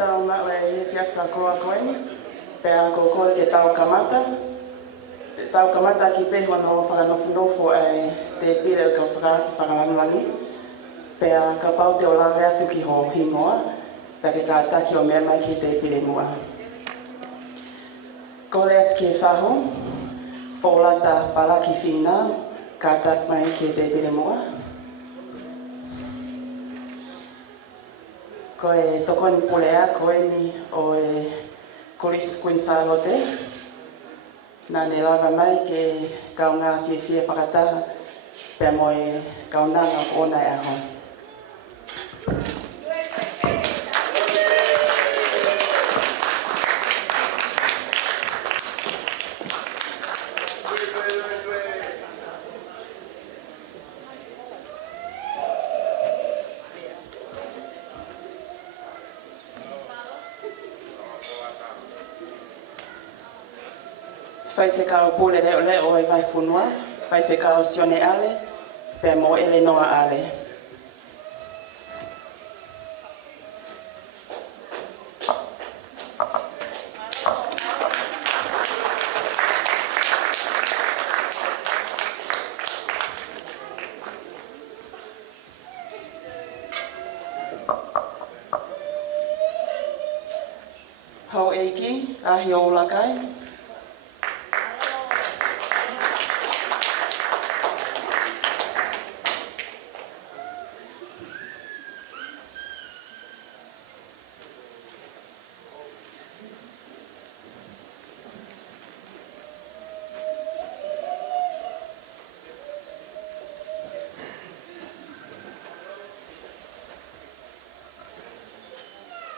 tau mawe e fiafa koa koeni, pea ko koe ke tau kamata. Te tau kamata ki peho no whakanofo ai te pire ka whakalangi. Pea ka pau te o lawe atu ki ho hingoa, pea ke ka taki o mea mai ki te pire mua. Ko rea ki e whaho, whaolata Palaki whina, ka tak mai ki te pire mua. Ko e tokoni pulea koe ni o e Koris Quinsarote. Nā ne lava mai ke kaunga whiwhia whakataha, pia mo e kaunanga o ona e aho. Whai whekao pule leo leo e vai whunua, whai whekao sione ale, pia mo ele noa ale. Hau eiki, ahi o ulakai.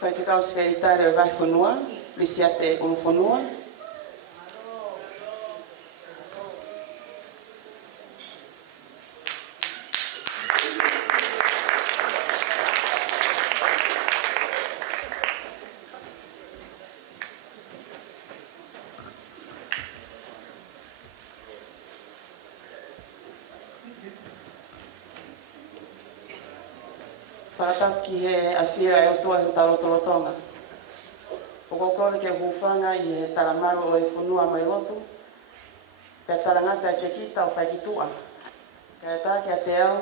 Pai te kau sikaritare o vai whanua, lisiate o whanua. Palaki he awhia e o tua he talotonga. O kokore ke hufanga i he taramaru o e whanua mai lotu. Pea tarangata e te kita o whaikitua. Kaya tā kia te au,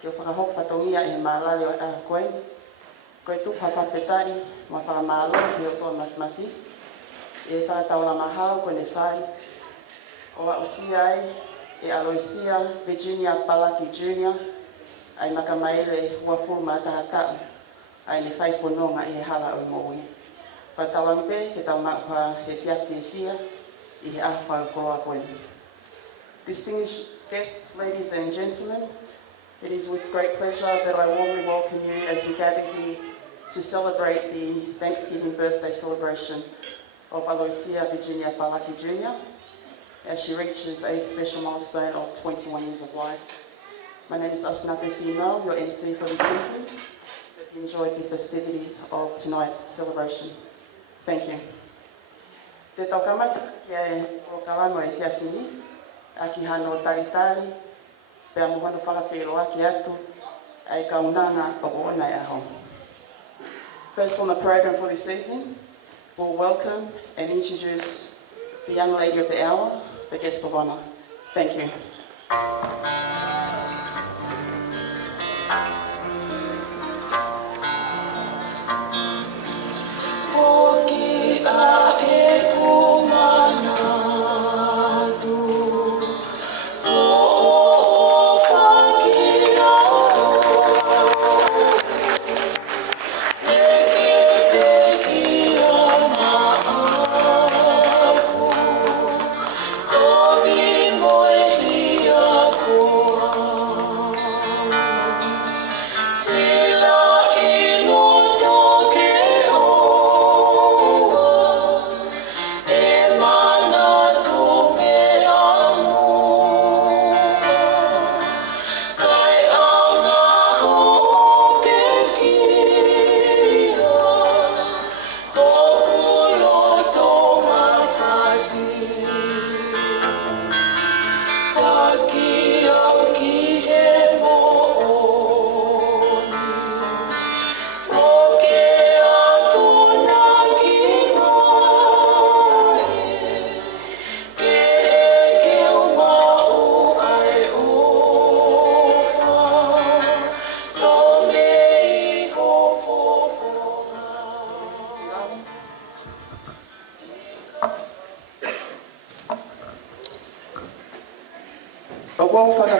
ki o whakahok whatongia e maalale o a koe. Koe tupa whawhetari, ma whakamalo ki o toa matimati. E whakataula mahau koe ne whai. O Aloisia ai, e Aloisia, Virginia Palaki Jr. Ai makamaele hua fuma tahatau, ai le whai whanonga i he hala o Moimoi. Whatawangi pe, ke tau makwa he whiawhi e whia, i he ahwha koroa koe. Distinguished guests, ladies and gentlemen, it is with great pleasure that I warmly welcome you as we gather here to celebrate the Thanksgiving birthday celebration of Aloisia Virginia Palaki Jr. as she reaches a special milestone of 21 years of life. My name is Asnape Female, your MC for this evening. Hope you enjoyed the festivities of tonight's celebration. Thank you. Te tau kamata ki e o kalamo e whiawhini, a ki hano taritari, pea mohano whakawhiroa ki atu, ai kaunanga o ona e aho. First on the program for this evening, we'll welcome and introduce the young lady of the hour, the guest of honour. Thank you. Moimoi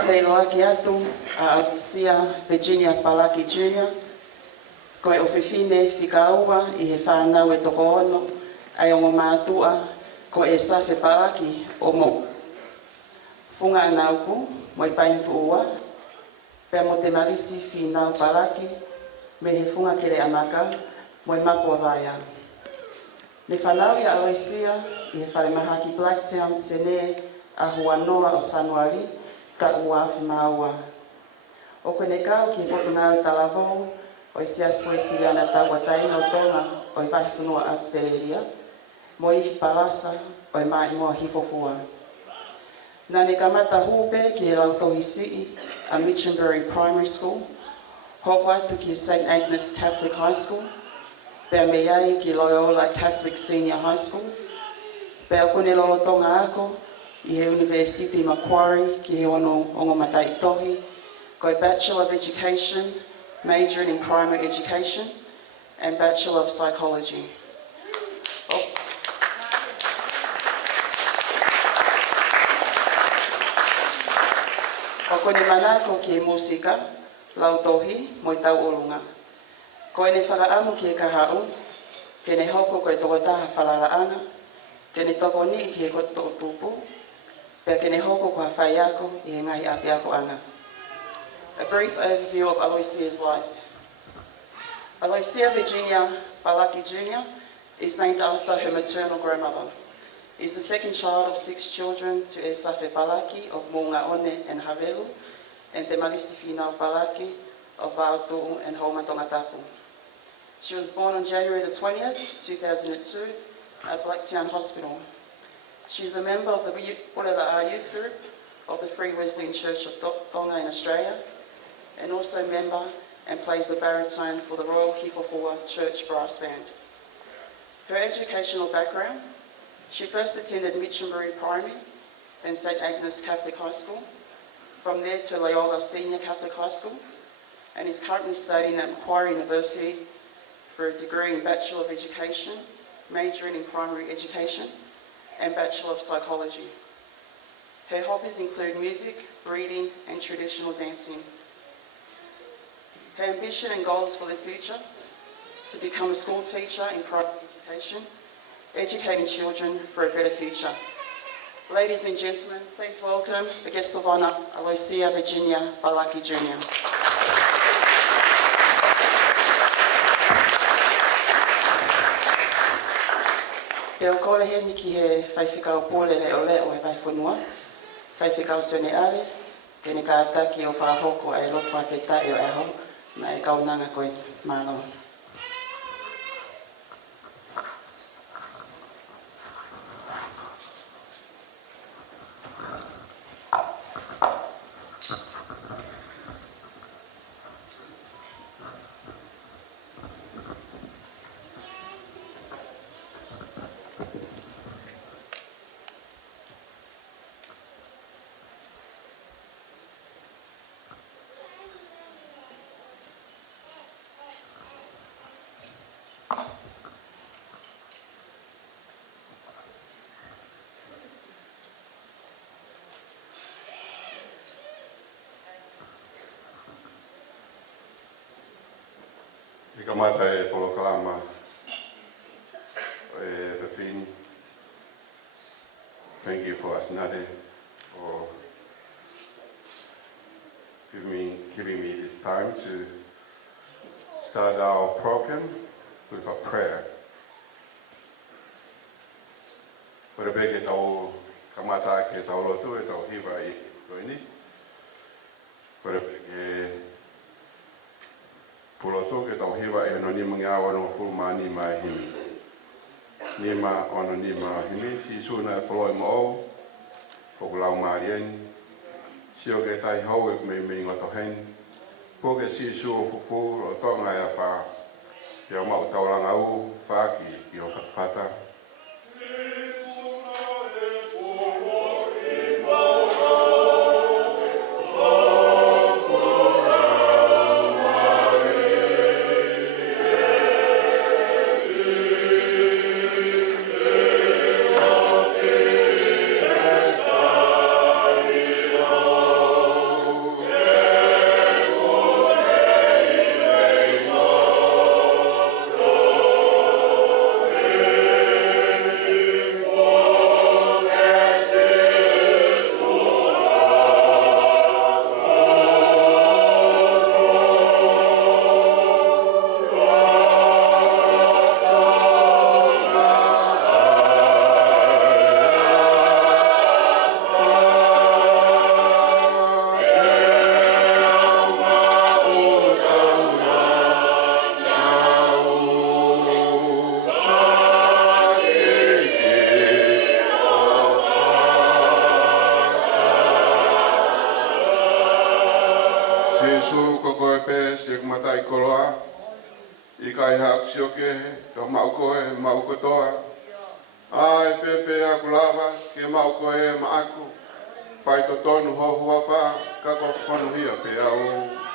whailoa ki atu a Aloisia Virginia Palaki Jr. Ko e ofifine whikaua I he whanau e toko ono ai o mātua ko e safe Palaki o mo. Funga anauku mo I paintu ua, pea mo te marisi whinau Palaki me he funga kere amaka mo I mapua vaya. Ne whanau I Aloisia I he whare mahaki Blacktown sene a huanoa o Sanuari ka ua whimaua. O kone kau ki potunau talavou o I sias poesi ana taua taina o tonga o I pahipunua Australia, mo I palasa o I mai moa hipofua. Nā ne kamata hupe ki he lautohi sii a Mitchenbury Primary School, hoko atu ki St. Agnes Catholic High School, pea me iai ki Loyola Catholic Senior High School, pea kone lolo tonga ako I he University Macquarie ki he ono matai tohi, ko I Bachelor of Education, majoring in Primary Education, and Bachelor of Psychology. O kone manako ki e musika, lautohi, mo I tau olunga. Ko e ne whakaamu ki e kahau, ke ne hoko ko e toko taha whalalaanga, ke ne toko ni ki e koto o tupu, pea ke ne hoko ko hawhai ako I e ngahi api ako anga. A brief overview of Aloisia's life. Aloisia Virginia Palaki Jr. is named after her maternal grandmother. He is the second child of 6 children to Esafe Palaki of Mounga One and Havelu, and Te Marisi Whinau Palaki of Vautu and Haumatonga Tapu. She was born on January the 20th, 2002 at Blacktown Hospital. She is a member of the Pureraa Youth Group of the Free Wesleyan Church of Tonga in Australia, and also a member and plays the baritone for the Royal Hifofua Church Brass Band. Her educational background: she first attended Mitchenbury Primary, then St. Agnes Catholic High School, from there to Loyola Senior Catholic High School, and is currently studying at Macquarie University for a degree in Bachelor of Education, majoring in Primary Education, and Bachelor of Psychology. Her hobbies include music, reading, and traditional dancing. Her ambition and goals for the future: to become a school teacher in primary education, educating children for a better future. Ladies and gentlemen, please welcome the guest of honour, Aloisia Virginia Palaki Jr. Pe o kore he niki he whaiwhikau pōlere o leo e whaiwhunua, whaiwhikau sone are, tēne ka ataki o whahoko ai roto a te tae o aho, ma e kaunanga koe mālo. Kamata e polo kalama e Rafini. Thank you for us, Nade, for giving me this time to start our program with a prayer. For beke tau kamata ke tau lotu e tau hiwa I koini. For beke puloto ke tau hiwa e no nima ngā wano kulmani mai himi. Nima ono nima himi si suna e poloi mo pokulau marieni. Si o ke tai hau e me ngoto hen. Po ke si su o fuku o tonga e a wha. Ke o mau tauranga u whaki ki o whakapata. Yesu ko koe pe se matai koloa. I kai hak sioke ka mau koe mau kotoa. Ai pepe aku lava ke mau koe ma aku. Pai to tonu ho huapa ka ko konu hia pe au.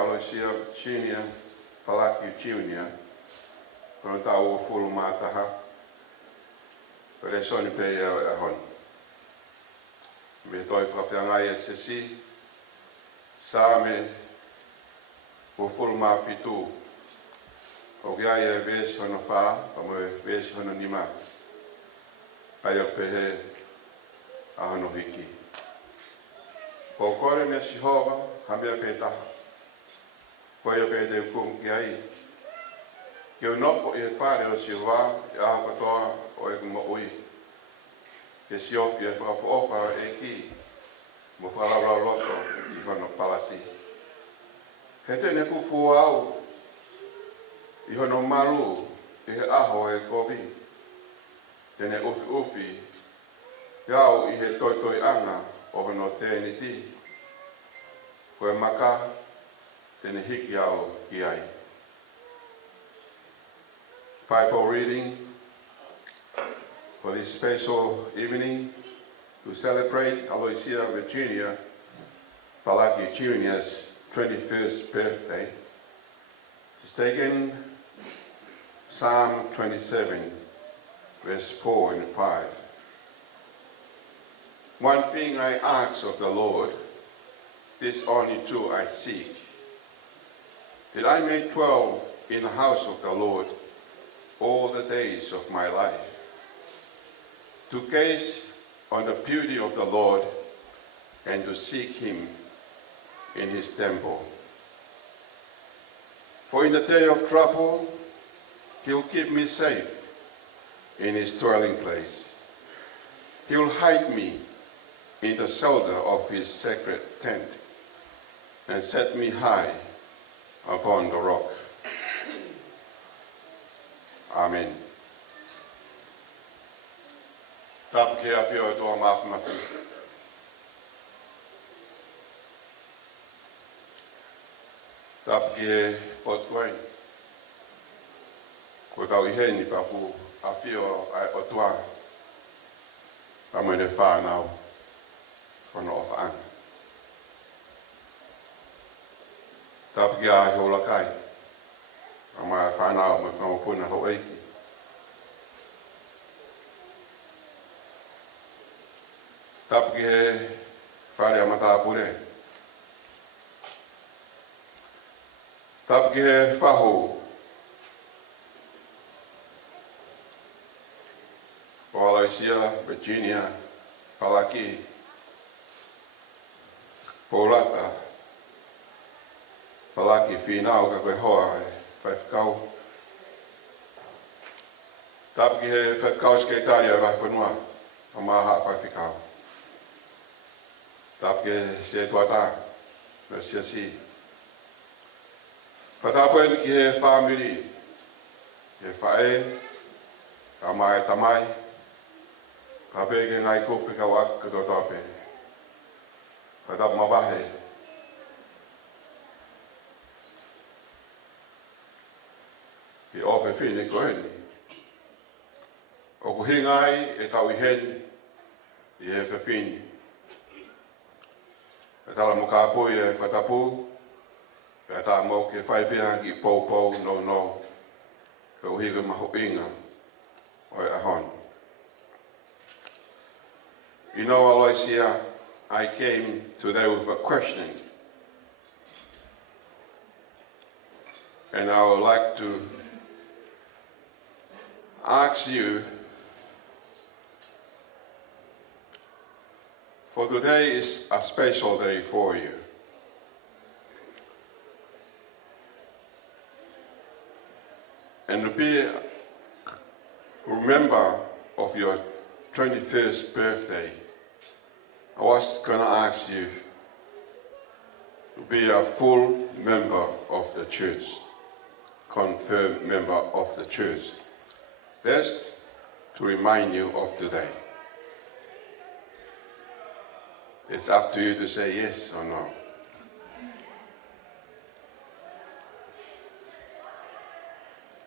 Aloisia, Palaki, Kono tau o fulu mātaha. Pere soni pe ia e hon. Me toi whawhiangai e sesi. Sā me o fulu mā pitu. O kia ia e vesi hono whā, pa mo e vesi hono nima. Ai o pehe a hono hiki. O kore me Sihova, hamea pe taha. Koe o pe te ukum ki ai. Ki o noko i e pāre o Sihova, i aho katoa o e kuma ui. Ke siofi e whakapofa e ki, mo whalaura loto i hono palasi. He tene kufu au, i hono maru, i he aho e kovi. Tene ufi, iau i he toitoi anga o hono tēni ti. Koe maka, tene hiki au ki ai. Bible reading for this special evening to celebrate Aloisia, Virginia, Palaki Jr.'s 21st birthday. It's taken Psalm 27, verse 4 and 5. One thing I ask of the Lord, this only two I seek, that I may dwell in the house of the Lord all the days of my life, to gaze on the beauty of the Lord and to seek him in his temple. For in the day of trouble, he will keep me safe in his dwelling place. He will hide me in the shelter of his sacred tent and set me high upon the rock. Amen. Tap kia fio toa mafi. Tap kia potwain. Ko kau I heni papu a fio ai o toa. Pa mene whanau. Kono o whaanga. Tap kia a hola kai. A mai whanau me whamapuna ho eiki. Tap ki he whare amata pure. Tap ki he whaho. O Aloisia, Virginia, Palaki, Paula, Palaki whinau ka koe hoa e whaifkau. Tap ki he whaifkau skeitaria e whaifenua, o maha whaifkau. Tap ke se tuata, no sia si. Patapoen ki he family, he whae, ka mai tamai, ka peke ngai kupi ka wak kato tope. Patap mabahe. Ki ope whine koeni. O kuhingai e tau I heni, I he whine. E tala mo ka pui e whatapu, e ta mo ke whaipea ki pou no, ka uhiga maho inga o e ahon. You know, Aloisia, I came today with a question. And I would like to ask you, for today is a special day for you. And to be remember of your 21st birthday, I was going to ask you to be a full member of the church, confirmed member of the church. Best to remind you of today. It's up to you to say yes or no.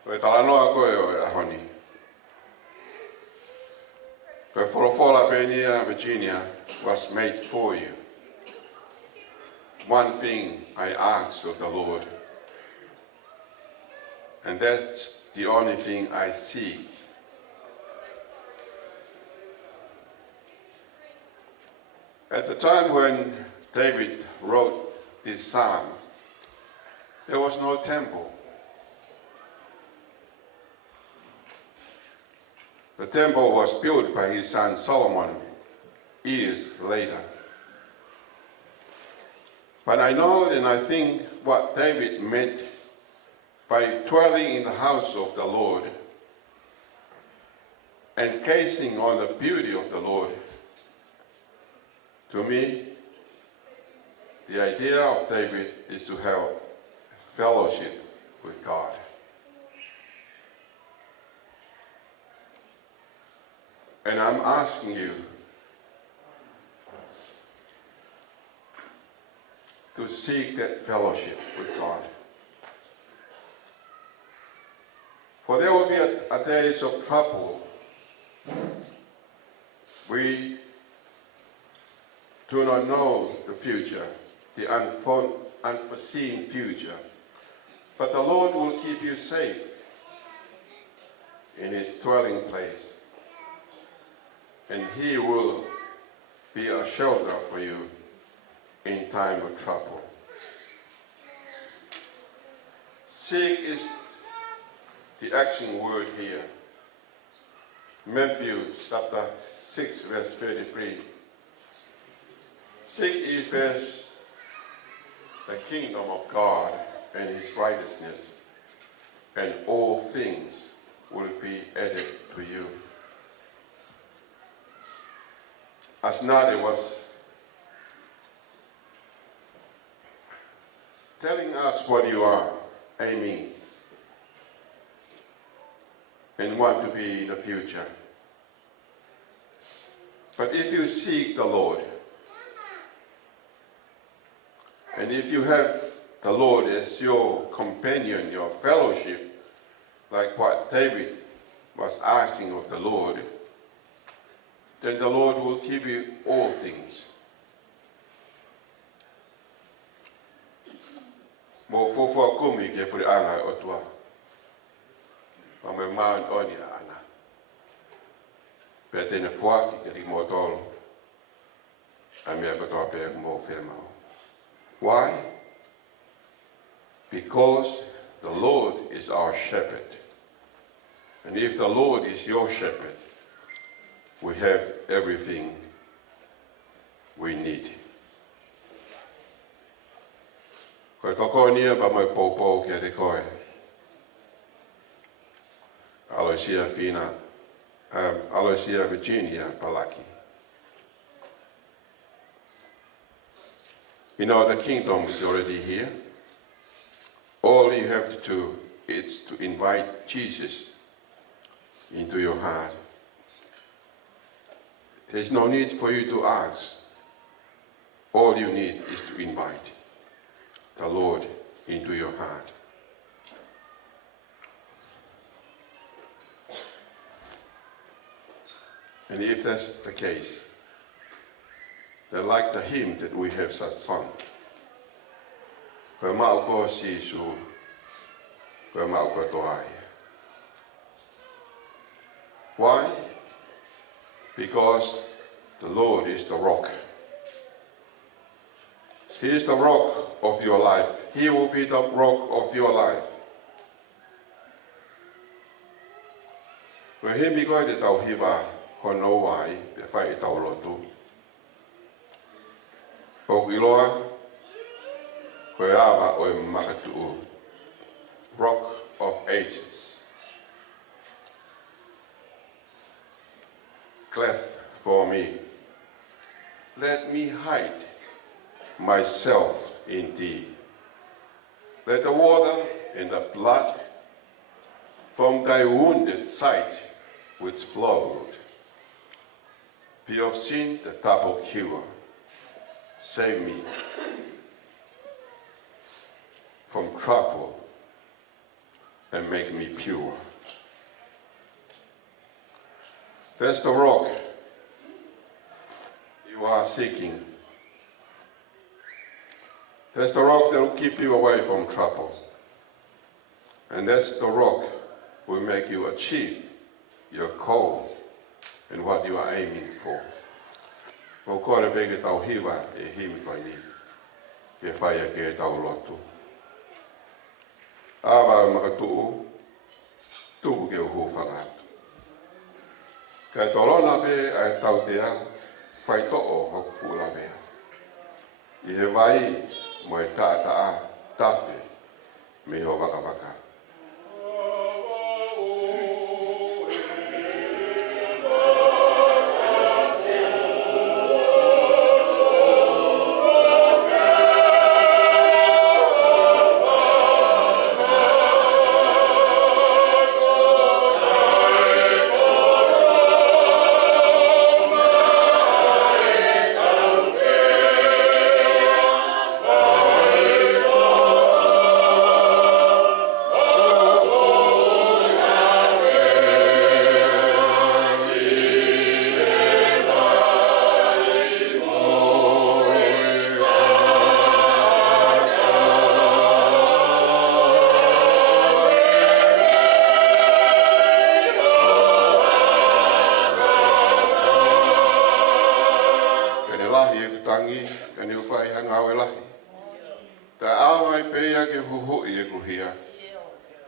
Koe talanoa koe o e ahoni. Koe wholofola pēnia Virginia was made for you. One thing I ask of the Lord, and that's the only thing I seek. At the time when David wrote this psalm, there was no temple. The temple was built by his son Solomon years later. But I know and I think what David meant by dwelling in the house of the Lord and gazing on the beauty of the Lord. To me, the idea of David is to have fellowship with God. And I'm asking you to seek that fellowship with God. For there will be a days of trouble. We do not know the future, the unforeseen future. But the Lord will keep you safe in his dwelling place. And he will be a shelter for you in time of trouble. Seek is the action word here. Matthew chapter 6 verse 33. Seek ye first the kingdom of God and his righteousness, and all things will be added to you. As Nade was telling us what you are aiming and want to be in the future. But if you seek the Lord, and if you have the Lord as your companion, your fellowship, like what David was asking of the Lord, then the Lord will give you all things. Mo fofo kumi ke puri anga otua. Ma me maun oni ana. Pe tene fuaki ke ri mo tolo. A me akotoa pe mo firma. Why? Because the Lord is our shepherd. And if the Lord is your shepherd, we have everything we need. Koe toko nia pa mai poupou ke re koe. Aloisia fina, Aloisia Virginia Palaki. You know, the kingdom is already here. All you have to do is to invite Jesus into your heart. There's no need for you to ask. All you need is to invite the Lord into your heart. And if that's the case, then like the hymn that we have just sung, koe mau ko sisu, koe mau ko toai. Why? Because the Lord is the rock. He is the rock of your life. He will be the rock of your life. Koe hemi koe te tau hiwa hono wai, pe whai i tau lotu. O iloa, koe awa o makatu, rock of ages. Cleft for me. Let me hide myself in thee. Let the water and the blood from thy wounded side which flowed be of sin the double cure. Save me from trouble and make me pure. That's the rock you are seeking. That's the rock that will keep you away from trouble. And that's the rock will make you achieve your goal and what you are aiming for. Ko kore peke tau hiwa e himi koe ni, ke whaia ke tau lotu. Awa makatuu, tuku ke uhu whangatu. Kai tolona pe ai tau tea, whai to'o hoku ula mea. I he vai mo e tātaa tape me ho waka waka.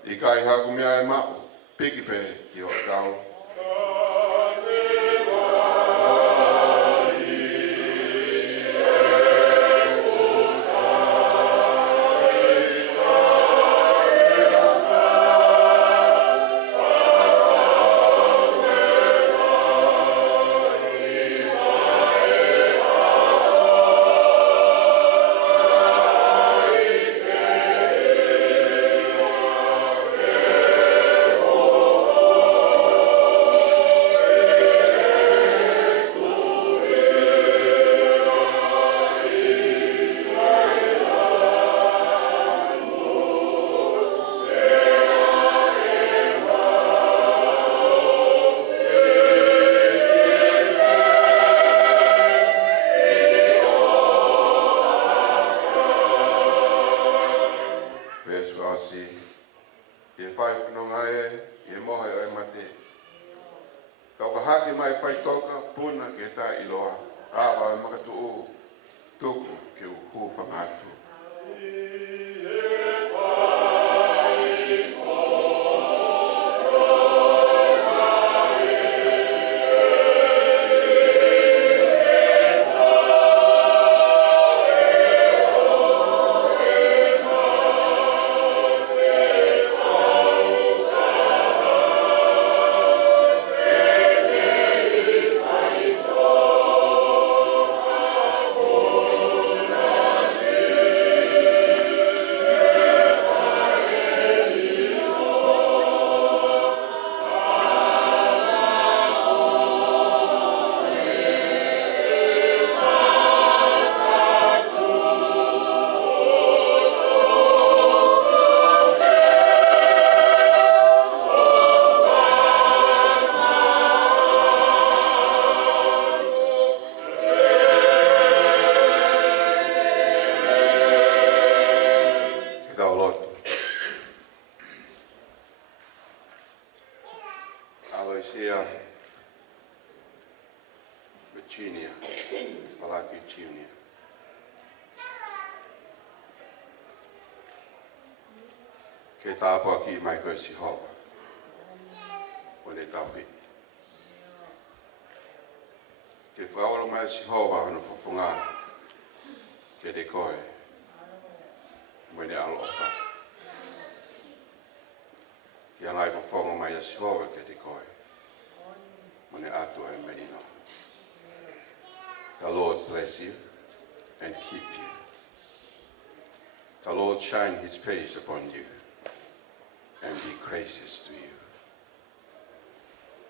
I kai haku mea e mao, piki pe ki o tau. tuku ke uhu whangatu. Aloisia, Virginia, Palaki Junior. Ke tāpua ki mai koe si hoa, o ne tauhi. Ke whaolo mai si hoa hana whapunga, ke te koe, mo ne alo oka. Ki angai whawhonga mai si hoa ke te koe, mo ne atu e merino. The Lord bless you and keep you. The Lord shine his face upon you and be gracious to you.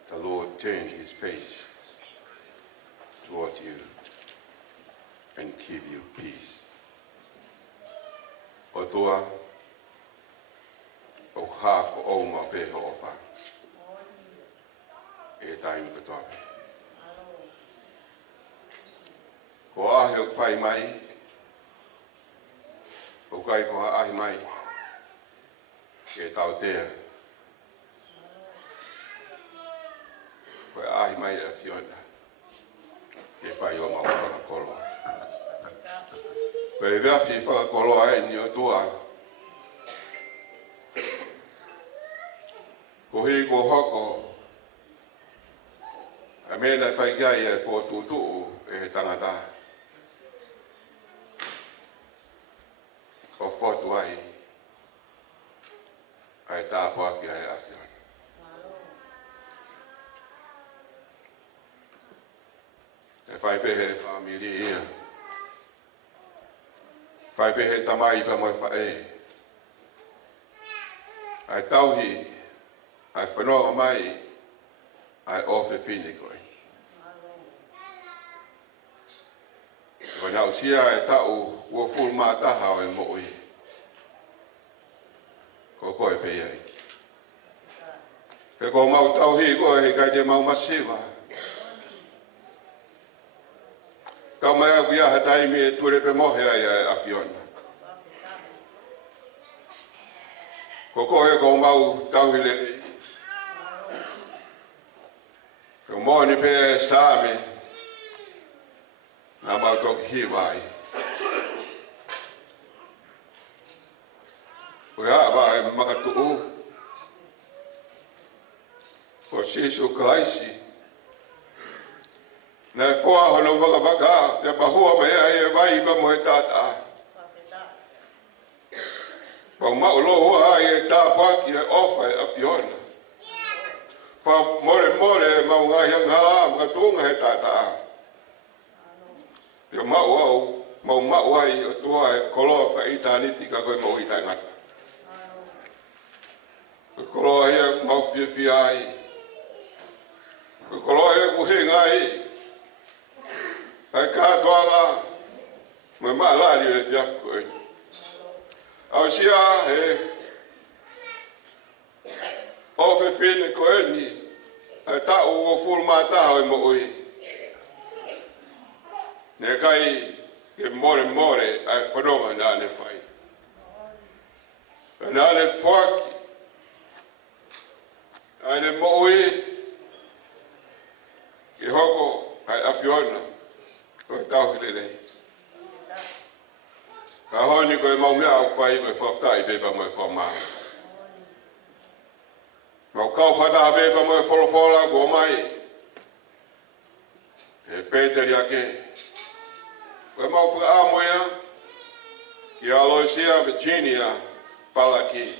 The Lord turn his face toward you and give you peace. O toa, o half o ma peho ofa. E time katoa. Ko ahi o whai mai, o kai ko ahi mai, ke tau tea. Ko ahi mai e whiona, ke whai o mau whakakolo. Ko e whiawhi whakakolo ai ni o tua. Ko hi ko hoko, a mena whai gai e whotutu e tangata. O fotu ai, ai tāpua ki ai awhion. E whai pehe whamiri ia. Whai pehe tamai pa moi whae. Ai tauhi, ai whanoa mai, ai ofe whini koe. Ko nau sia e tau ua full mātaha o e mo'i. Ko koe pēia iki. Pe ko mau tauhi koe he kai te mau masiwa. Kau mai aku ia hataimi e ture pe mohe ai e awhiona. Ko koe ko mau tauhi le. Ko moani pe e sāme. Nā mau toki hiwai. Koe hawa e makatu'u. Ko Sisu Kraisi. Nā e whoa hono waka te pahua mai e vai ba mo e tata. Pau mau loa ai e tāpaki e ofa e awhiona. Wha more mau ngai angara makatunga he tata. Yo mau ai o tua e koloa whaitaniti ka koe mau itai ngata. Ko koloa ia mau whiawhi ai. Ko koloa ia kuhinga ai. Ai kātoanga, mai maalari e whiawhi koe. Au sia he ofe whine koe ni. Ai tau o full mātaha e mo ui. Ne kai ke more ai whanonga nā ne whai. Nā ne whaki. Ai ne mo'i. Ke hoko ai awhiona. Ko tauhi le rei. Ka honi koe mau mea au whai koe whaftai beba moe whamau. Mau kau whataha beba moe wholofola kua mai. E Peteri ake. Koe mau whaka moea ki Aloisia, Virginia, Palaki.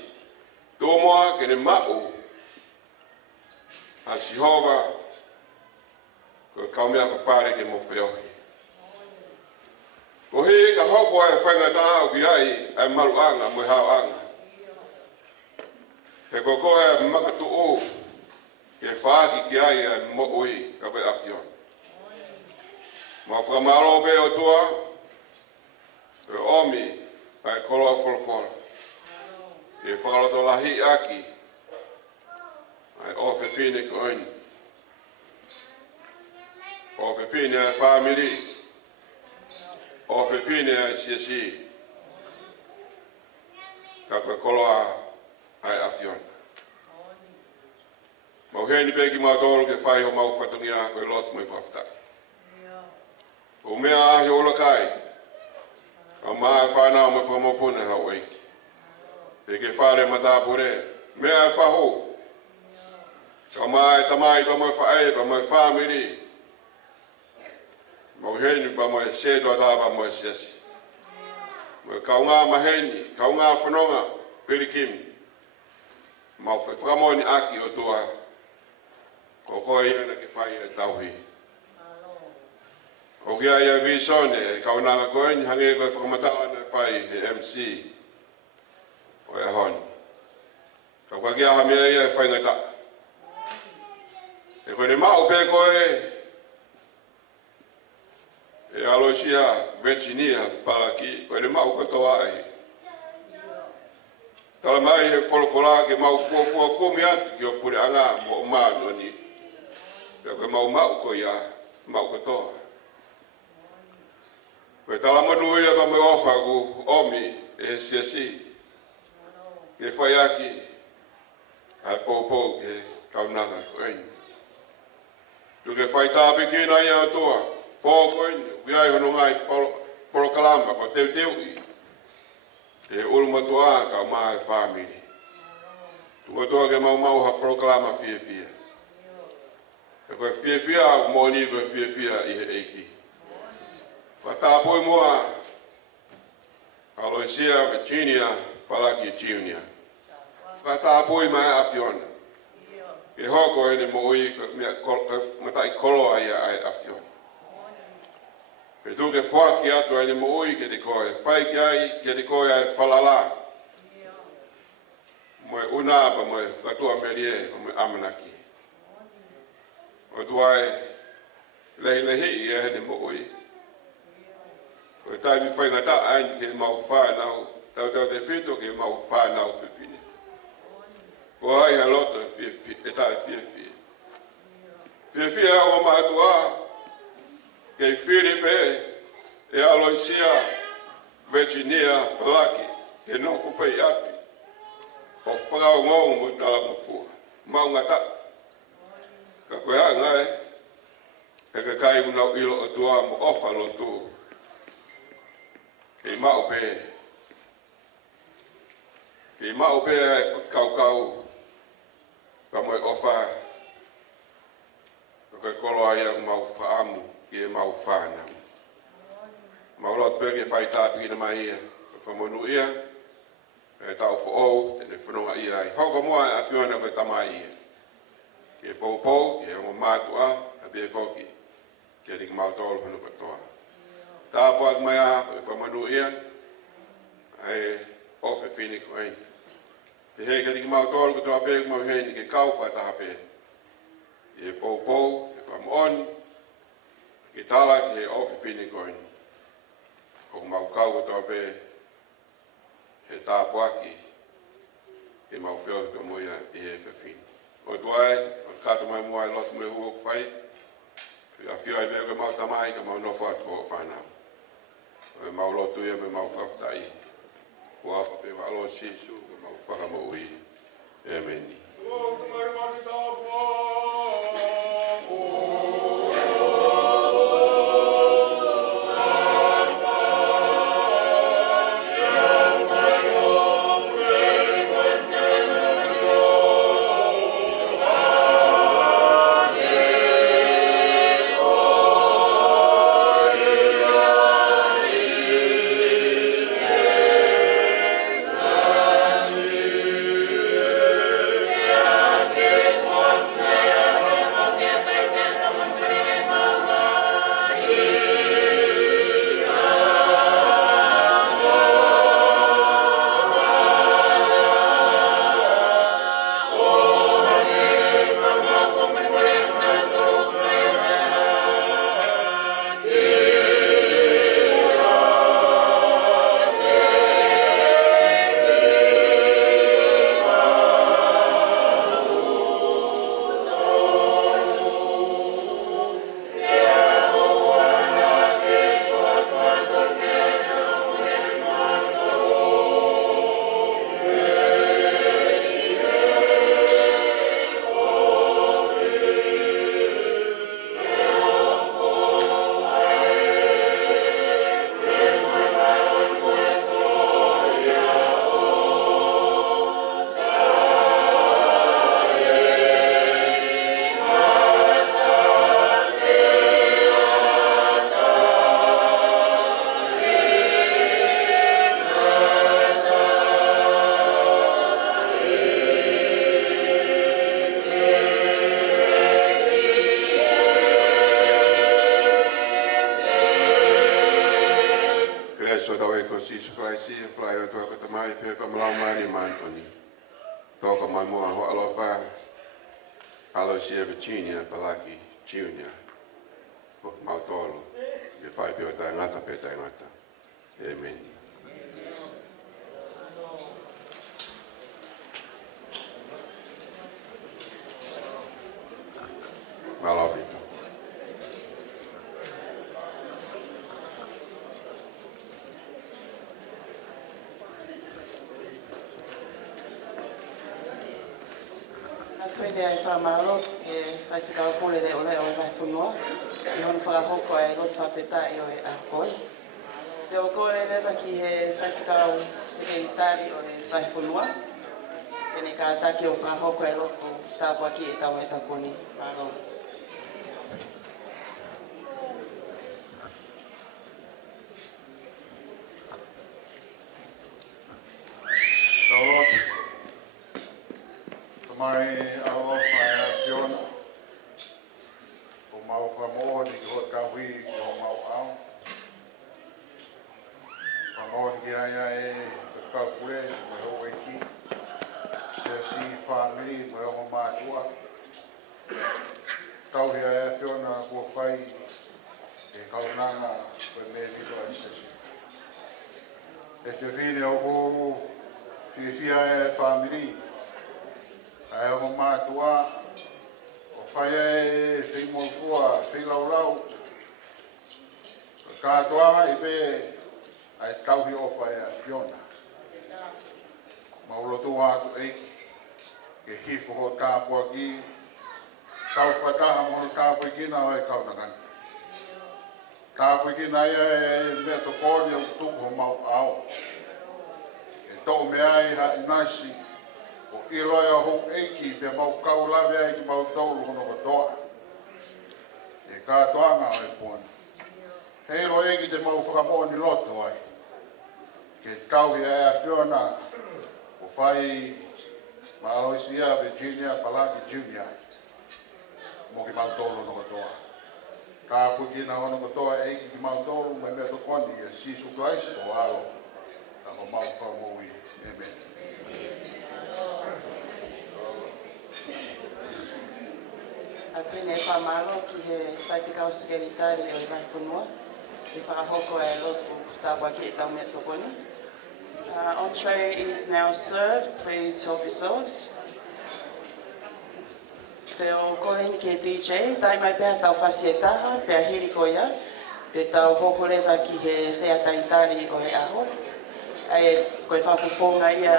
Tōmoa kene mau. A Sihova koe kau mea whawhare ke mo whiohi. Ko he ka hoko ai whaingata au ki ai ai maruanga mo hauanga. He koko e makatu o ke whaaki ki ai ai mo ui ka koe akion. Ma whakamaro pe o tua e omi ai koloa wholofora. E whakaloto lahi aki ai ofe whine ko oini. Ofe whine ai family. O whiwhine ai siasi. Ka koe koloa ai awhiona. Mau heni peki mau tolu ke whai ho mau whatungia koe lotu mai whaftai. O mea ahi ola kai. Ka maa whanau mai whamopune hau eiki. Peke whare matapure. Mea ai whaho. Ka maa e tamai pa mai whae pa mai whamiri. Mau heni pa moe sedo ata pa moe siasi. Moe kaunga maheni, kaunga whanonga, pirikim. Mau whakamoni aki o tua. Ko koe iana ke whai e tauhi. O kia ia visone, kaunanga koe ni hange koe whakamatawa na whai e MC. O e honi. Ka kwa kia hamia ia e whai ngata. E koe ni mau pe koe e Aloisia, Virginia, Palaki, koe ne mau katoa ai. Tala mai he wholofola ke mau fuafua kumi atu ki o pure anga mo mano ni. Pea koe mau ko ia, mau katoa. Koe tala manu ia pa me ofa ku omi e siasi. Ke whaiaki, ai pōpō ke kaunanga koeni. Tuke whaitapi kina ia atua. Pōko ini, wiai hono ngai polo kalamba, ko teu i. E ulumatua ka maa e whamiri. Tukotoa ke mau ha polo kalamba fia. E koe fia au moni koe fia i he eiki. Whatapoi mua, Aloisia, Virginia, Palaki, Junior. Whatapoi mai awhiona. E hoko ene mo ui, matai koloa ia ai awhiona. Pe tuke whaki atu ai mo ui ke te koe, whai ki ai ke te koe ai whalala. Moe unapa, moe whakatua merie, moe amanaki. O tuai lehi i e hene mo ui. Koe taimi whaingata aini ke mau whanau, tau te whito ke mau whanau whiwhine. Ko ai haloto e tae whiwhi. Whiwhi au o mahatua, kei Filipe e Aloisia, Virginia, Palaki, ke nofu pei api. O whakao ngongu mo tala mafua. Mau ngata. Ka koe hanga e ka kai unau ilo o tua mo ofa lo tu. Kei mau pe. Kei mau pe e whakau. Ka moe ofa. Ka koe kolo aia mau whaamu. Ke mau whana. Mau lot peke whai tāpi ina mai ia. Whamonu ia. E tau whaou, tene whanonga ia ai. Hoko moa e a whiona koe tamai ia. Ke pōpō, ke ongo mātua, a bē koki. Ke ring mau tōlu whanu katoa. Tāpo ak mai a, koe whamonu ia. E ofe whini ko ein. Ke hei ke ring mau tōlu katoa pēk mau heini ke kau whataha pē. Ke pōpō, ke whamoni. Ke tala ki he ofi whini koini. Ko mau kau katoa pē, he tāpuaki, ke mau whiohi ka moia i he whiwhini. O tuai, o kato mai mua i lotu me huok whai, a whioi pē koe mau tamai ka mau nofu atu o whanau. O mau lotu ia me mau whaftai. Ko afa pē wa alo sisu, ka mau whakamo ui. Ameni. to tawe ko Jesus Christ e fly to ko tamai fe pa malau mari man oni. To ko Moimoi ho alofa. Aloisia Virginia Palaki Junior. Ko mautolo. E fai pio ta ngata pe ta ngata. Amen. Malobito. Pwede ai whamaro e whai whikau pole re ole o vai whunua. I honu whakahoko e rotu whapetai o e akoi. Te o kore rewa ki he whai whikau sekeritari o e vai whunua. Tene ka atake o whakahoko e rotu tāpua ki e tau e takoni. Maro. Mai alofa e Fiona. O mau famoni ko kawi ko mau au. Famoni ki ai ka kure mo weki. Si family mo matua. Tau ia Fiona ko fai e kaunanga ko me ni ko sesi. E se vine o ko si family. Ai o matua o fai e sei molfua, sei laulau. Ka toa i be ai tauhi o fai a Fiona. Maulo tua atu eiki. Ke hifo ho tāpua ki. Tau whataha mono tāpua ki na ai kaunakan. Tāpua ki na ia e mea tokoni o tuku ho mau au. E tau mea i hati nasi. I loia ho eiki pe mau kau lawe ai ki mau taulu hono katoa. E kātoanga ai puana. Hei lo eiki te mau whakamoni loto ai. Ke tauhi ai a Fiona o whai ma Aloisia Virginia Palaki Junior. Mo ki mau taulu hono katoa. Ka puki na hono katoa eiki ki mau taulu me mea tokoni e Jesus Christ o alo. Ta ho mau whakamoi. Amen. A tēne whamaro ki he whaipikau sekeritari o i vai whunua. I whakahoko e lotu tāpua ki e tau mea tokoni. Entree is now served. Please help yourselves. Te o koleni ki e DJ, tai mai pēr tau whasi e taha, pēr hiri ko ia. Te tau hokorewa ki he rea taitari o e aho. Ai koe whakufonga ia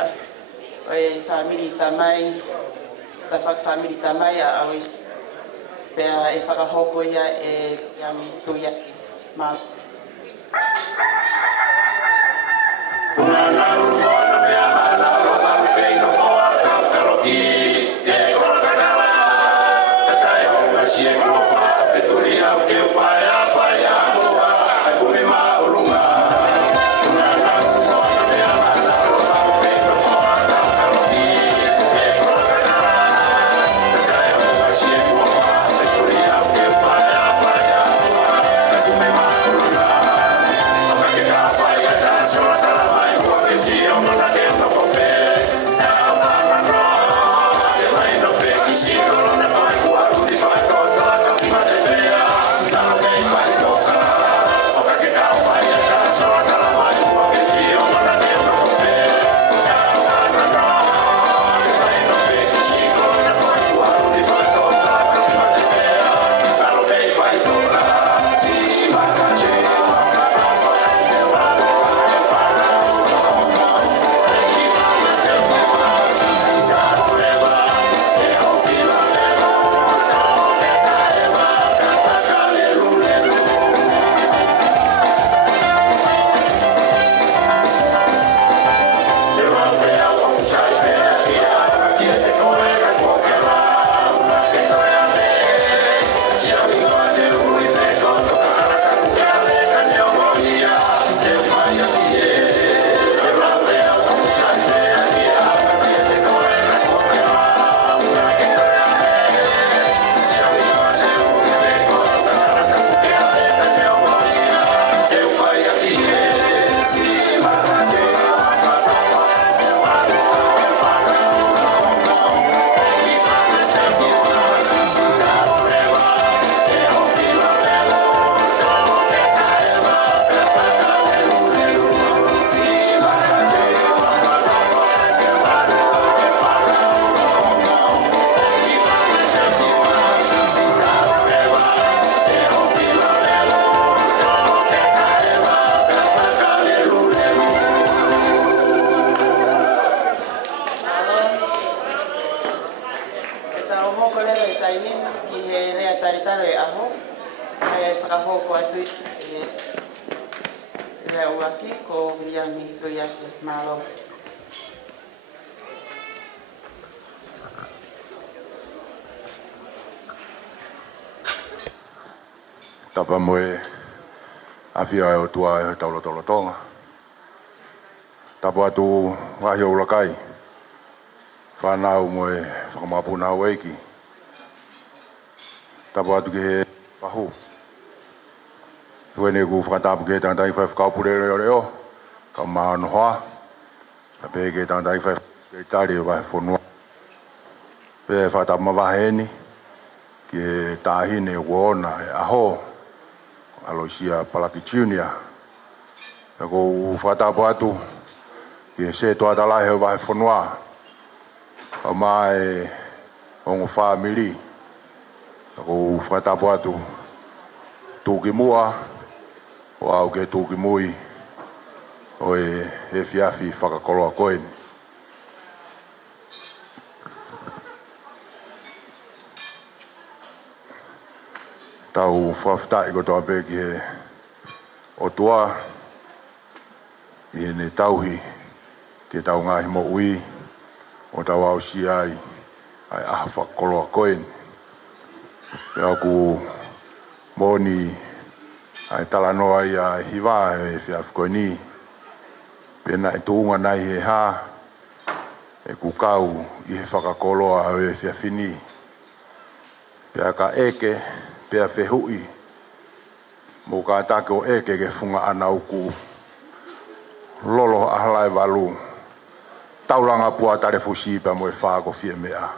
o e whamiri tamai, ta whakawhamiri tamai a Aloisia. Pea e whakahoko ia e iam tuiaki. Mā. See you. waki ko Williami to yake malo. Tapa moe afia e o tua e taulo tolo tonga. Tapa atu wahi o ulakai. Whanau moe whakamapuna au eiki. Tapa atu ke he whahu. Tuene ku whakatapu ke tantai whai whakaupurere o reo. Ka maano hoa. Ka pe ke tantai whai whakaitari o wahi whonua. Pe whatapu mawaheni. Ke tāhine uona e aho. Aloisia Palaki Junior. Ko whatapu atu. Ke se toa talahe o wahi whonua. Ka mai ongo family. Ko whatapu atu. Tūki mua. O au ke tūki mui. O e whiawhi whakakoloa koeni. Tau whawhitai ko toa peki he o tua i ne tauhi ke tau ngahi mo ui o tau au si ai aha whakakoloa koeni. Pea ku moni ai tala noa i a hiwa e whiawhi koeni. Pena e tuunga nai he ha e ku kau i he whakakoloa e whiawhini. Pea ka eke pea whehui, mo ka take o eke ke whunga ana uku. Lolo ahalai walu, tauranga pua tare fusipa mo e whāko whia mea.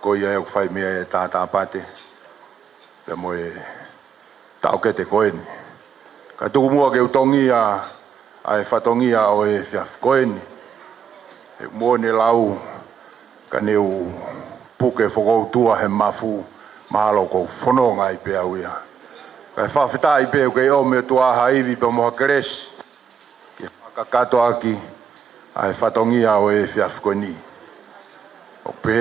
Ko ia e whai mea e tātā pate, pea mo e tau kete koeni. Ka tuku mua ke utongia, ai whatongia o e whiawhi koeni. E mua ne lau, ka neu puke whakoutua he mafu, mahalo ko whanonga i pēa uia. Kai whawhita i pēa kei o me tua haiwi pa moha keres. Ke whakakato aki ai whatongia o e whiawhi koeni. O pē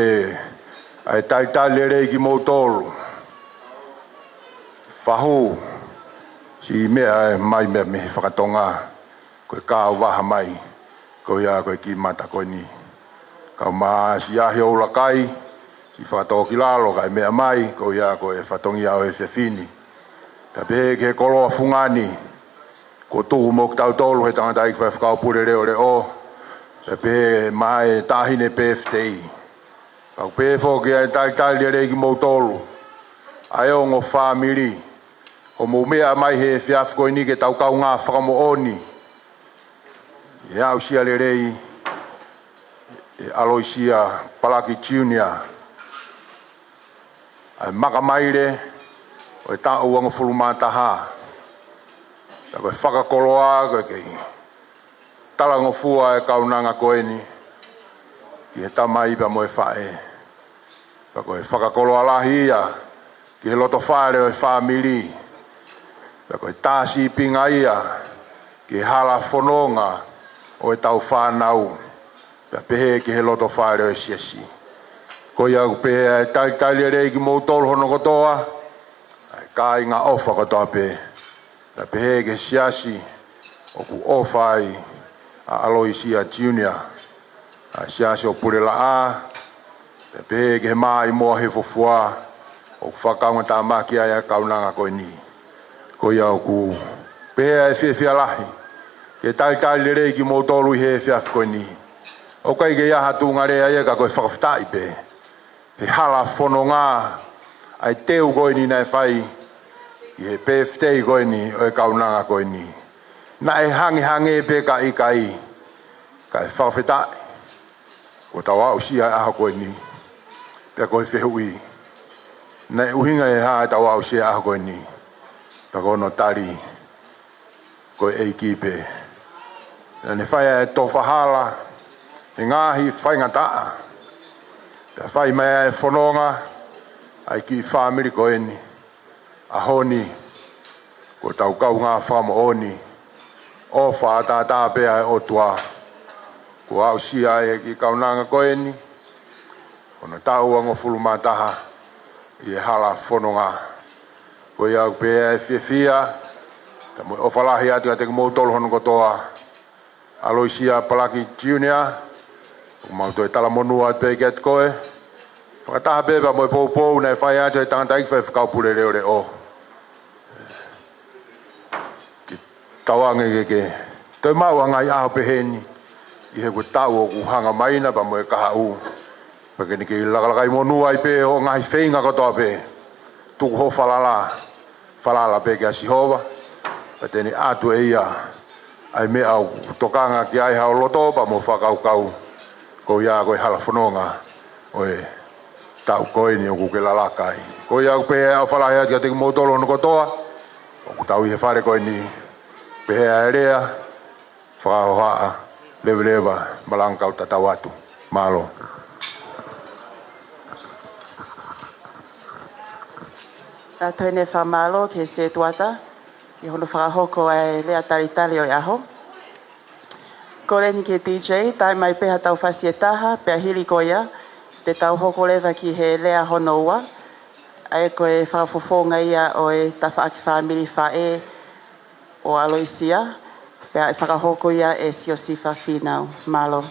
ai taitali rei ki mou tolu. Whahu si mea e mai mea me whakatonga. Koe kāu waha mai. Koe ia koe ki mata koeni. Kau maa si ahi o ulakai. Si whakatoki lalo kai mea mai, ko ia ko e whatongi au e whiawhini. Ka pehe ke koloa fungani, ko tuhu mo tau tolu he tangata i whakaupure reo reo. Ka pehe mai tahine PFTI. Ka pehe whoki ai taitali reiki mo tolu. Ai o ngo whamiri. O mo mea mai he whiawhi koeni ke tau kau ngā whakamo oni. E au sia le rei, e Aloisia Palaki Junior. Ai maka maire, o e tā uanga fulumata ha. Ta koe whakakoloa, koe kei talango fua e kaunanga koeni. Ki he tamaipa mo e whae. Ta koe whakakoloa lahi ia, ki he loto whaere o e whamiri. Ta koe tāsi pinga ia, ki he hala whanonga o e tau whanau. Ta pehe ki he loto whaere o e siasi. Ko ia pehe e taitali rei ki mou tolu hono kotoa, ai ka inga ofa kotoa pehe. Ta pehe ke siasi, o ku ofa ai a Aloisia Junior. A siasi o purela a, ta pehe ke maa i moa he fufua, o ku whakaunga tā maki ai a kaunanga koeni. Ko ia ku pehe e whiawhia lahi, ke taitali rei ki mou tolu i he whiawhi koeni. O kai ke ia hatu ngare ai ka koe whakawhitai pehe. He hala whanonga ai teu koeni nei whai i he PFTI koeni o e kaunanga koeni. Na e hangi e pe ka i kai ka e whawhetai. Ko tau au si ai aha koeni. Pea koe whehui. Na e uhinga e haa tau au si ai aha koeni. Pea kono tari koe eiki pe. Na ne whai e tofa hala e ngahi whaingataa. Pea whai mea e whanonga, ai ki whamiri koeni, a honi, ko tau kau ngā whamo oni, o whātātā pea e o tua, ko au si ai ki kaunanga koeni, kono tau ango fulumataha, i e hala whanonga, ko iau pea e whiawhia, Ta mo ofalahi atu te mo tolo hono kotoa. Aloisia Palaki Junior. Mau toi tala monua te get koe. Pakataha beba mo pou nei fai atu e tangata ikfe whakaupure reo re o. Tawange ke. Toi mau angai aho peheni. I he ko tau o kuhanga maina pa mo e kaha u. Pakeni ke lagalagai monua i pe o ngai feinga kotoa pe. Tuku ho falala pe ke asihova. Pateni atu e ia. Ai me au tokanga ki ai hao loto pa mo whakaukau. Ko ia koe halafononga. Oe tau koe ni o kuke lalakai. Ko ia pe au whalahi ati a te motolo no kotoa. O kutau i he whare koe ni. Pehea erea. Whakahohaa. Lewa malangkau tatawatu. Malo. Tātou ne whamalo ke se tuata. I hono whakahoko ai lea taritari o aho. Ko reni ke DJ, tai mai peha tau whasia taha, pea hili ko ia, te tau hoko lewa ki he lea hono ua. Ai koe whakafofonga ia o e tawhaaki whamiri whae o Aloisia. Pea e whakahoko ia e siosifa whinau. Malo.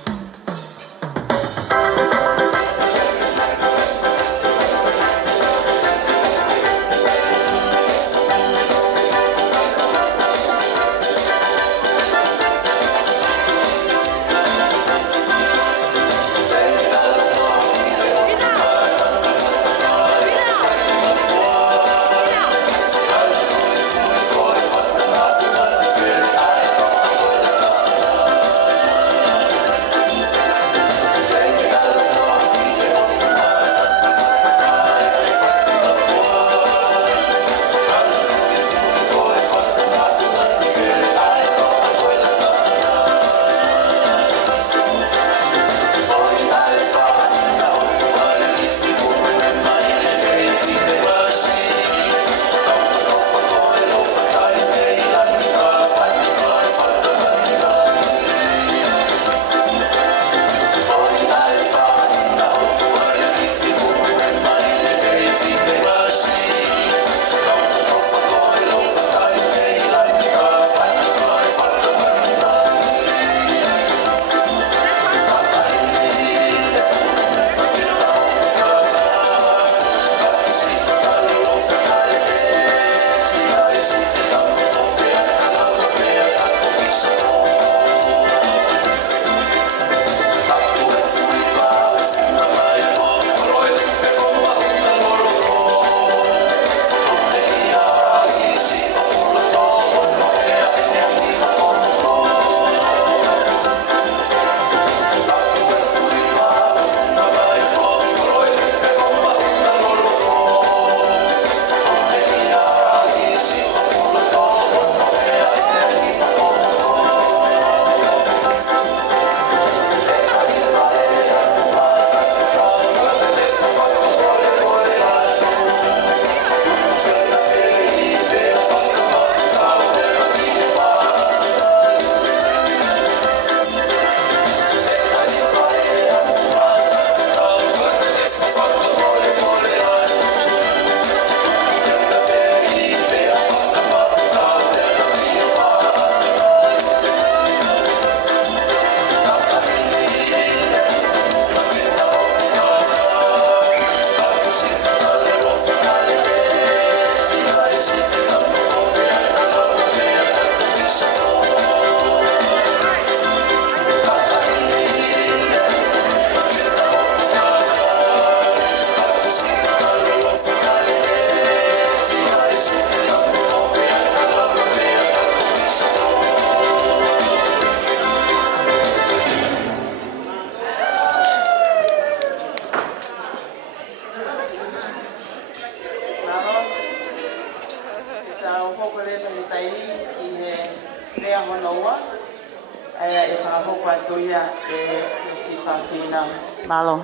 Malo.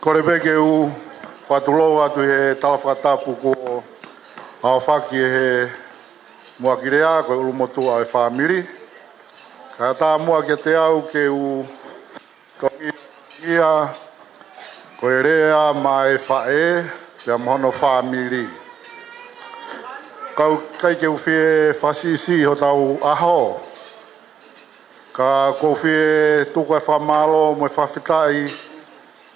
Kore peke u whatulo atu he talawhakatapu ko hawhaki he muakirea koe ulumotu au e whamiri. Ka tā mua ke te au ke u kia ko e rea mai whae pia mohono whamiri. Kau kai ke uwhie whasisi ho tau aho. Ka ko uwhie tuku e whamalo mo e whawhitai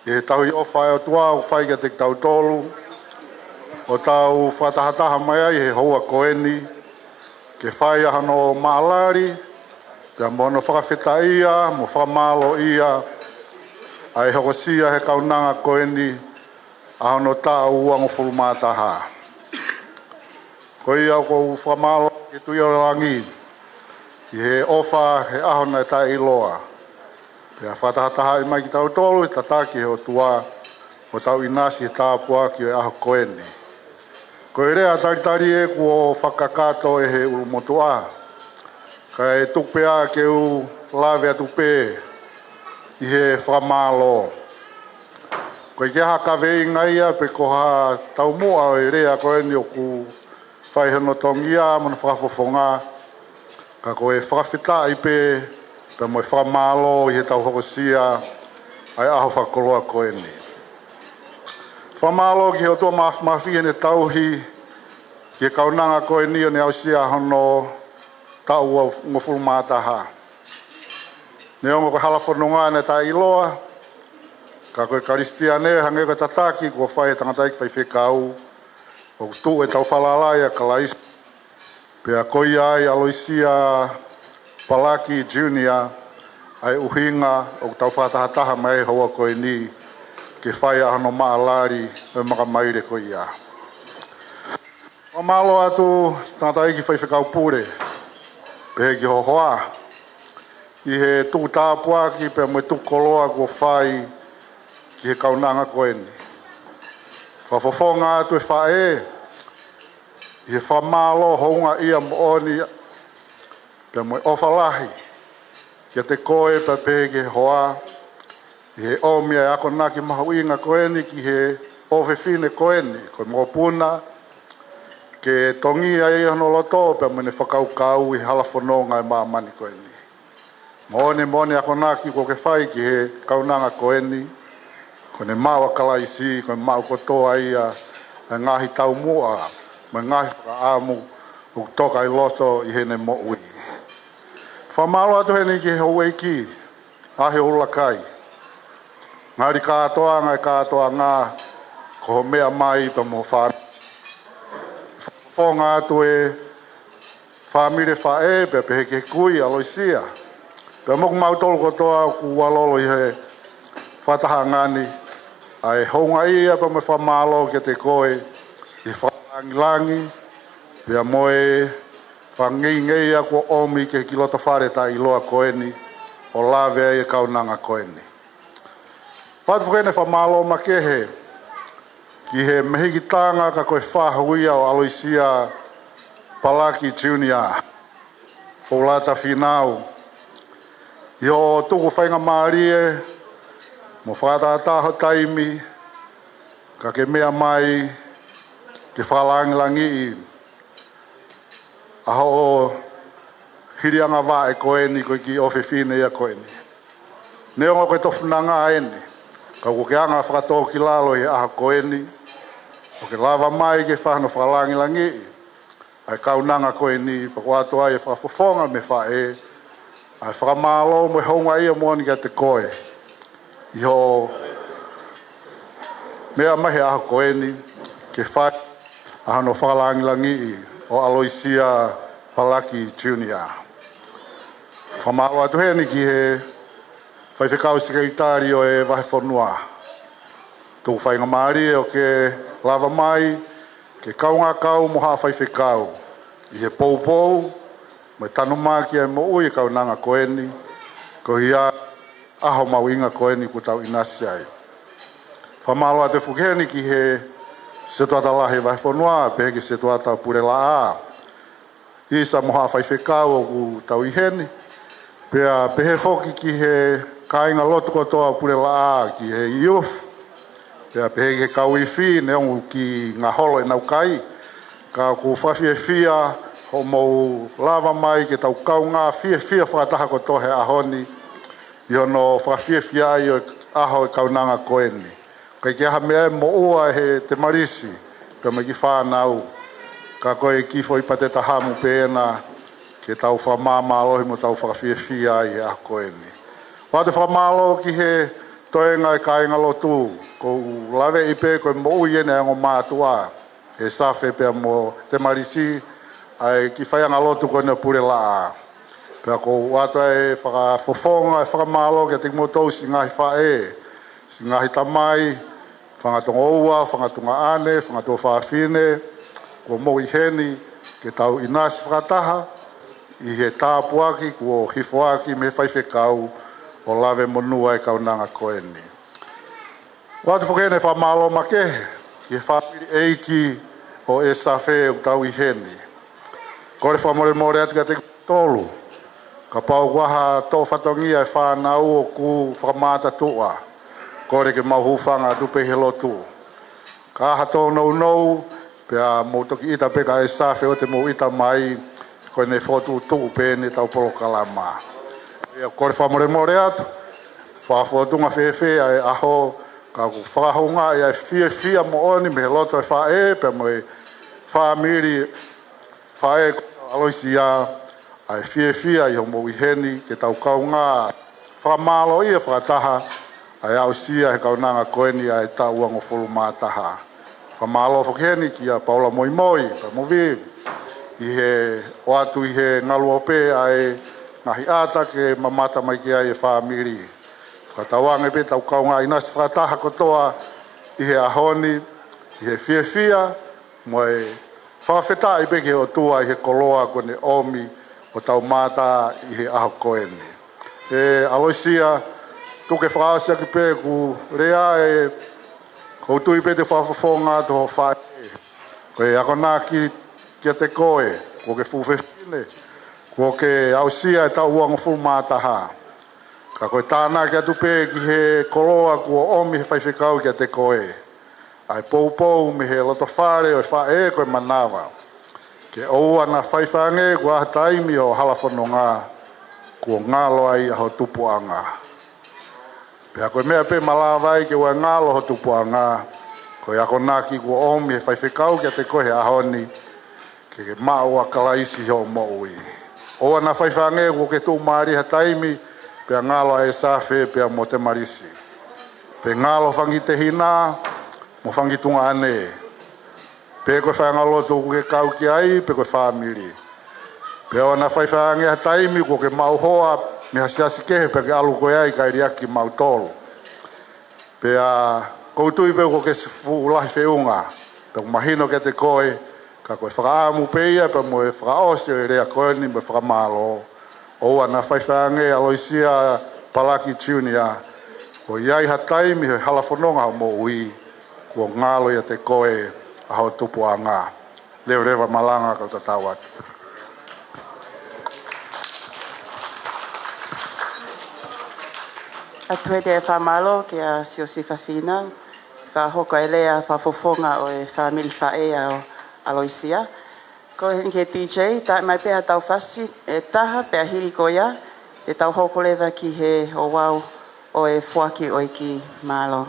e tau i ofa e o tua o whai te tau tolu. O tau whatahataha mai ai he hoa koeni ke whai ahano maalari pia mohono whakawhitai ia mo whamalo ia ai hokosia he kaunanga koeni ahano tau uango fulumataha. Ko ia ko whamalo ke tui o rangi i he ofa he ahona e tai iloa. Pea whatahataha i mai ki tau tolu i tataki he o tua o tau inasi he tāpua ki o e aho koeni. Ko e rea taritari e kua whakakato e he urumotua. Ka e tupea ke u lawe a tupe i he whamalo. Ko i ke haka vei ngaia pe ko ha tau mua o e rea koeni o ku whaihono tongia mana whakafofonga. Ka ko e whakawhita i pe mo e whamalo i he tau hokosia ai aho whakoloa koeni. Whamalo ki he o tua mawhi ne tauhi ki e kaunanga koeni o ne ausia hono tau au ngofuru mātaha. Ne ongo ko halafononga ne ta iloa, ka koe karistiane hange ko tataki ko whai tangatai ki whai whekau, o tu e tau whalalai a kalais, pea koi ai Aloisia Palaki Junior, ai uhinga o tau whatahataha mai hoa koe ni, ke whai ahano maalari e makamaire ko ia. O malo atu tangatai ki whai whekau pure, pe ki hohoa, i he tū tāpua ki pe mo tū koloa ko whai ki he kaunanga koeni. Whafofonga atu e whae, i he whamalo hounga ia mo oni, pe mo ofalahi, ki te koe pe pe ki he hoa, i he omia e ako naki mahuinga koeni ki he ofefine koeni, koe mo puna, ke tongi ai hono loto pe mo ne whakaukau i halafononga e maamani koeni. Mone ako naki ko ke whai ki he kaunanga koeni, ko ne maua kalaisi, ko ne mau kotoa ia, e ngahi tau mua, me ngahi whakaamu, o toka i loto i hene mo ui. Whamalo atu hene ki he haueki, ahe ulakai. Ngari kātoa ngai kātoa ngā, ko ho mea mai pa mo whāna. Whonga atu e whamire whae, pe pehe ke kui Aloisia. Pe moku mautolo kotoa ku walolo i he whataha ngani, ai honga ia pa me whamalo ke te koe, i whangilangi, pia moe whangei ia ko omi ke kilota whareta i loa koeni, o lawe e kaunanga koeni. Patu whakene whamalo makehe, ki he mehikitanga ka koe whahuia o Aloisia Palaki Junior, Paula finau. Yo tuku whainga maarie, mo whakataataho taimi, ka ke mea mai, ke whalangilangi i. Aho o hirianga wā e koeni, koe ki ofefine ia koeni. Neonga koe tofunanga aene, ka ko ke anga whakatoa ki lalo i aha koeni, o ke lava mai ke whahano whalangilangi i. Ai kaunanga koeni, pakuato ai e whafofonga me whae, ai whakamalo mo honga ia moani ka te koe. Iho mea mahe aho koeni ke whai ahano whakalangilangi i o Aloisia Palaki Junior. Whamalo atu heni ki he whaiwhekau sekretari o e wahe whanua. Tuku whainga maari o ke lava mai ke kaunga kau mo haa whaiwhekau. I he poupou, mai tanu maki ai mo ui kaunanga koeni, ko hia aho mauinga koeni ku tau inasi ai. Whamalo ate whukeni ki he setuata lahi vai whanua, pehe ki setuata pure la a. Isa moha whaiwhekau o ku tau iheni, pea pehe whoki ki he kainga lotu kotoa pure la a ki he youth, pea pehe ki kau i whi neongu ki ngā holo e nau kai, ka ku whawhie whia, ho mau lava mai ke tau kau ngā whia whakataha ko tohe ahoni, i hono whawhie whia i o aho e kaunanga koeni. Kai kia ha mea mo ua he te marisi, ka me ki whanau. Ka koe ki fo i pate tahamu pēna, ke tau whamamalohi mo tau whakawhiawhia i a koeni. Wa te whamalo ki he toenga e kāinga lotu, ko lawe i pē koe mo ui ene ango mātua, e sawhe pēr mo te marisi, ai ki whaianga lotu koe ne pure laa. Pēr ko wata e whakafofonga, e whakamalo ki a te motou si ngahi whae, si ngahi tamai, whangatonga oua, whangatonga ane, whangatonga whaafine, ko mo i heni, ke tau inasi whakataha, i he tāpuaki, ko hifoaki me whaiwhekau, o lawe monua e kaunanga koeni. Watu whakene whamalo make, i he whapiri eiki o e sawhe o tau i heni. Kore whamore more atu ka te tolu, ka pau waha tō whatongia e whanau o ku whakamata tua, kore ke mauhufanga tupe he lotu. Ka aha tō nou, pea mō toki ita peka e sawhe o te mō ita mai, koe ne whotu tuu pēne tau polo kalama. Kore whamore more atu, whaafotunga whewhea e aho, ka ku whakahonga e whia mo oni me he loto e whae, pe mo e whaamiri, whae Aloisia, ai whia i ho mo i heni, ke tau kaunga, whakamalo ia whakataha, ai Aloisia he kaunanga koeni ai ta uango whulu mātaha. Whamalo whakiheni ki a Paula Moimoi, pa mo vi, i he oatu i he ngaluope ai ngahi ata ke mamata mai ki ai e whaamiri. Whakatawange pe tau kaunga inasi whakataha kotoa i he ahoni, i he whia, mo e whawheta i peke o tua i he koloa kone omi o tau mata i he aho koeni. E Aloisia, tuke whaasia ki pe ku rea e koutu i pe te whawhawhonga to ho whae. Koe ako nā ki te koe, ko ke fuwhewhine, ko ke Aloisia e tau uango fu mātaha. Ka koe tāna ki atu pe ki he koloa kua omi he whaiwhekau ki te koe. Ai pou me he loto whare o whae koe manawa. Ke oua na whaiwhange kua taimi o halafononga kua ngalo ai aho tupuanga. Pea koe mea pe malawai ke ua ngalo ho tupuanga, koe ako naki kua omi he whaiwhekau ki te koe he ahoni, ke maua kalaisi ho moui. Oua na whaiwhange kua ke tū maari ha taimi, pea ngalo ai sawhe pea mo te marisi. Pe ngalo whangi te hina, mo whangi tunga ane. Pe koe whangalo tō ke kau ki ai, pe koe whamiri. Pe o na whaiwhange ha taimi, ko ke mauhoa, me hasiasi kehe pe ke alu koe ai kai riaki mau tolu. Pe a koutui pe ko ke ulahi whiunga, pe ko mahino ke te koe, ka koe whakaamu pe ia, pe mo e whakaosi o i rea koe ni me whakamalo. Oua na whaiwhange Aloisia Palaki Junior, ko iai ha taimi he halafononga ho mo ui, ko ngalo ia te koe aho tupuanga. Leo rewa malanga kau tatawat. A tue te whamalo ki a Siosi Whawhina, ka hoko e lea whafofonga o e whamiri whaea o Aloisia. Ko hini ke DJ, ta mai pēha tau whasi, e taha pēha hiri ko ia, e tau hoko lewa ki he o wau o e whuaki o iki malo.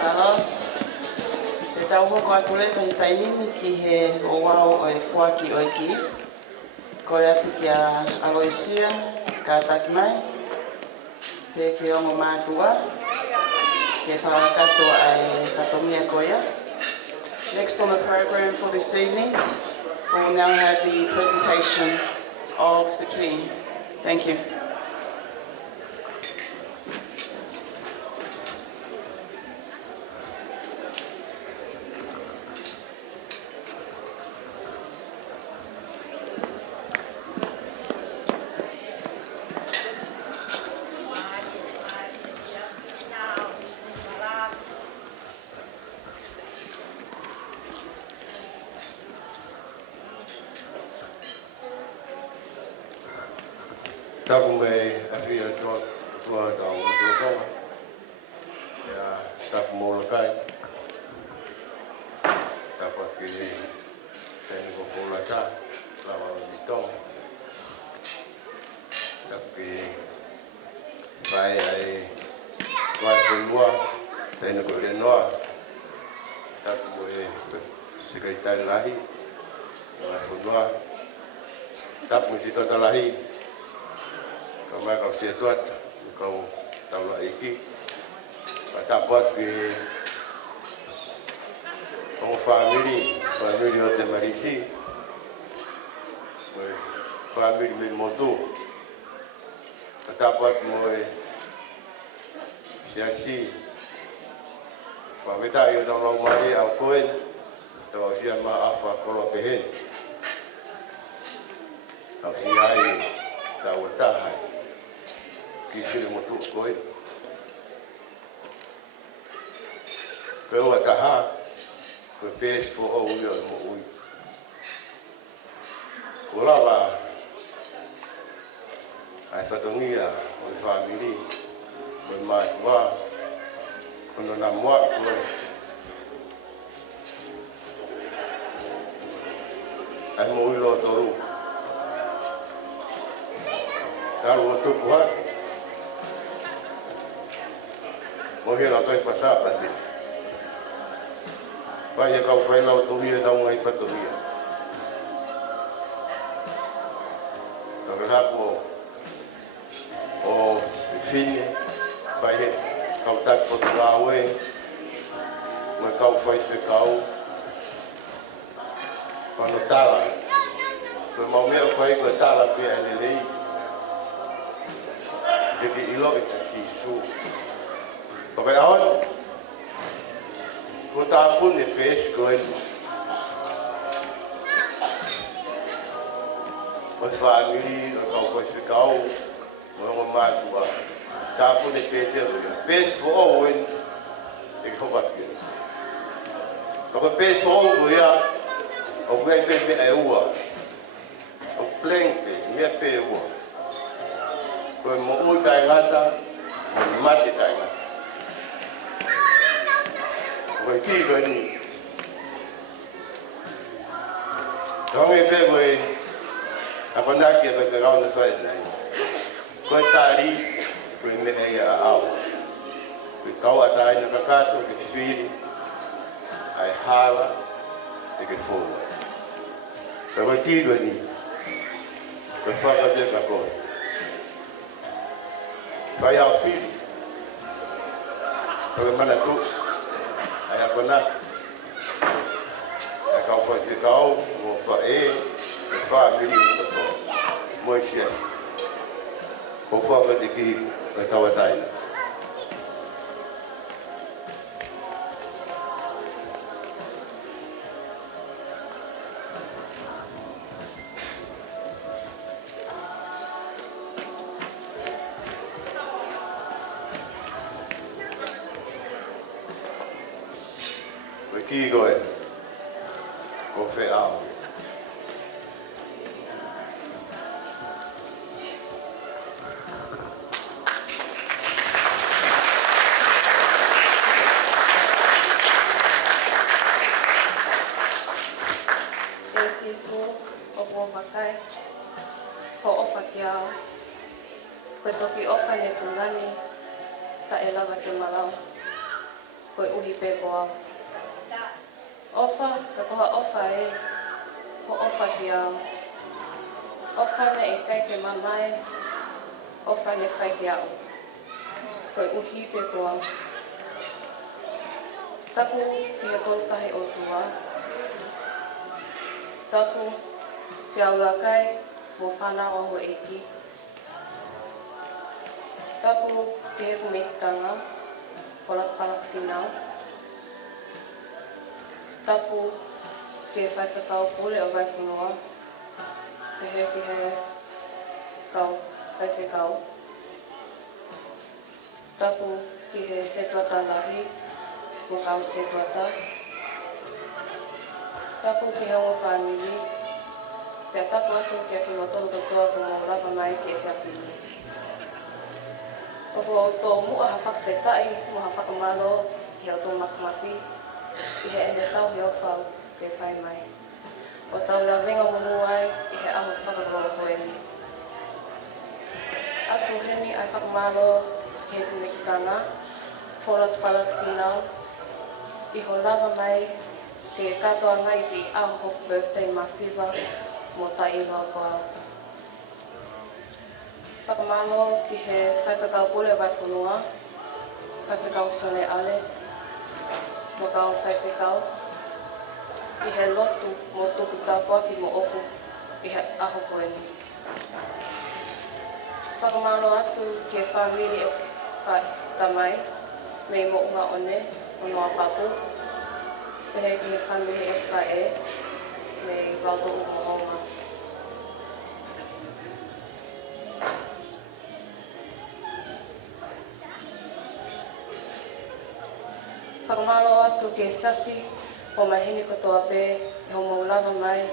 Alo. Te tau hoko atu le pahi tainimi ki he o wao o e fuaki o e ki. Ko rea atu ki a Aloisia, ka ataki mai. Te ke ongo mātua. Ke whakakato ai katomia koia. Next on the program for this evening, we will now have the presentation of the King. Thank you. Tapu me awhia tua tau tonga. Ia tapu mola kai. Tapu ki tēne ko pola tā, lawa o tonga. Tapu ki vai ai vai polua, tēne ko renoa. Tapu mo e sikai tai lahi, vai polua. Tapu mo si tota lahi. Kamai kau sia tuat, kau tahu lah iki. Tak buat ke orang family o te mariti, family me motu. Tak buat moi siasi. Pamita yo dong long mari au koen, tahu sia maaf kalau pehen. Au siai tahu tahan. Kisih motu koin. Pero ataha, ko pes fo o yo mo ui. Kolava. Ai fatongia, o family, o matua, o na moa ko. Ai mo lo toru. Kalau tu buat Morrer lá vai passar para ti. Vai a kau fai lau turia não ai fatoria. Kau o fine vai kau tak fotograwe. Mas kau fai se kau. Quando tala. Foi mau meu fai ko tala pe ele lei. Jadi ilo itu sisu. Pakai awal, kota pun ni pes koin. Mas family, kau kau, orang matua, tak pun ni pes ya. Pes for win, ikut bagi. Kalau pes for ya, aku yang pe ewa, aku pleng pe, ni pe ewa. Kau mau utai ngata, mau mati tai ngata. Bởi khi rồi thì đó nghe về với con đã kia với cái gạo nó xoay này coi ta đi với mình này ảo với câu ở đây nó có cá tôi cái suy đi ai hala thì cái phù rồi bởi khi rồi thì cái phát ra việc là rồi phải học phi rồi mà là tu ai aku nak kau pergi kau mau family betul Malaysia kau pergi ke kawasan Ki goe, ko whi au. E sisu, o po pakai, ko ofa kiao, ko toki ofa ne tungani, ta e lava ke malau. koe uhi pepoa. Ofa, ka koha ofa e, ho ofa ki au. Ofa ne e kai ke mamai, ofa ne whai ki au. Koe uhi pepoa. Taku ki a tolkahe o tua. Taku ki au lakai mo whana o ho eki. Taku ki he kumitanga, palak whinau. Tapu ke whaiwhakau pule o waiwhunua. Ke he kau whaiwhakau. Tapu ki he setuata lahi, mo kau setuata. Tapu ki he ongo whanili. Pea tapu atu ki a whimo tolu katoa ko mo lava mai ki e whiapili. O ko tō mua ha whakawhetai, mo ha whakamalo ki au tō makamafi. I he ende tau he ofau ke whai mai. O tau la venga munu ai i he aho whakakoro hoeni. Atu heni ai whakamalo he kumikitanga, palak whinau. I ho lava mai te katoa ngai ki aho birthday masiva mo tai iloa ko au. Whakamalo ki he whaiwhakau pule waiwhunua, whaiwhakau sone ale, mo kau whaiwhikau. I he lotu mo tuku tāpua ki mo oku i he aho koeni. Whakamalo atu ki he whamiri e tamai, mei mo unga one, o noa papu. Pehe ki he whamiri e whae, mei wauto u mo honga. Whakamalo atu ke sasi o mai hini kotoa pē, e ho mau lava mai,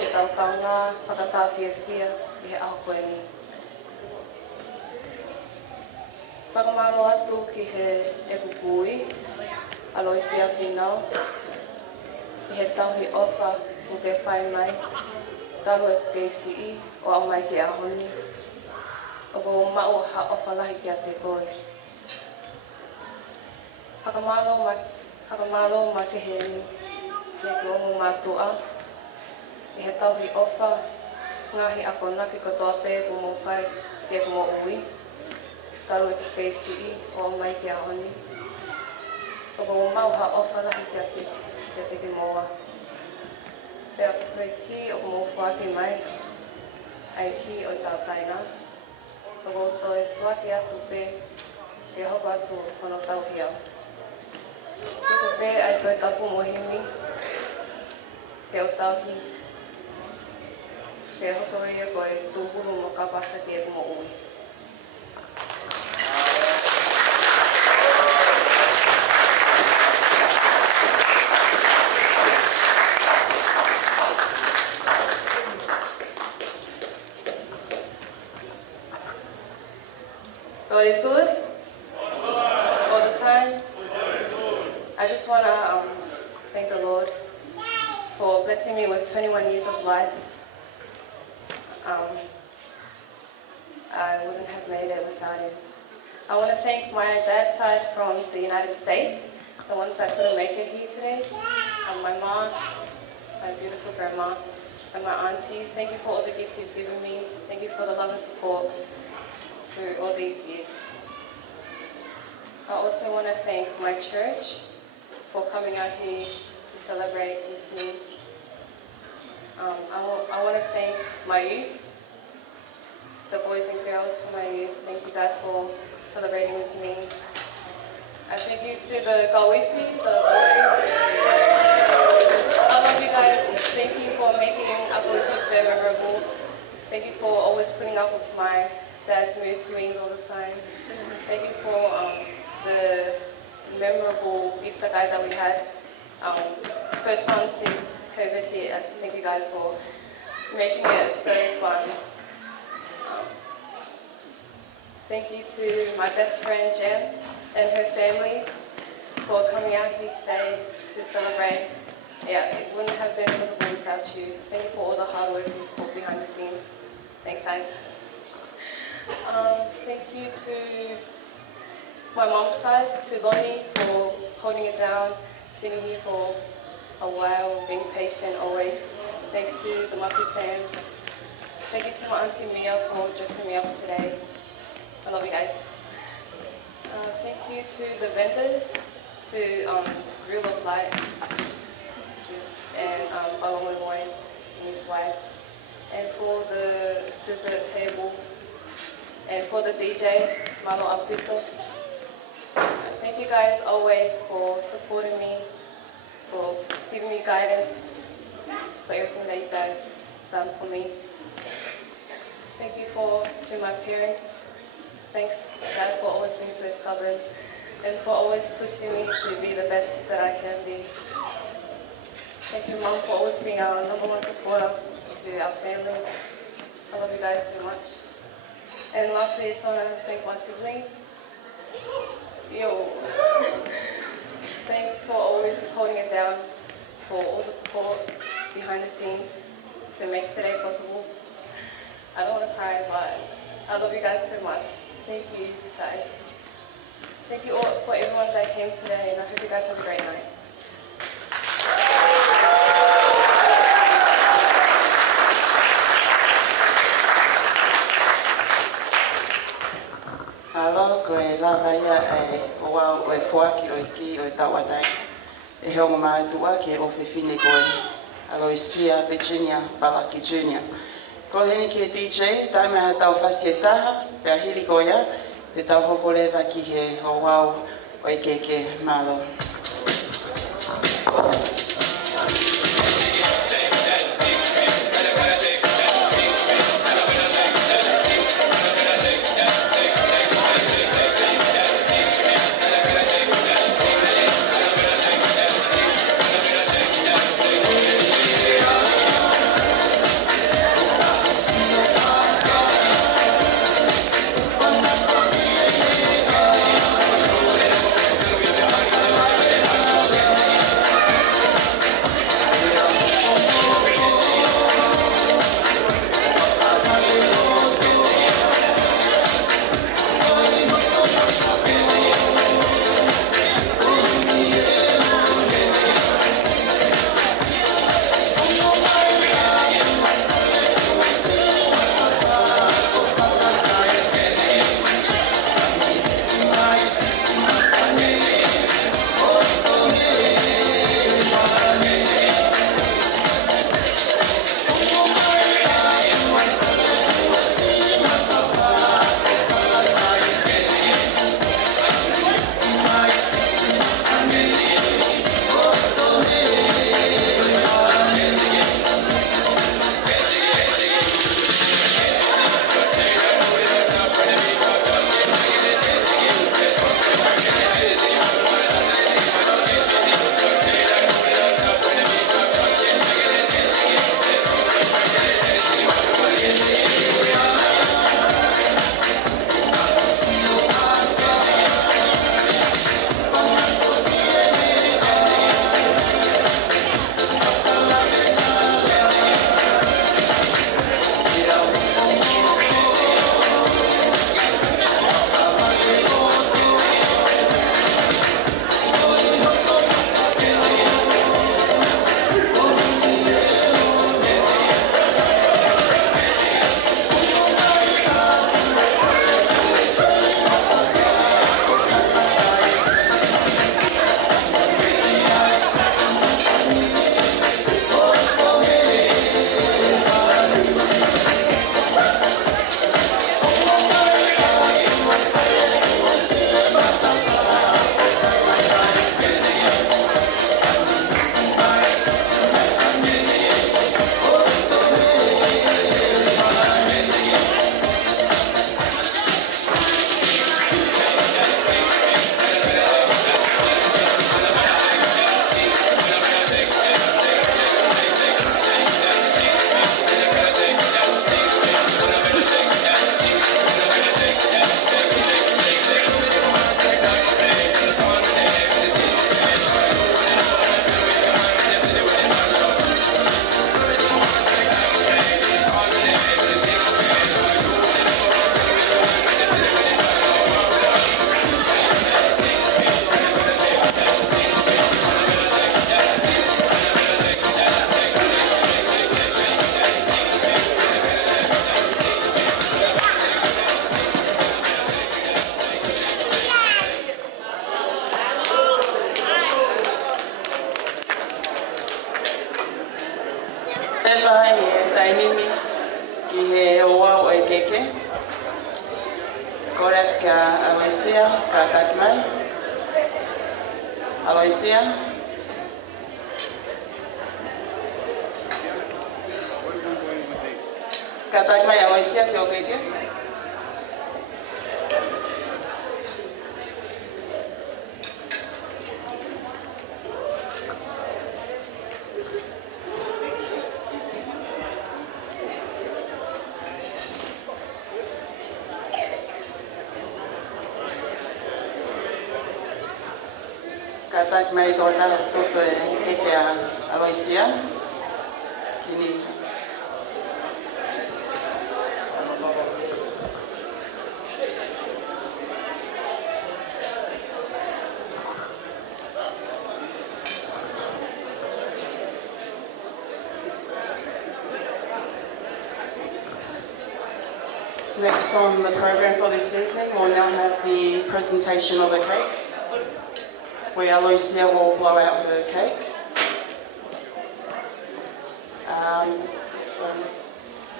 e tau kaunga, whakatāwhiawhia i he aho koeni. Whakamalo atu ki he ekukui, Aloisia whinau, i he tauhi ofa mo ke whai mai, talu e keisii o au mai ki ahoni, o ko mau ha ofa lahi ki a te koe. Whakamalo ma ke heni, ne ki ongu mātua, i he tauhi ofa, ngahi ako naki kotoa pē ko mo whai ke ko mo ui, talu e keisii o au mai ki ahoni, o ko mau ha ofa lahi ki a te moa. Pea koe ki o ko mo whaki mai, ai ki o tau taina, o ko toi whaki atu pē, ke hoko atu kono tau hiau. Tuku pē ai toi tapu mohimi, ke o tauhi, ke hoko ia koe tūhuru mo kapasta ki e mo ui. God is good? All the time? I just want to thank the Lord for blessing me with 21 years of life. I wouldn't have made it without him. I want to thank my dad's side from the United States, the ones that couldn't make it here today. My mom, my beautiful grandma, and my aunties. Thank you for all the gifts you've given me. Thank you for the love and support through all these years. I also want to thank my church for coming out here to celebrate with me. I want to thank my youth, the boys and girls for my youth. Thank you guys for celebrating with me. I thank you to the Gawifi, the boys. I love you guys. Thank you for making Gawifi so memorable. Thank you for always putting up with my dad's mood swings all the time. Thank you for the memorable gift guide that we had. First one since COVID hit. I just thank you guys for making it so fun. Thank you to my best friend Jen and her family for coming out here today to celebrate. Yeah, it wouldn't have been possible without you. Thank you for all the hard work you put behind the scenes. Thanks guys. Thank you to my mom's side, to Lonnie for holding it down, sitting here for a while, being patient always. Thanks to the Mafi fans. Thank you to my auntie Mia for dressing me up today. I love you guys. Thank you to the vendors, to Real of Light, and Paula Moimoi and his wife, and for the dessert table, and for the DJ, Malo Apito. Thank you guys always for supporting me, for giving me guidance, for everything that you guys done for me. Thank you to my parents. Thanks, Dad, for always being so stubborn and for always pushing me to be the best that I can be. Thank you, Mom, for always being our #1 supporter to our family. I love you guys so much. And lastly, I just want to thank my siblings. Yo, thanks for always holding it down, for all the support behind the scenes to make today possible. I don't want to cry, but I love you guys so much. Thank you, guys. Thank you all for everyone that came today, and I hope you guys have a great night. Alo, koe lava ia o wau o fuaki o iki o tawatai. E hongo mātua ke o whiwhine koe. Aloisia, Virginia, Palaki Junior. Ko heni ke DJ, tai mea tau whasi e taha, pia hiri ko ia, te tau hoko lewa ki he o wau o ke malo. kainimi ki he oa o e keke. Korek ka Aloisia ka takmai. Aloisia. Ka takmai Aloisia ki o keke. Katak mai total tuto keke Aloisia kini Next on the program for this evening, we'll now have the presentation of the cake, where Aloisia will blow out her cake.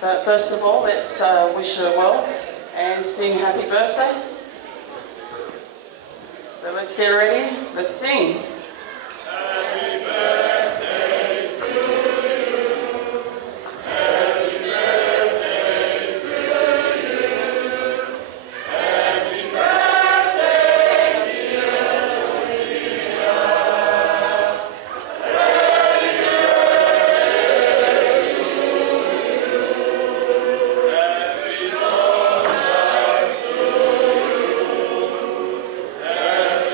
But first of all, let's wish her well and sing happy birthday. So let's get ready, let's sing. Happy birthday to you. Happy birthday to you. Happy birthday, dear Aloisia. Happy birthday to you. Happy long life to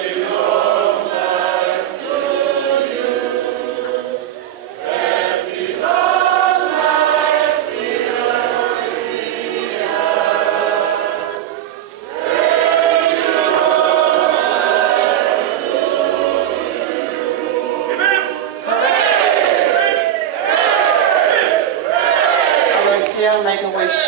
you. Happy long life to you. Happy long life, dear Aloisia. Aloisia, make a wish.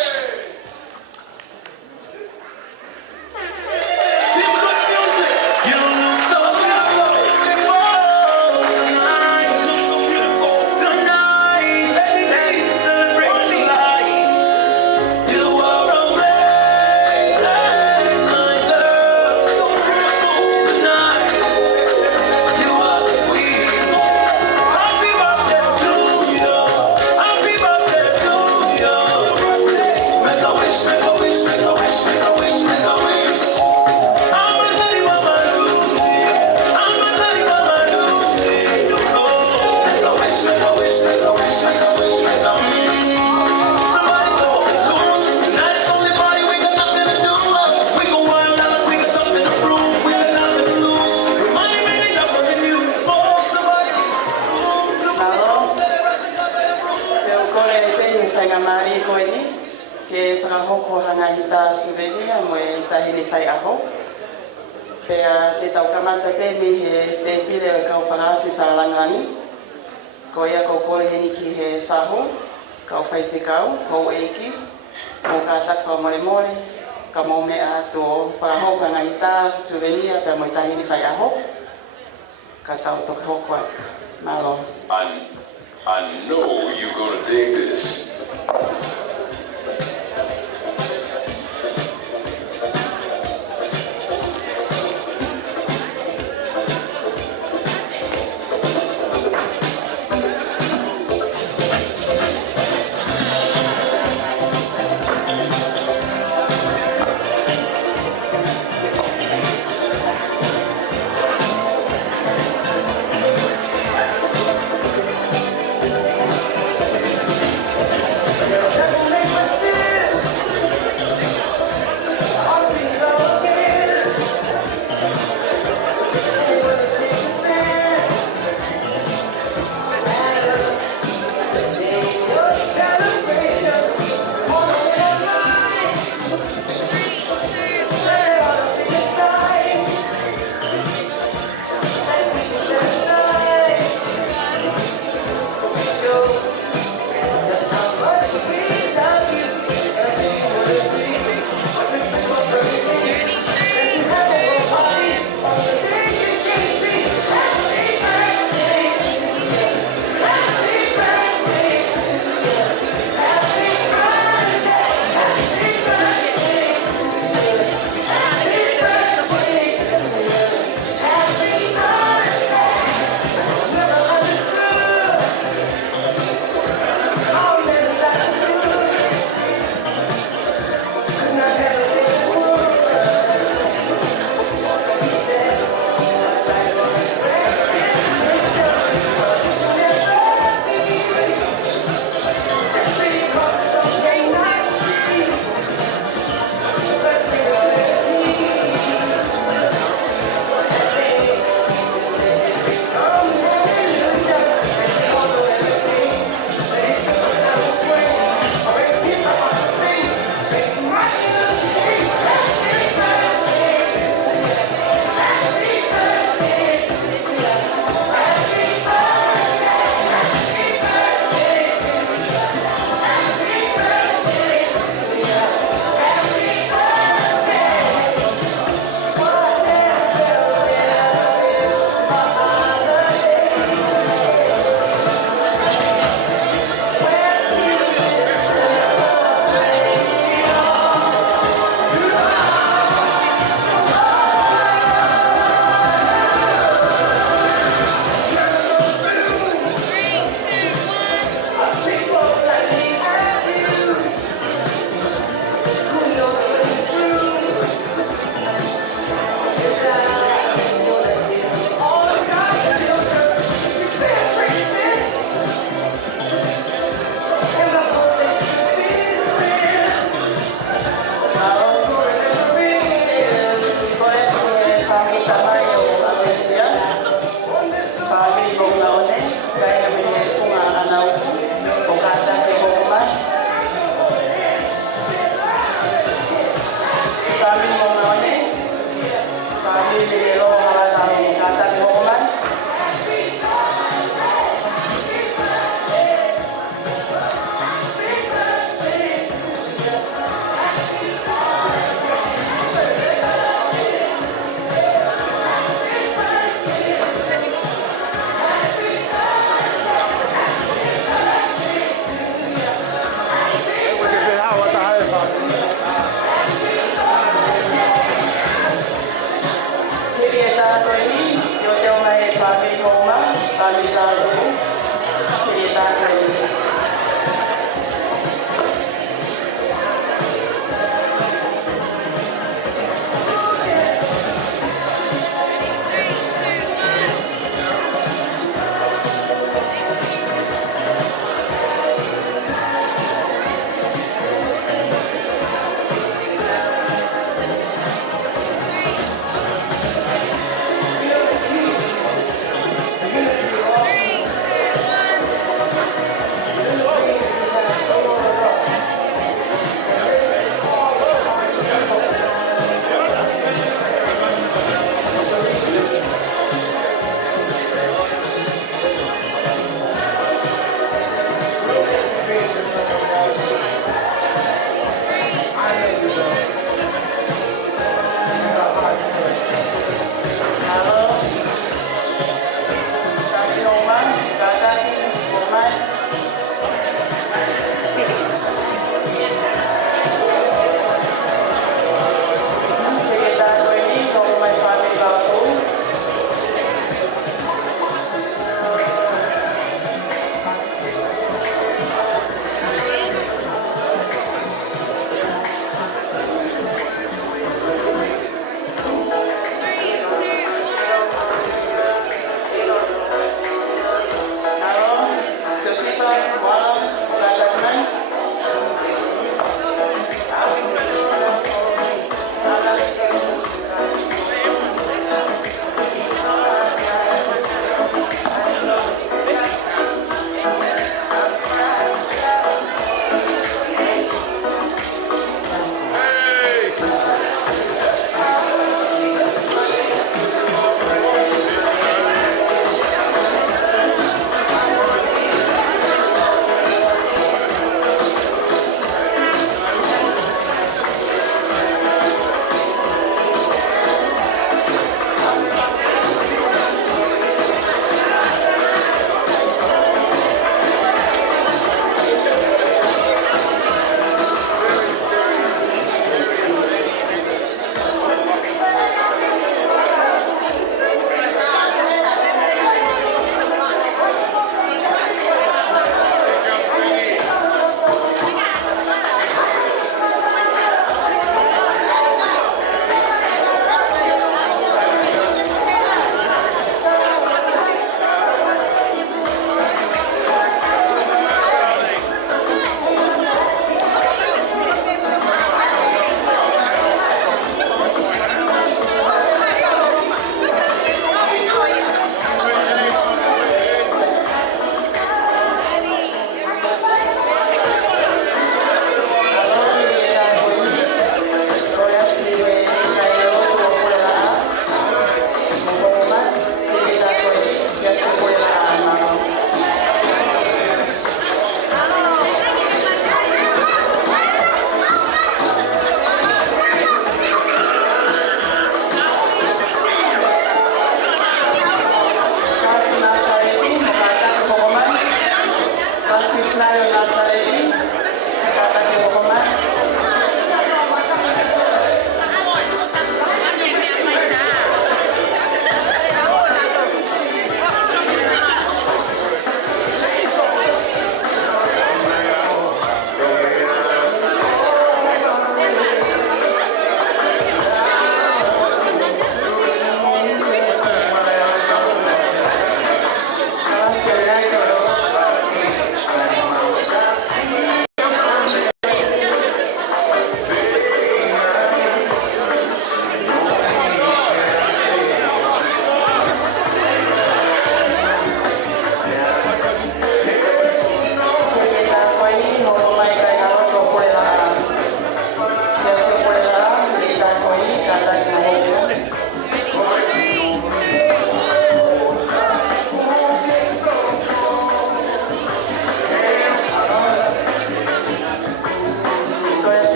Ke whakahoko hanga i tā suveria mo e tahini whai aho. Pea te tau kamata te mi he te pire o kau whakawhi whalangangi. Ko ia kou kore heni ki he whaho, kau whai whikau, kou eiki, mo ka takwa more more, ka mo mea tō whakahoko hanga i tā suveria pea mo i tahini whai aho. Ka tau toka hoko atu. Malo. I know you're gonna dig this. Yeah.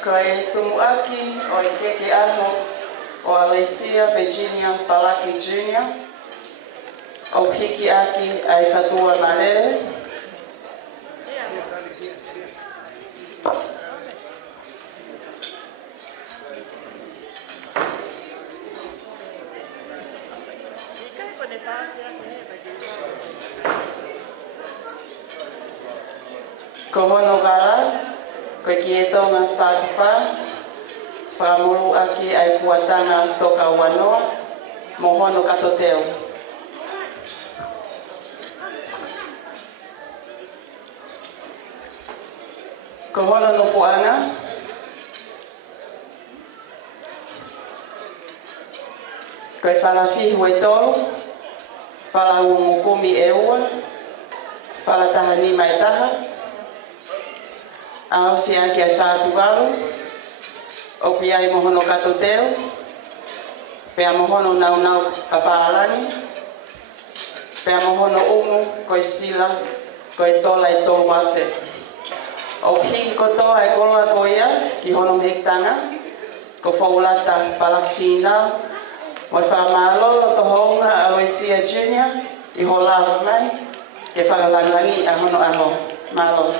Kai tumuaki o keke ano o Aloisia, Virginia, Palaki Jr. O hiki aki ai fatua malele. Kohono wala, koe ki e tonga whātuwha, whamuru aki ai fuatanga toka wanoa, mohono kato teo. Kohono no fuanga, koe whalafihu e tolu, whalahungukumi e ua, whalataha ni mai taha, Awhi aki ai whātuwaru, o pi ai mohono kato teo, pea mohono nau papaalani, pea mohono umu, koe sila, koe tola e tō wafe. O hiki kotoa e koroa ko ia, ki hono mektanga, ko whaulata Palaki nau, moi whamalo to hounga Aloisia Jr. I ho lawa mai, ke whakalangangi a hono ano, malo.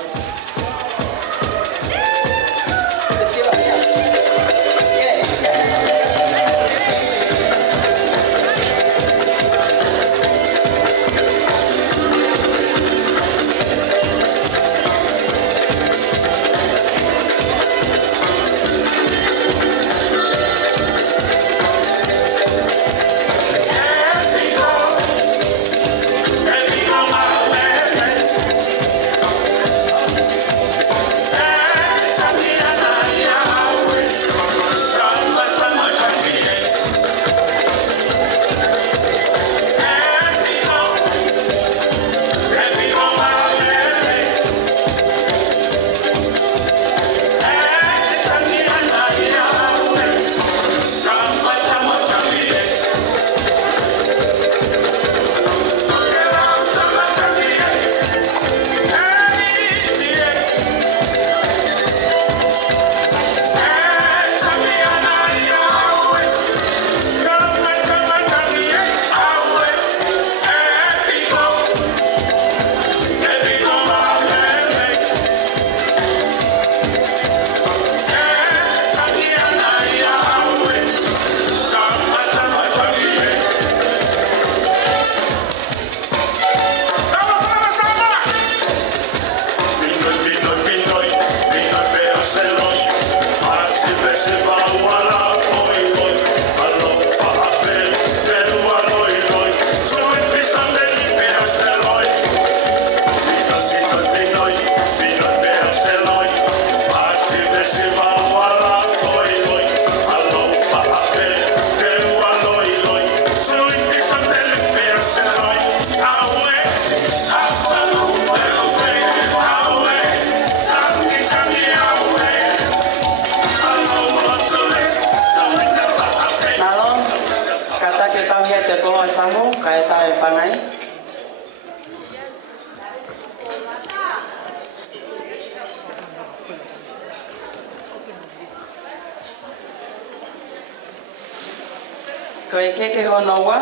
Ko e keke hono wa.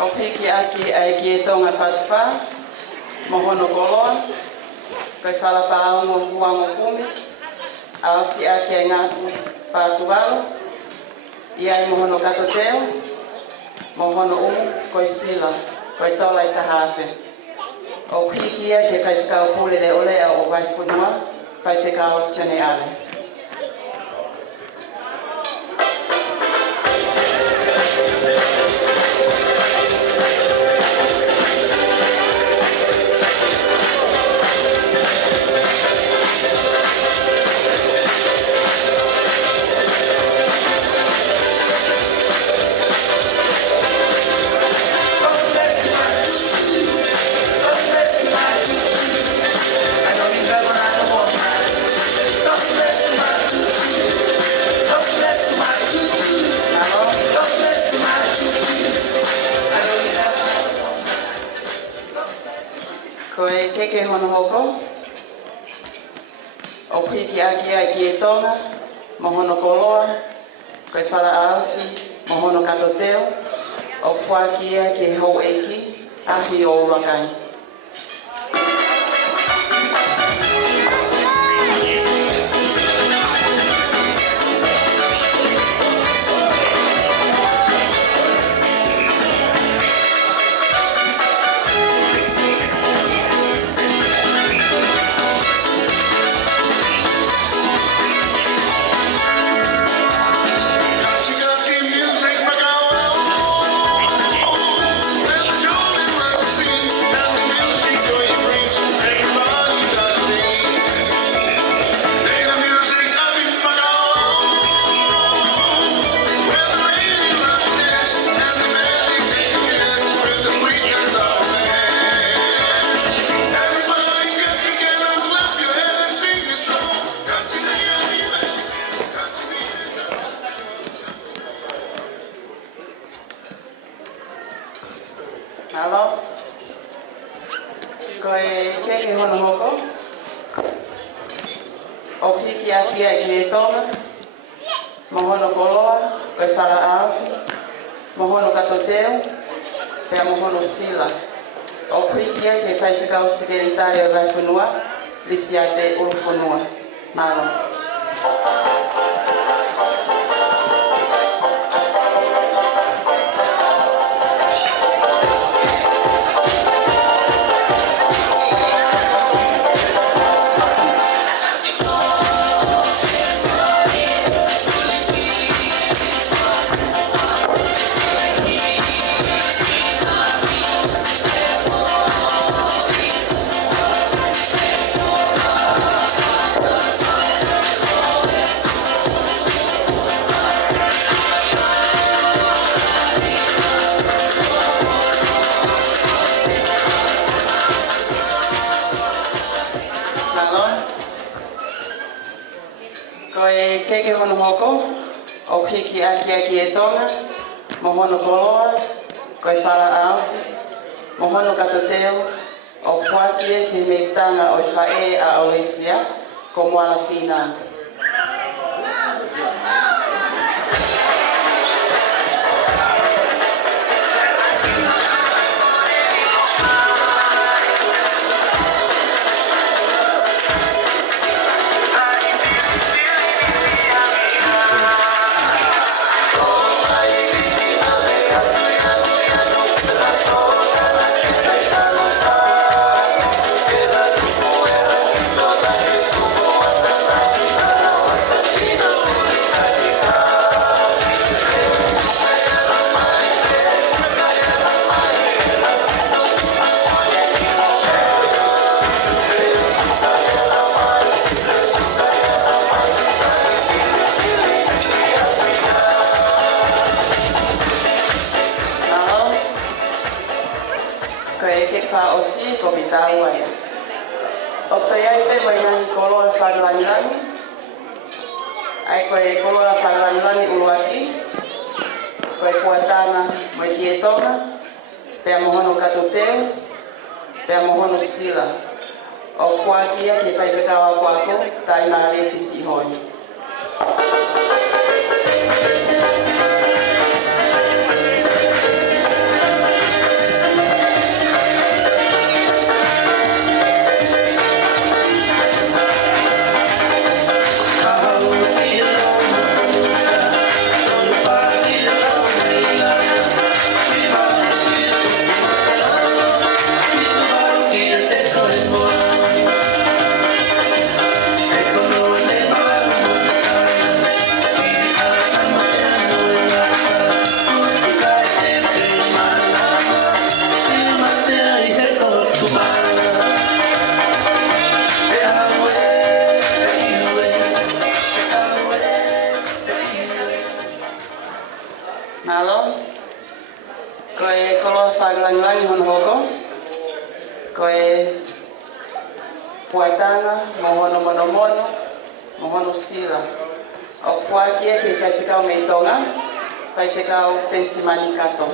O piki aki ai ki e tonga patwha. Mohono koloa. Ko e whalapaa mo huango kumi. Awaki aki ai ngātu pātuaro. Iai mohono kato teo. Mohono umu ko e sila. Ko e tola i tahawhe. O piki ia ke kai whikao pule le ole a o vai whunua. Kai whikao sione ale. Ko e keke hono hoko. O piki aki ai ki e tonga. Mohono koloa. Ko e whala awhi. Mohono kato teo. O whaki ia ki e hou eki. Ahi o urakai. Halo. Ko e keke hono hoko. O piki aki ai ki e tonga. Mohono koloa. Ko e whala awhi. Mohono kato teo. Pea mohono sila. O piki ai ke whai whikao sigeritari o vai whenua. Lisi a te uru whenua. Malo. Ko e keke hono hoko, o hiki aki aki e tonga, mohono koloa, ko e whala awhi, mohono kato teo, o whakie ke meitanga o whae a Aloisia, ko moala whina. Fa osi ko bitau ai. O te ai te mai nani kolo e whagalanilani. Ai ko e kolo e whagalanilani uruaki. Ko e kuatana mai ki e tonga. Pea mohono kato teo. Pea mohono sila. O kuakia ke whai pekawa kuako. Tai nā le kisi hoi. langi hono hoko. Ko e puatanga, mohono mono mono, mohono sila. O puakia ki kai te kau mei tonga, kai te kau pensimani kato.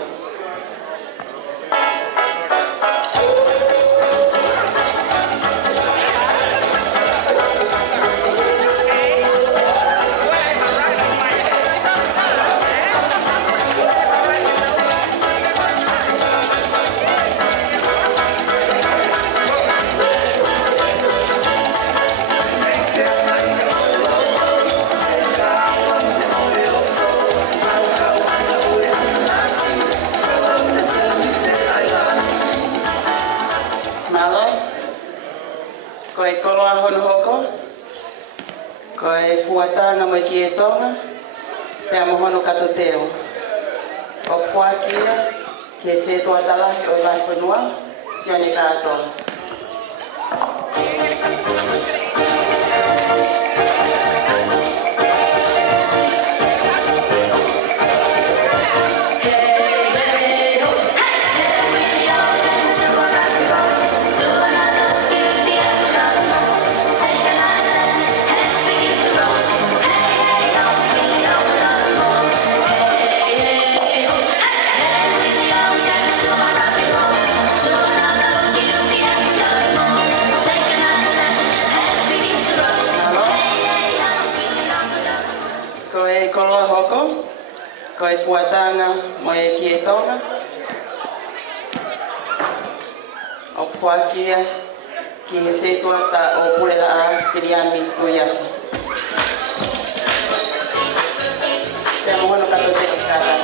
Ko e koloa hono hoko, ko e fuatanga mo ki e tonga, pea mohono kato teo. O fuakia, ki e se toa talahi o vai whanua, sione ka atoa. Ko e fuatanga mo e ki e tonga. O puakia ki he se tuata o pulela a kiriami tuiaki. Te mohono kato te kata.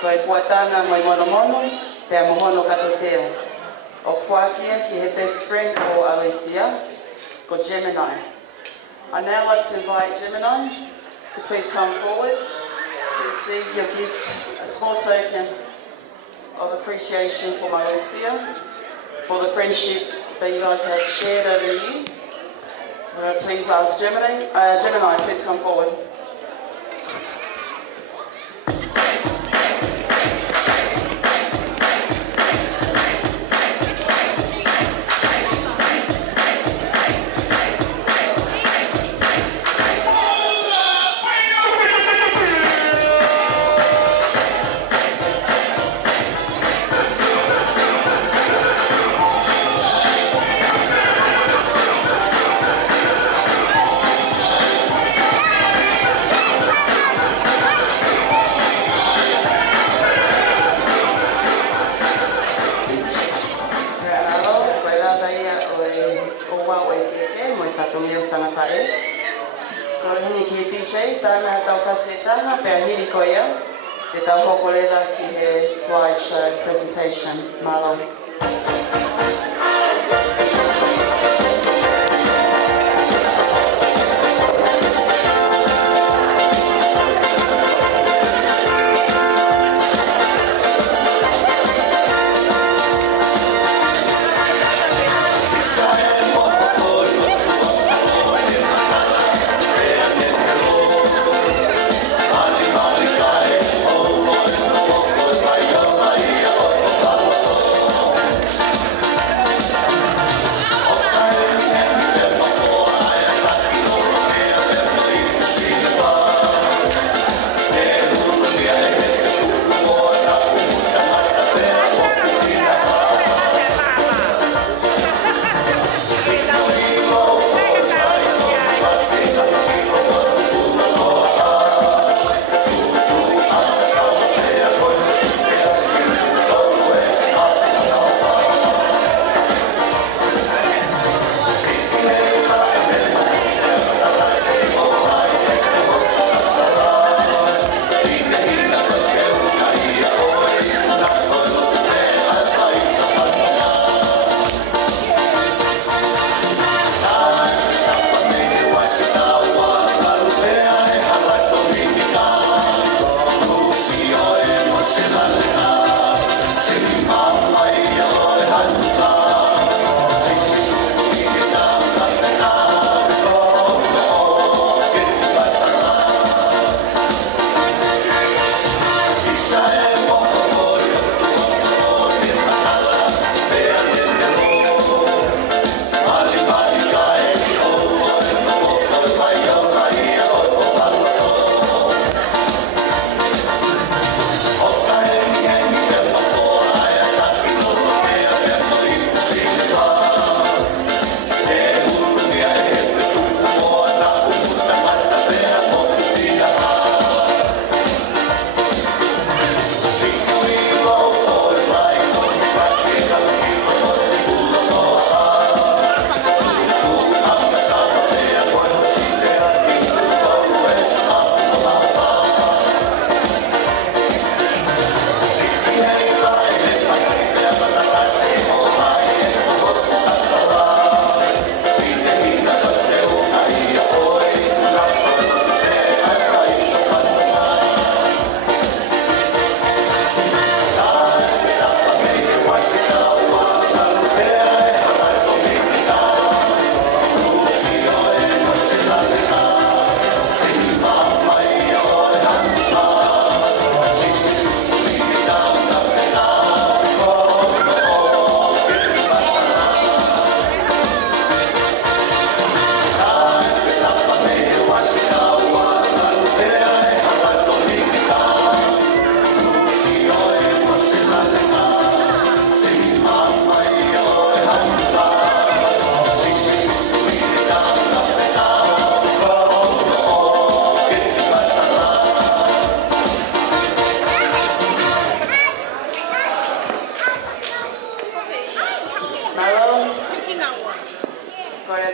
Ko e puatanga mai mono mono, pea mohono kato teo. O puakia ki he best friend o Aloisia, ko Gemini. I now like to invite Gemini to please come forward to receive your gift, a small token of appreciation for Aloisia, for the friendship that you guys have shared over the years. Please ask Gemini, please come forward. Slideshow presentation, Malo.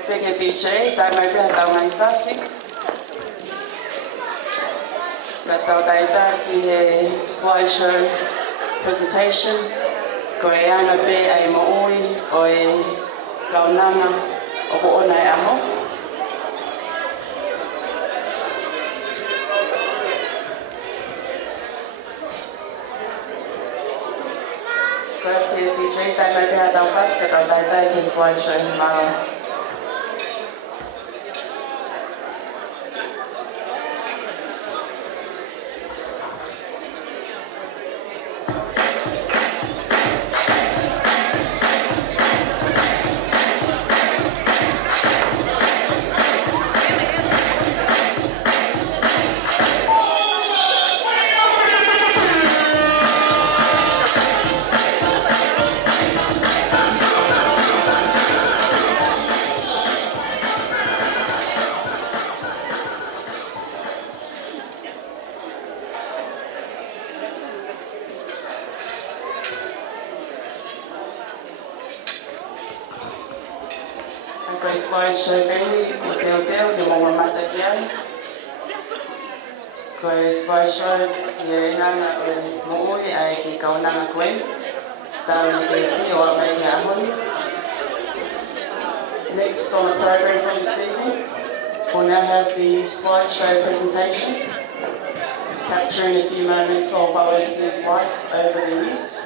peke DJ, tai mai pia tau ngai tasi. Ka tau taita ki he slideshow presentation. Ko e ana pe ai Moimoi o e kaunanga o ko ona e aho. Ka pe DJ tai mai pia tau pas ka tau taita ki slideshow maro. Koe slideshow baby, o te maua mata ki ai. Koe slideshow ki e inanga o Moimoi ai ki kaunanga koe. Tau ni e si o a mai ki ahoni. Next on the program for this evening, we'll now have the slideshow presentation, capturing a few moments of Alosia's life over the years.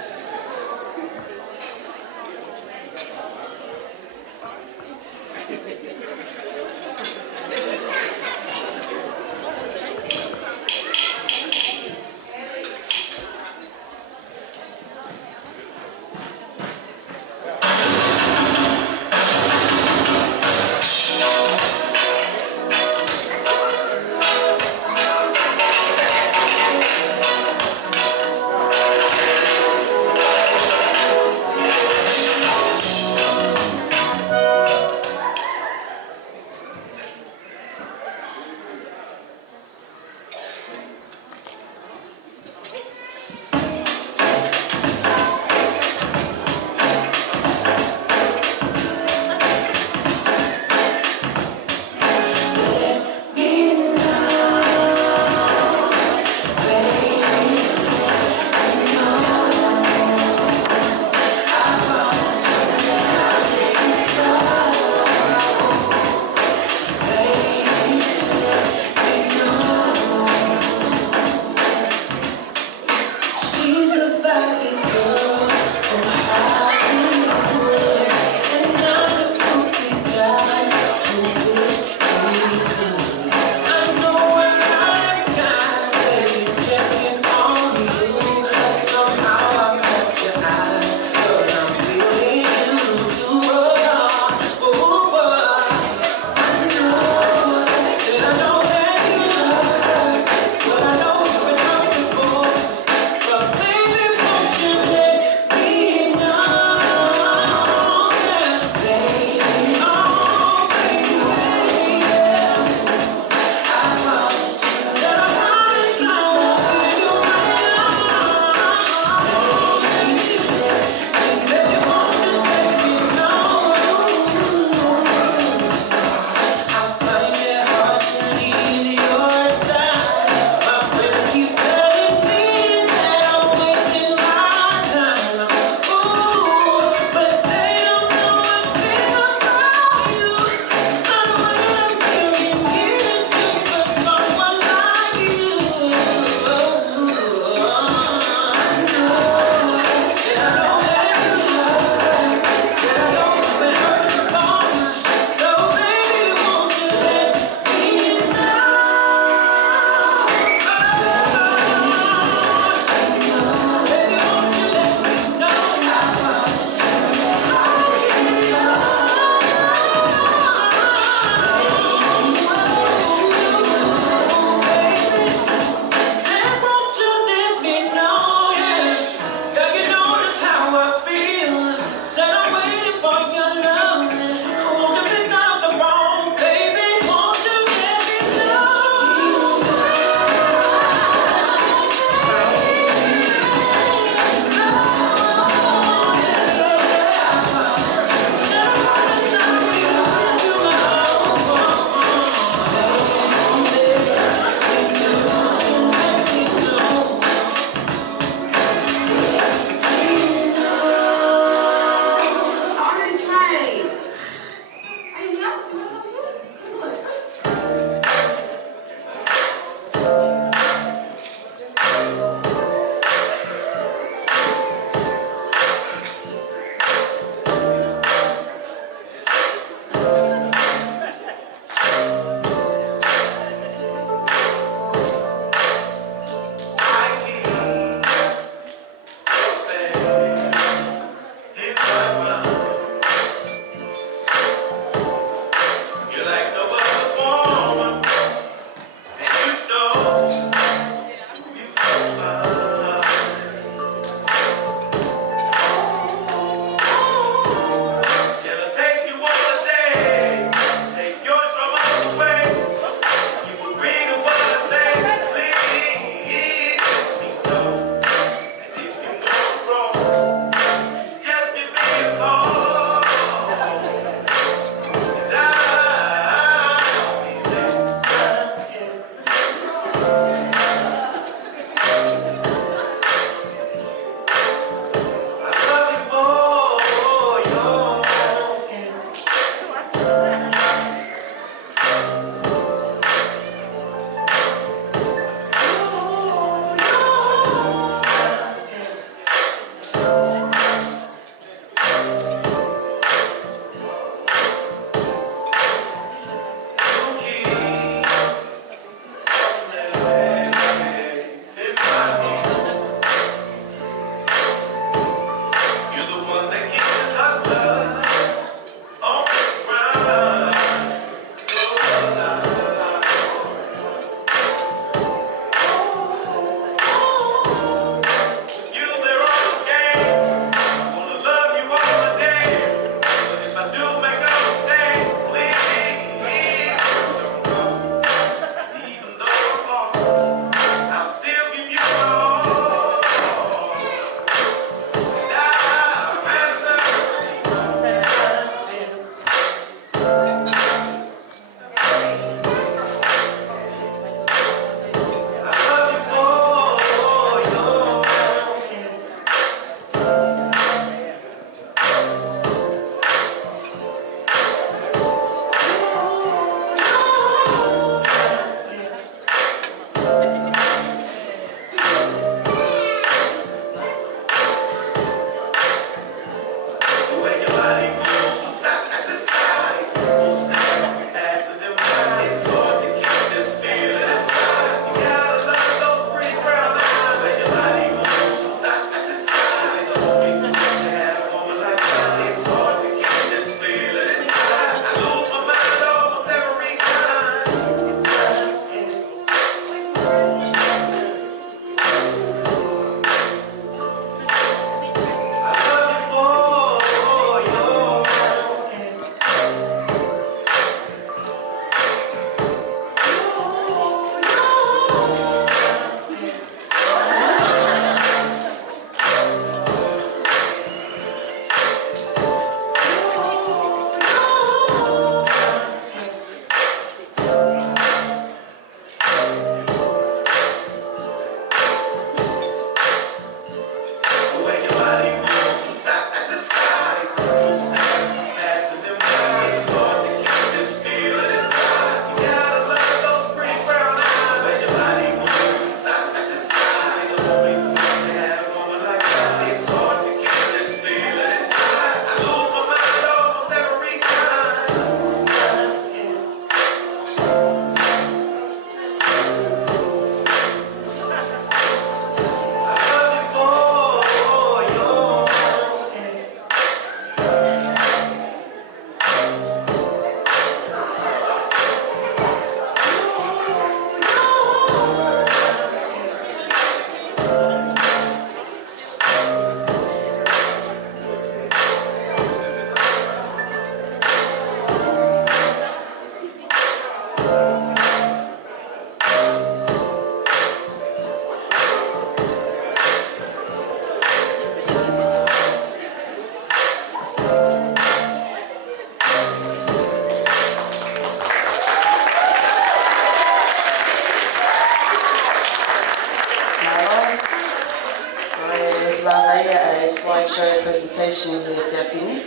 presentation he Pia Fini.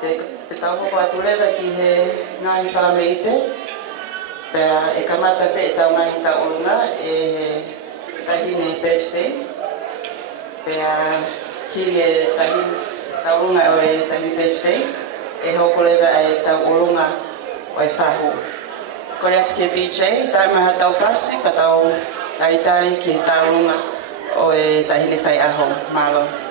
Te tau hoko atu lewa ki he ngai whalameite. Pea e kamata pe e tau mai ta urunga e tahine birthday. Pea kiri e tahine ta urunga o e tahine birthday. E hoko lewa e tau urunga o e whahu. Kore atu ke DJ, tai maha tau whasi, ka tau taritari ki he ta urunga o e tahine whai aho. Malo.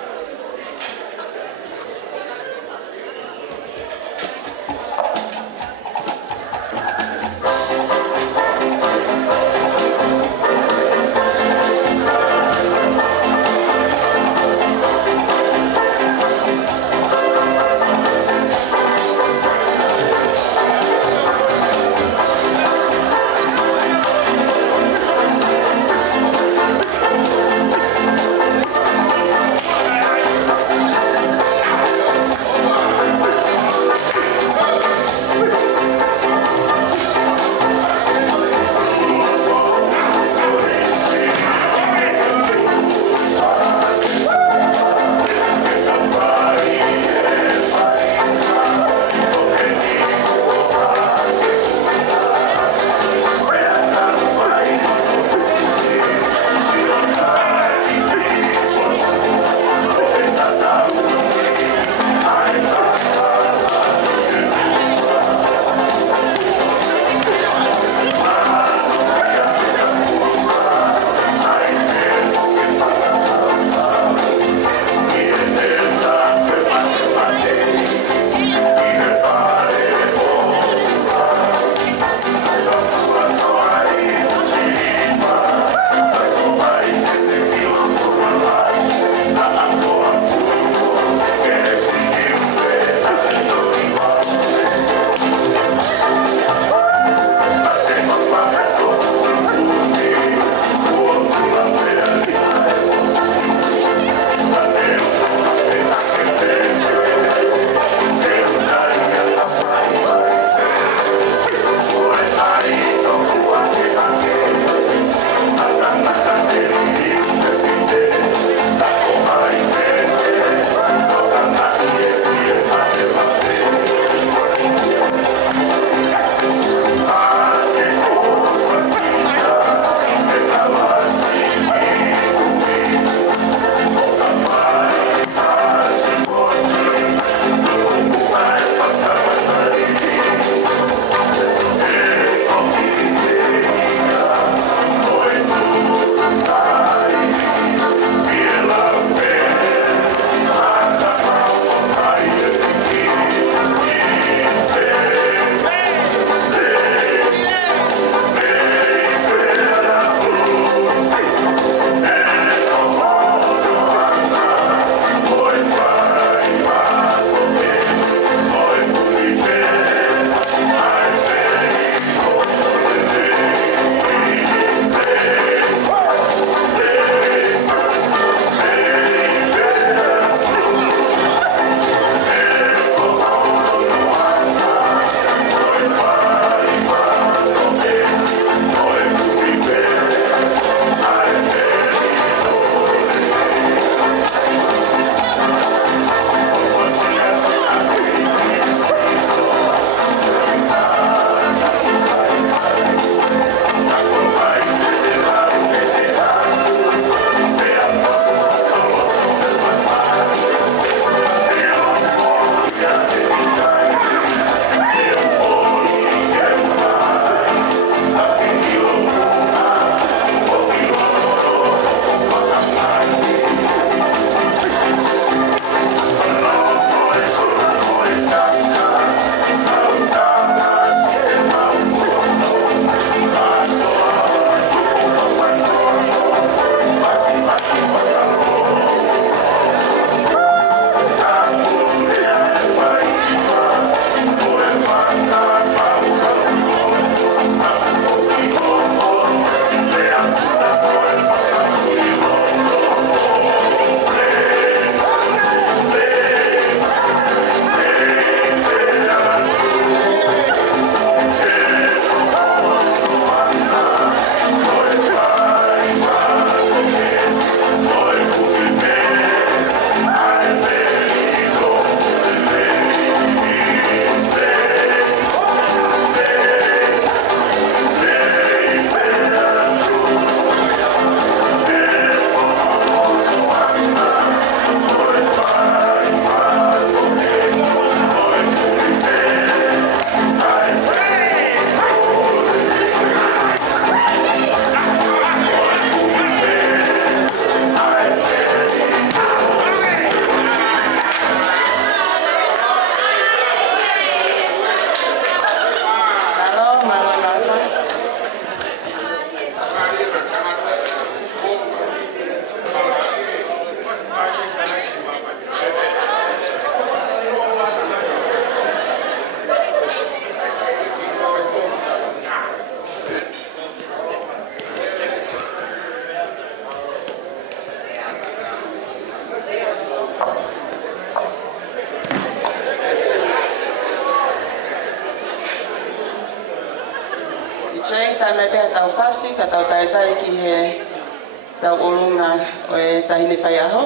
sei tai mai pēha tau whasi, ka tau tai ki he tau olunga o e tahine whai aho.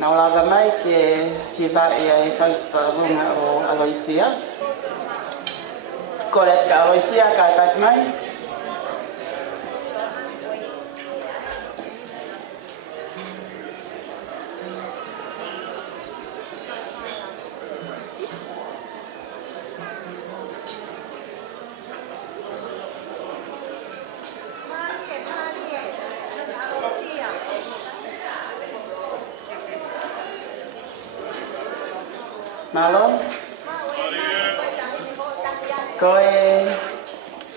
Na olaga mai ke hiva e festival o Aloisia. Koret ka Aloisia ka tak mai. Malon. Koe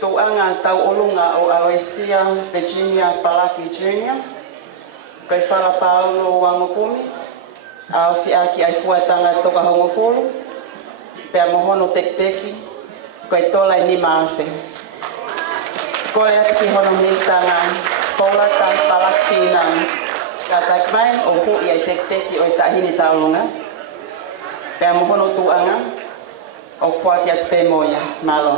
tuanga tau olunga o Aloisia, Virginia, Palaki Junior. Koe whala Paula o Wangopumi. Au whiaki ai fuatanga toka hongofolu. Pea mohono tekpeki. Koe tola ni maafe. Koe ati hono mitanga Paula tan Palaki na katakmai o hui ai tekpeki o tahini taulunga. Pea mohono tuanga o fuaki at pe moia, malo.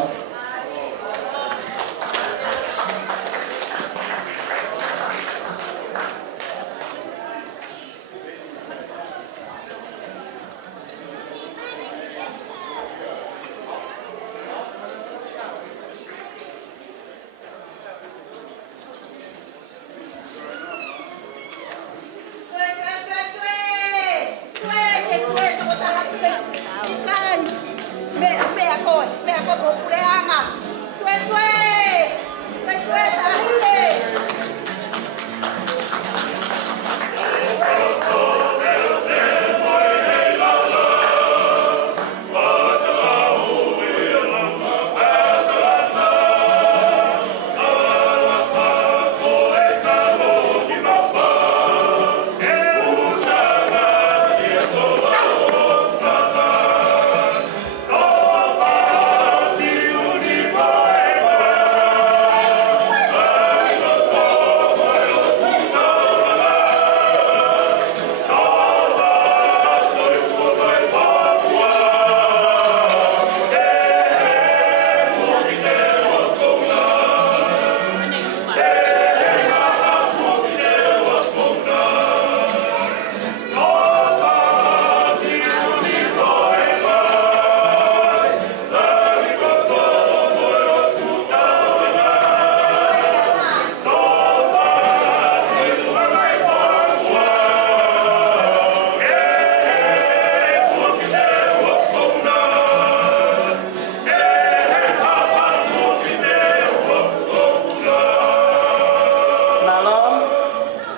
Mẹ con bố phụ đấy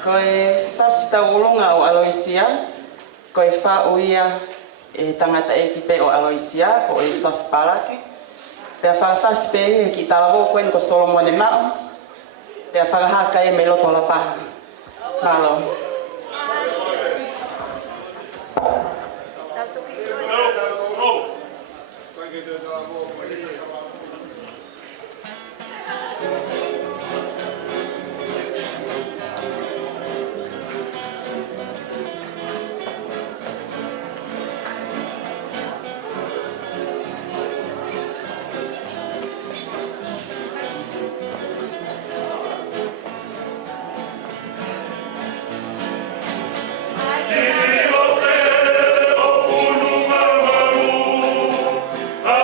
Ko e whasita urunga o Aloisia, ko e whauia e tangata e kipe o Aloisia, ko e saf Palaki. Pea whawhasi pe e ki talawo koen ko Solomon e mao. Pea whakahaka e me loto la paha. Malo. Você, o Punu Mamaru, a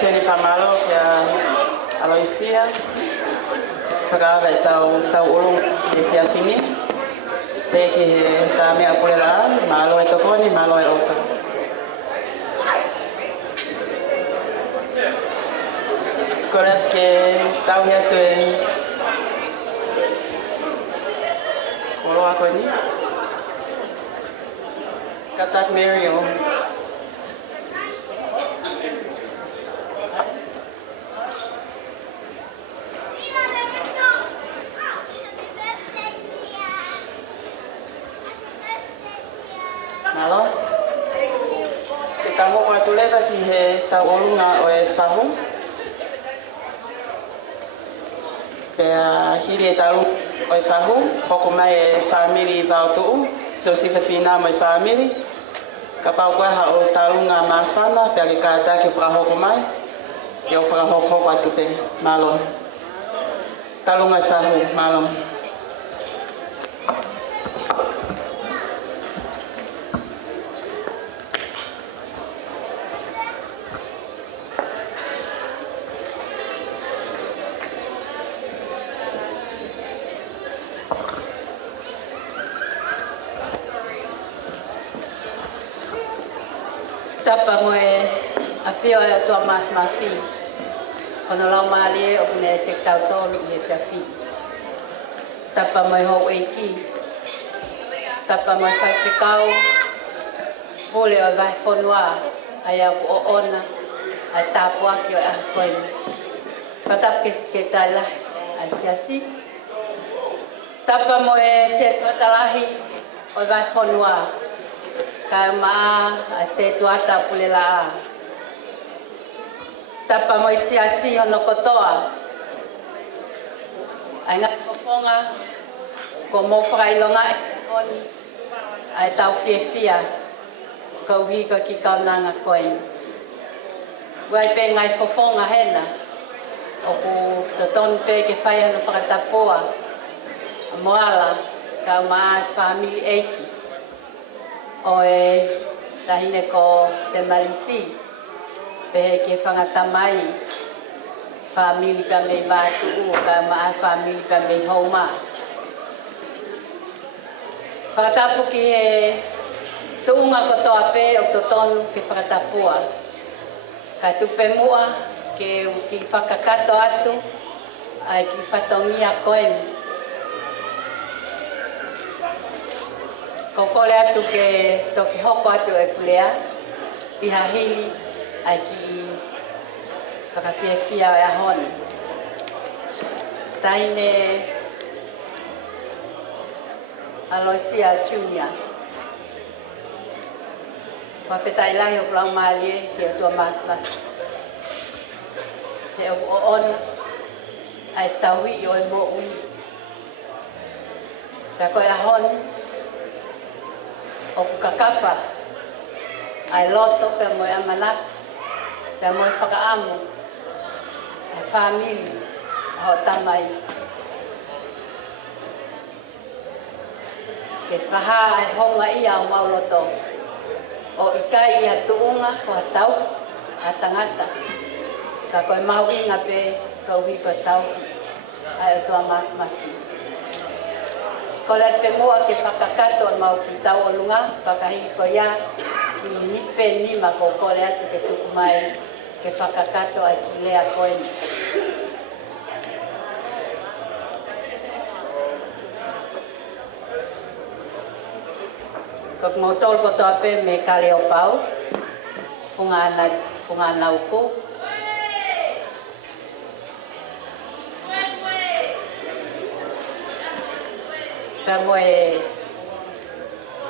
tēne pamalo kia Aloisia. Pagawai tau ulung e kia kini. Peki he ta mea pulela, malo e tokoni, malo e oka. Koret ke tau hea tu e koloa koe ni. Katak Mario. Malo. Ke tango koe tuleva ki he tau olunga o e whahu. Pea hiri e tau o e whahu. Hoko mai e whamiri vau tuu. So sifa whina mai whamiri. Ka pau koe ha o talunga mawhana. Pea ke kāta ke whakahoko mai. Ke o whakahoko atu pe. Malo. Talunga e whahu. Malo. Tapa mo e a whio e atua mafi. Kono lau maali e o kune te tau tolu i e te awhi. Tapa mo e hou eiki. Tapa mo e whai whikau. Hule o e vai whonua. Ai au o ona. Ai tāpu aki o e aha koini. Patap ke tai lahi. Ai siasi. Tapa mo e set matalahi o e vai whonua. Kai maa a se tuata pulela a. Tapa mo siasi hono kotoa. Ai ngā whafonga ko mo whakailonga e honi. Ai tau whiawhia. Kau hika ki kaunanga koeni. Wai pe ngai whafonga hena. O ku totonu pe ke whai hono whakatapoa. A moala kau maa whamili eiki. O e tahine ko te malisi pehe ke whangata mai whamili ka mei vātuu ka maa whamili ka mei hauma. Whakatapu ki he tuunga kotoa pe o totonu ke whakatapua. Ka tupe mua ki whakakato atu ai ki whatongia koeni. Ko kole atu ke toki hoko atu e kulea, piha hili ai ki whakawhiawhia o e ahoni. Taine Aloisia Junior. Whawhetai lahi o pulau maalie ki atua matla. Te o ona ai tauhi o e mo ui. Ka koe ahoni. O kukakapa ai loto pe mo e amanak pe mo e whakaamu ai whamili ho tamai ke whaha ai honga ia o mauloto o ikai ia tuunga ko tau a tangata ka koe mau inga pe kau hiko tau ai o tua maki. Kole te mua ke whakakato mau ki tau o lunga, whakahi ko ia i nipe nima ko kole atu ke tuku mai ke whakakato ai ki lea koeni. Ko ngotol ko toa pe me kale o pau, fungana uku. Mo e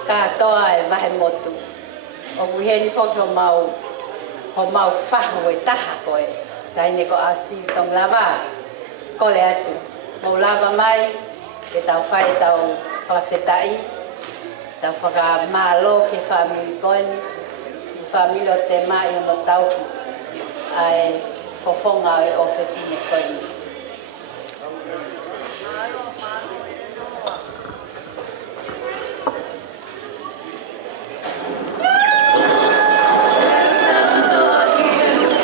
katoa e vahe motu. O kuheni poki ho mau whahu e taha koe. Taine ko asi tong lava. Kole atu. Mau lava mai, ke tau whae tau whawhetai. Tau whaka malo ke whamili koeni. Si whamili o te mai o no tau. Ai whawhonga e o whetine koeni.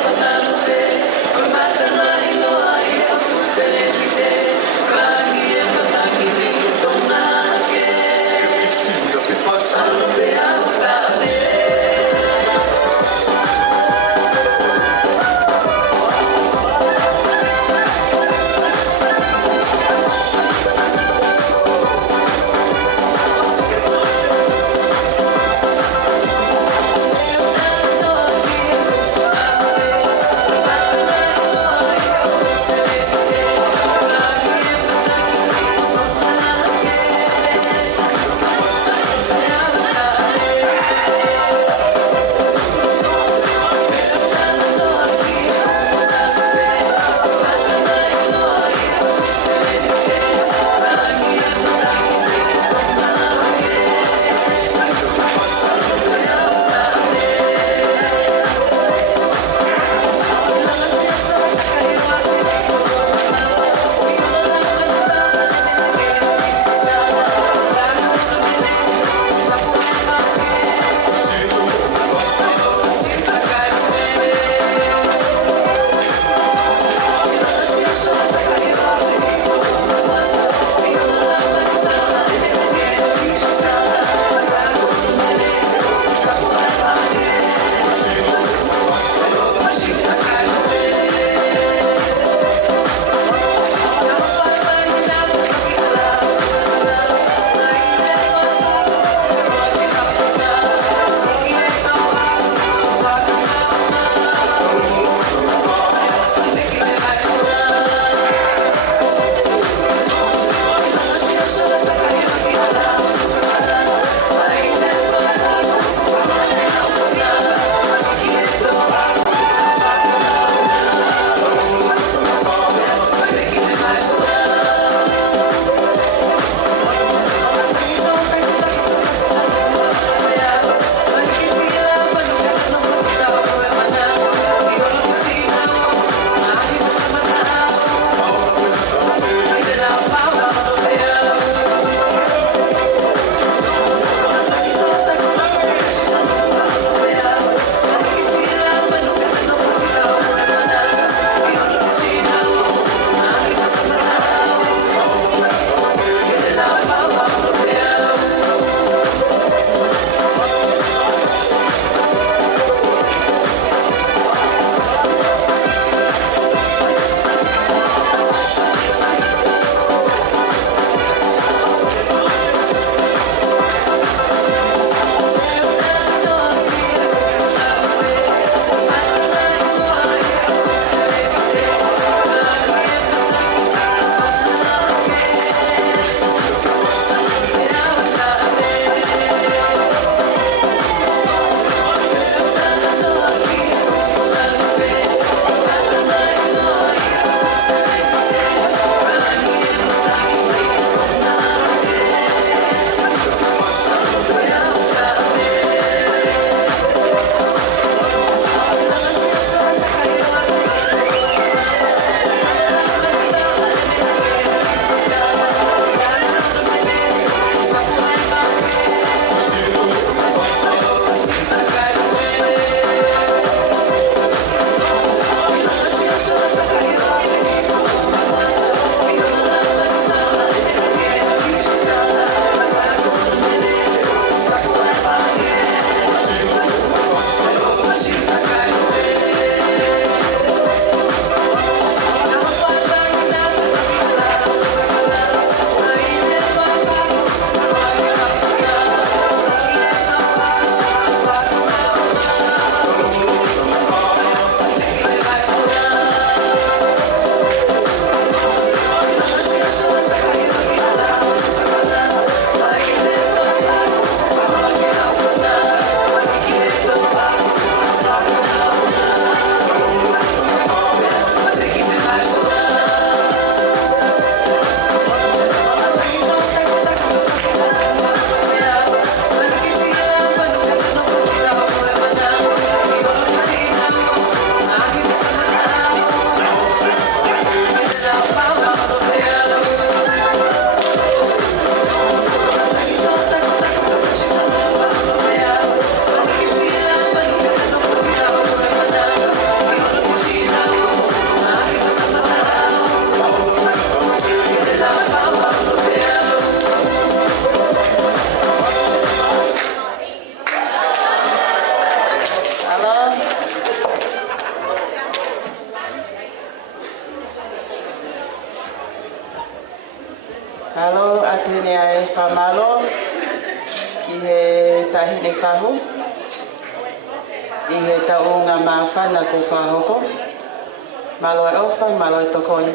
Remember whamalo ki he tahine kahu i he taunga mawhana ko whahoko malo e ofa, malo e tokoi.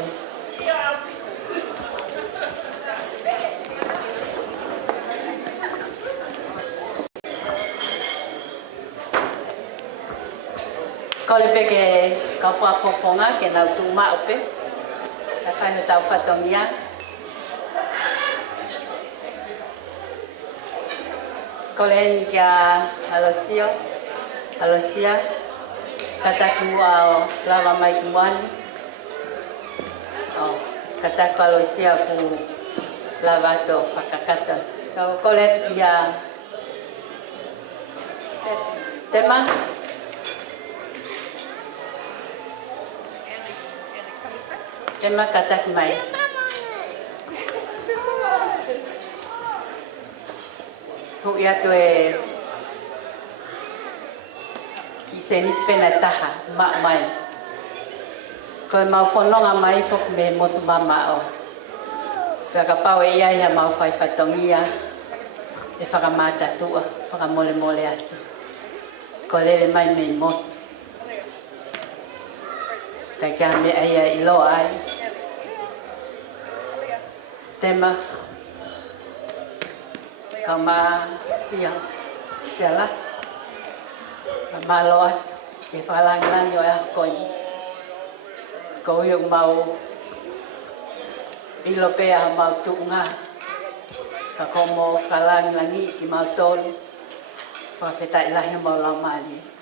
Ko le peke ka whafofonga ke nau tu maupe. Ka whainu tau whatongia. Ko le heni kia Aloisia. Kataki mua o lava mai ki muani. Kataki Aloisia ku lava to whakakata. Ko le kia tema. Tema katak mai. Hui atu e ki se ni pena taha ma mai. Ko e mau whanonga mai fok me motu mama o. Pea ka pau e ia mau whai whatongia e whakamata tua, whakamole mole atu. Ko lele mai me motu. Kai kia me aia I loa ai. Tema. Ka ma siala. Ma loa. E whalangilangi o e koi. Ko hiu mau. Ilo pea mau tuunga. Ka komo whalangilangi ki mau tolu. Whawhetai lahi mau lau maali.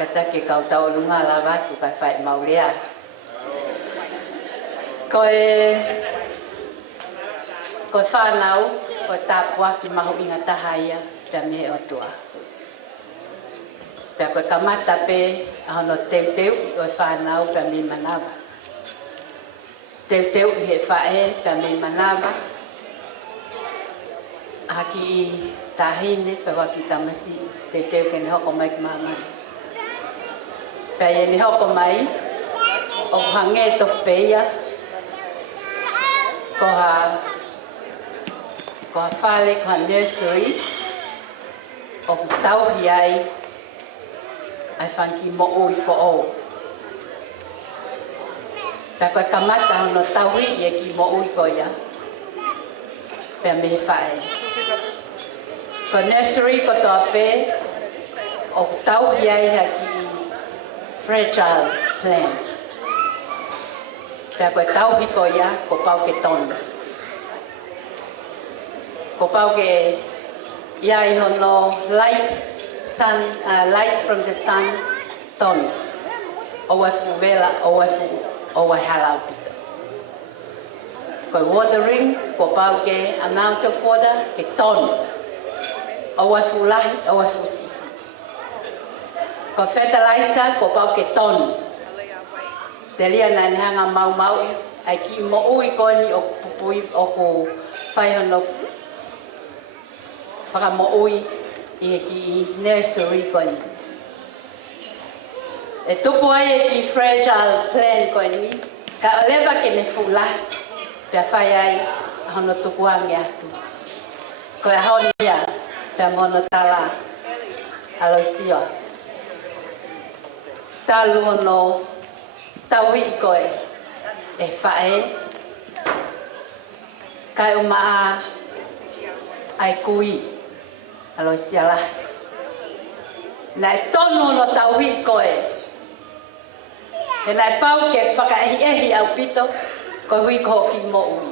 Kata ke kau tahu lunga lava tu kai fai mau lia. Ko whanau, ko tapua ki mahu inga tahaya pia me o tua. Pia ko kamata pe ahono teu o whanau pia me manawa. Teu he whae pia me manawa. Haki tahine pia ko ki tamasi teu kene hoko mai ki mamani. Pea ni hoko mai o hange to peia ko ha fale ko nursery o tau hiai ai fanki mo oi fo o ta ko kamata no tau hi e ki mo oi ko ya pe me fai ko nursery ko to pe o tau hiai ha ki fragile plant. Pea koe tau hiko ia, ko pau ke tonu. Ko pau ke ia I hono light from the sun tonu. Owa fuwela, owa halau pito. Koe watering, ko pau ke amount of water ke tonu. Owa fulahi, owa fusi. Ko fertilizer ko pau ke tonu. Te lia na hanga mau ai ki mo ui ko ni o pupui o ko whaihono whaka mo ui I ki nursery ko ni. E tupu ai e ki fragile plant ko ni. Ka oleva ke ne fula. Pea whai ai hono tuku angi atu. Ko e haonia pea mono tala Aloisia. Talu no tawi koe e whae kai umaa ai kui Aloisia la na tonu no tawi koe e na pau ke whakaehi au pito ko hui ko ki mo ui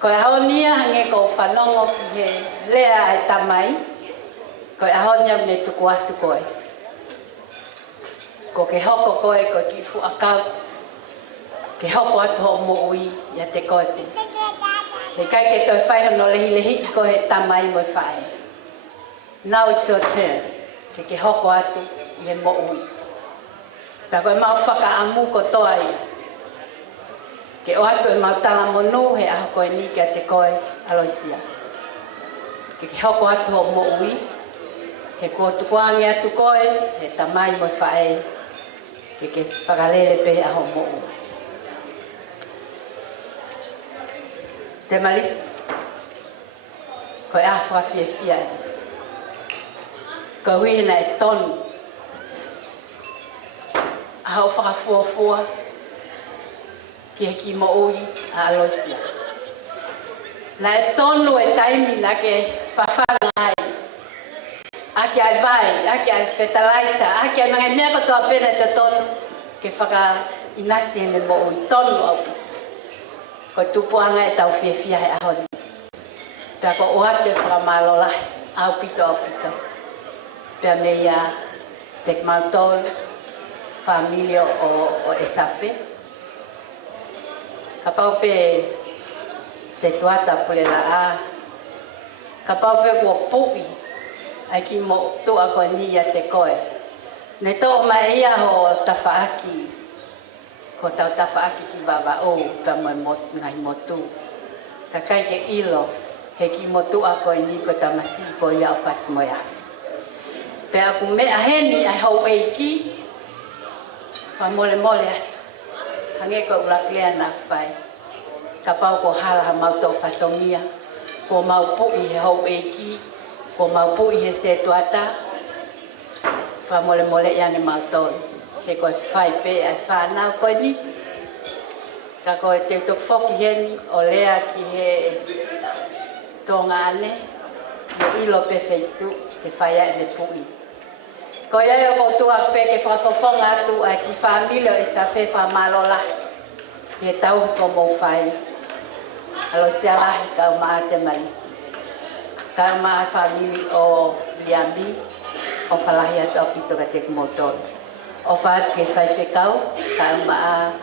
ko e haonia hange ko whanongo ki he lea e tamai ko e haonia me tuku atu koe ko ke hoko koe ko ki fu akau ke hoko atu ho mo ui ia te koe te he kai ke toi whaihono lehi ko he tamai mo whae now it's your turn ke hoko atu I he mo ui ta koe mau whaka amu ko toa ia ke o atu e mau tala monu he aho koe ni kia te koe Aloisia ke hoko atu ho mo ui he ko tukuangi atu koe he tamai mo whae ke whakalele pe aho mo ui te malis ko a fa fia ko wi na ton a fa fo ki mo ui a Aloisia na ton lo e taimi na ke fa ngai aki ai vai aki ai fertilizer aki ai ngai mea ko to apena te ton ke fa inasi me mo ui ton lo ko tupuanga e tau fia e ahon. Pea ko oate whakamalola au pito. Pea mea tek mautol, familia o esafe. Ka pau pe se tuata pule la a. Ka pau pe kua pupi ai ki mo tu a koe ni a te koe. Ne tō mai ia ho tafaaki. Ko tau tafaaki ki baba o pa ngai motu. Ka kai ke ilo he ki motu a koe ni ko ta masi ko ia o fas moia. Pe aku me a heni ai hau eiki. Pa mole hange ko ulaklea na whai. Ka pau ko hala ha mau tau whatongia. Ko mau pui he hau eiki. Ko mau pui he se tuata. Pa mole iane mau tau. He koe whai pe ai whanau koe ni. Ka koe te tuk whoki heni o lea ki he tonga ane. Mo ilo pe feitu ke whai ai me pui. Ko ia o tua pe ke whakafonga atu ai ki whamilo e sa whe whamalola. He tau ko mo whai. Aloisia lahi kau maa te malisi. Kau maa whamili o liambi. O whalahi atu au pito ka te kumotoro. O whaat ke whai whekau, kau maa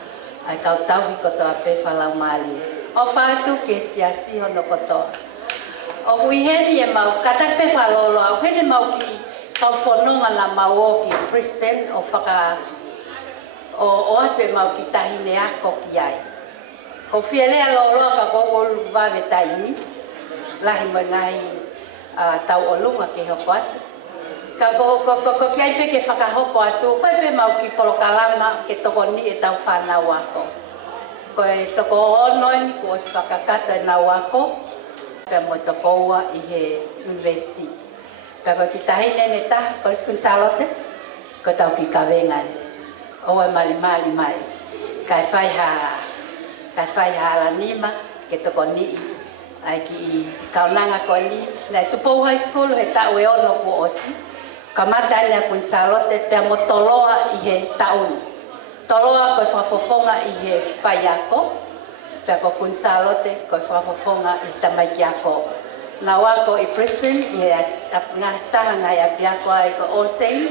ai kau tau hi kotoa pe whalau maali. O whaatu ke siasi hono kotoa. O kui heni e mau, katak pe whalolo, au hene mau ki kau whanonga na mau o ki Brisbane o whaka o ate mau ki tahine ako ki ai. Ko whielea loloa ka koko wawe taimi, lahi mo ngai tau o lunga ke hoko atu. Ka ko ki ai pe ke whakahoko atu, koe pe mau ki polokalama ke toko ni e tau whanau ako. Koe toko onoi ni ko os whakakata e nau ako, pe mo toko ua i he university. Pe ko ki tahine ne ta, ko iskun salote, ko tau ki kawengan. Oe mali mai, kai whai ha la nima ke toko ni ai ki kaunanga ko ni, nei tupo high school he tau e ono po osi. Kamatanya kun salote te mo toloa i he taun. Toloa koe whafofonga i he whaiako. Te ko kun salote koe whafofonga i tamaikiako. Na wako i Brisbane i he ngataha ngai apiako ai ko Olsen.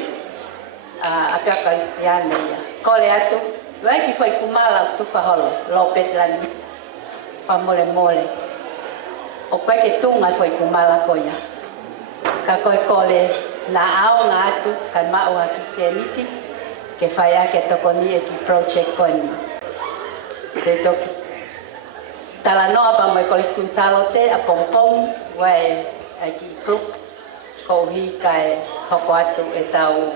Apiako Kristiane ia. Kole atu, wai ki whai kumala u tufaholo, lo petlani. Pa mole. O koe ke tunga whai kumala ko ia. Ka koe kole na ao ngā atu kai mau haki seniti ke whai ake toko ni e ki project ko ni. Te toki. Tala noa pa mo e koliskun salote a pongpong wai ai ki group ko hi kai hoko atu e tau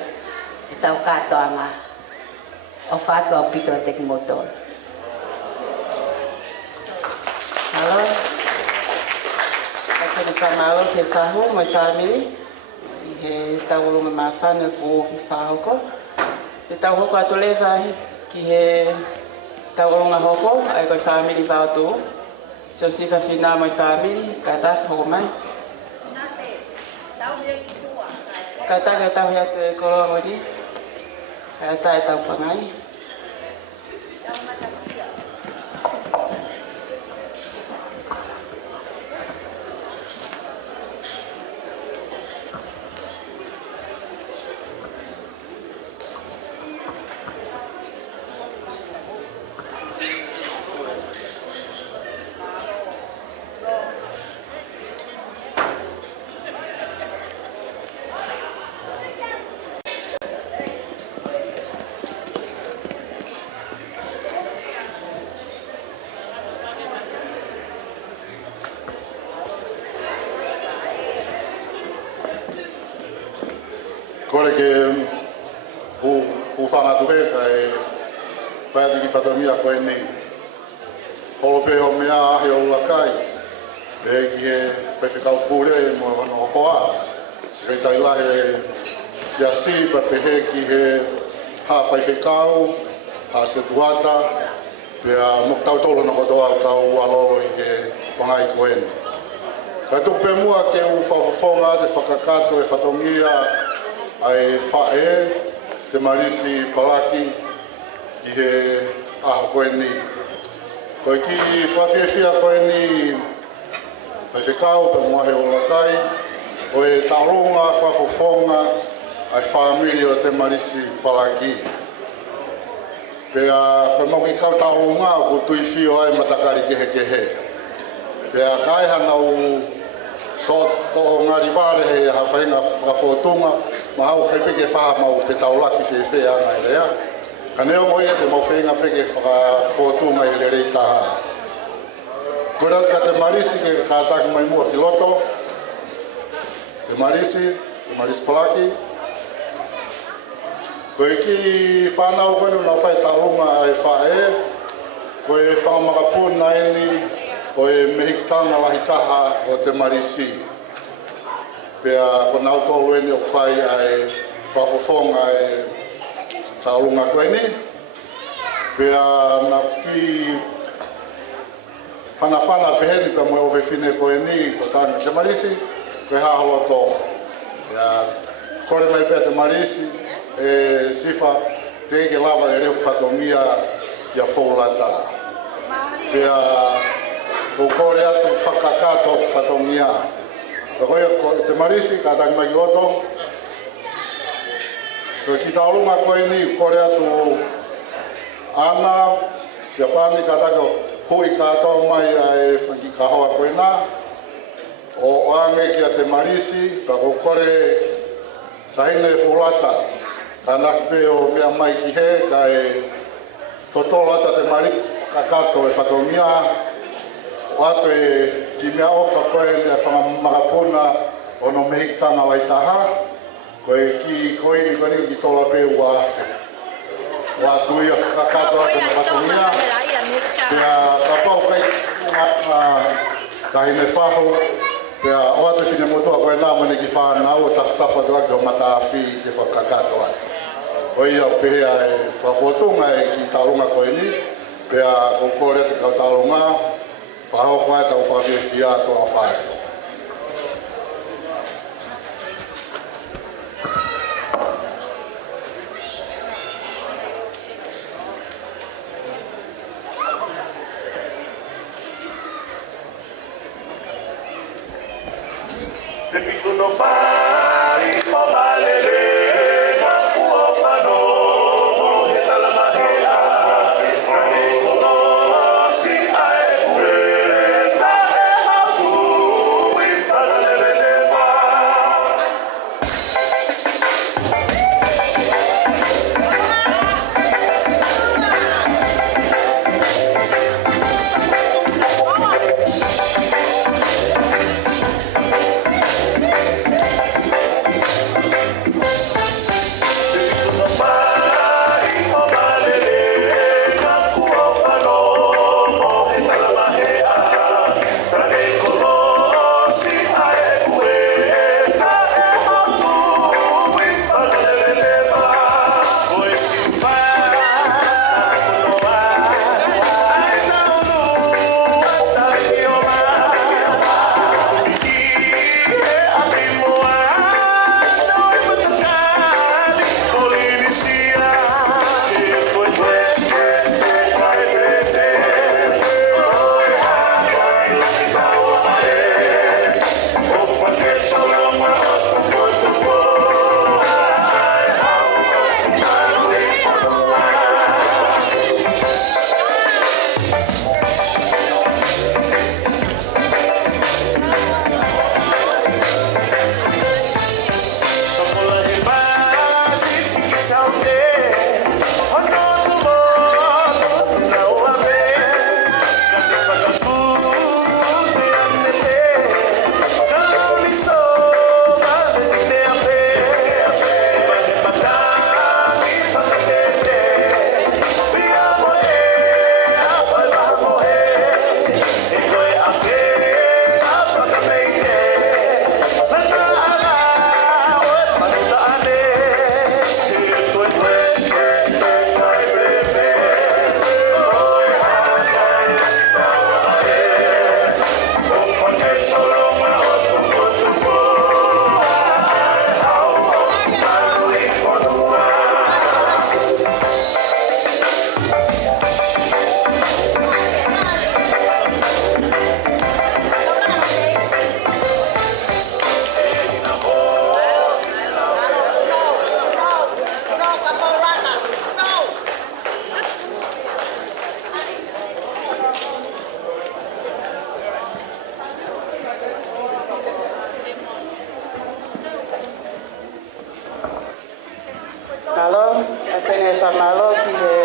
katoanga o whatu au pito te ki motor. Halo. Ako ni kamao te whahu mo family. He tau lunga mawhanga ko hi whahoko. Te tau hoko atu le wahi ki he tau lunga hoko ai koe family whautu. So sifa whina moi family, ka taka hoko mai. Ka taka tau hea te koroa mo di. Ka tae tau pangai. Kore ke hu whangatu he kai whai atu ki whatamia koe nei. holope o mea ahi o lakai. E ki he whewhikau pūre mo wano hoa. Sikai tai lahe si a sipa pe he ki he ha whewhikau, ha se tuata, pia moktau tolo na kotoa tau alolo i he pangai koeni. Ka tuku pe mua ke u whawhawhonga te whakakato e whatongia ai whae te marisi Palaki ki he aha koeni. Koe ki whawhiawhia koeni whewhikau pe mua he o lakai, o e taurunga whawhawhonga ai whamiri o te marisi Palaki. Pea koe mau ki kau taurunga o tui whio ai matakari kehe. Pea kai hanau to ngari ware he hawhainga whakawhotunga ma hau kai peke wha mau whetaulaki whewhe ana i rea. Ka neo mo ia te mau whainga peke whakawhotunga i le rei taha. Kura ka te marisi ke kātaki mai mua ki loto. Te marisi Palaki. Koe ki whanau koe na whai taurunga ai whae. Koe whakamaka eni o e mehikitanga lahi taha o te marisi. Pea ko nau tolu eni o whai ai whawhawhonga e taurunga koeni. Pea na ki whanawhana peheni ka moe o whewhine koeni ko tanga te marisi, koe hahoa tō. Pea kore mai pea te marisi e sifa te eke lava e reo whatongia ia whaulata. Pea o kore atu whakakato whatongia. Koe te marisi ka tangi mai oto. Koe ki taurunga koe ni kore atu ana, sia pani ka tangi hui kātou mai ai whanki ka hoa koe nā. O ange ki a te marisi, ka kore tahine e whaulata. Ka nakpe o mea mai ki he, ka e totolo ata te marisi, ka kātou e whatongia. O ato e ki mea ofa koe le whangamakapuna o no mehikitanga wai taha, koe ki koe ni koe ki tola pe ua afe. Wa tuia kakato atu na whatongia, pia kapau kai kahine whaho, pia o ato whine motua koe nā mene ki whanau o tafutafa tu ake o matawhi ke whakakato atu. O ia pehea e whafotunga e ki taurunga koe ni, pia kukore te kau taurunga, whahau koe tau whawhiawhia toa whae. e whamalo ki e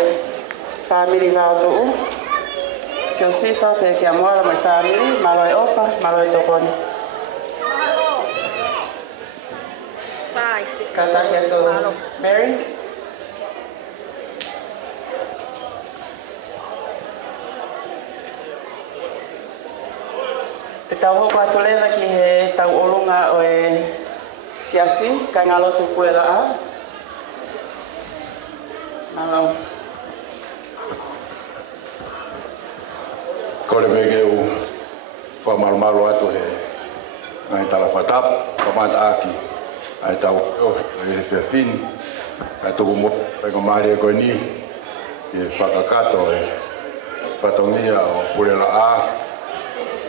whamiri vātou. Si o sifa pe ki a moala mai whamiri, malo e ofa, malo e tokoni. Ka tahi atu Mary. Te tau hoku atu lena ki he tau olunga o e siasi, ka ngā lotu puela a. Malo. Kore mege u whamarumaro atu he ngai tala whatap, whamata aki. Ai tau e whiawhini, ai tuku mo, whaingo maari e koe ni, e whakakato e whatongia o purela a.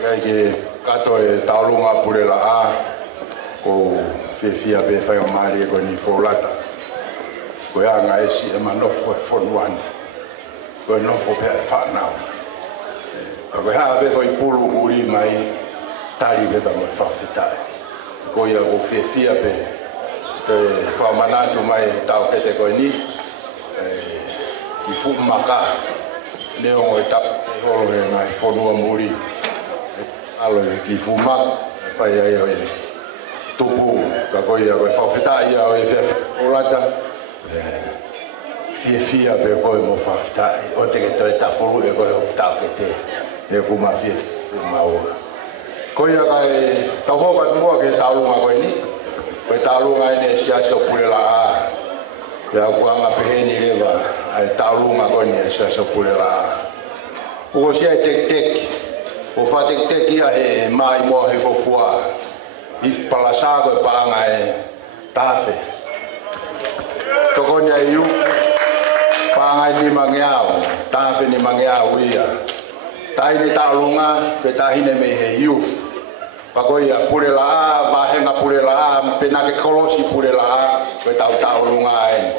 Ngai ke kato e taulunga purela a, ko whiawhia pe whaingo maari e koe ni whaulata. Koe anga e si e manofo e whonuani, koe nofo pe e whanau. Koe haa pe koe pulu uri mai, tari pe pa mo whawhitai. Koe ia ko whiawhia pe, te whamanatu mai tau ke te koe ni, ki whumaka, neo e tau e holo e ngai whonua muri, alo e ki whumaka, whai ai o e tupu, ka koe ia koe whawhitai au e whiawhorata, whiawhia pe koe mo whawhitai, o te ke toi tawhuru e koe o tau ke te, e kuma whiawhia maua. Koe ia kai tau hokat mua ke taulunga koe ni, koe taulunga ene siasa pulela a. Ia kuanga peheni lewa, ai taulunga koe ni siasa pulela a. Uko sia e tek-tek, o wha tek-tek ia he mai mua he fofua. I palasa koe paanga e tafe. Toko nia iu, paanga ni mangeau, tafe ni mangeau ia. Taini taulunga, pe tahine me he youth. Pakoia purela a, mahenga purela a, penake kolosi purela a, pe taulunga ai.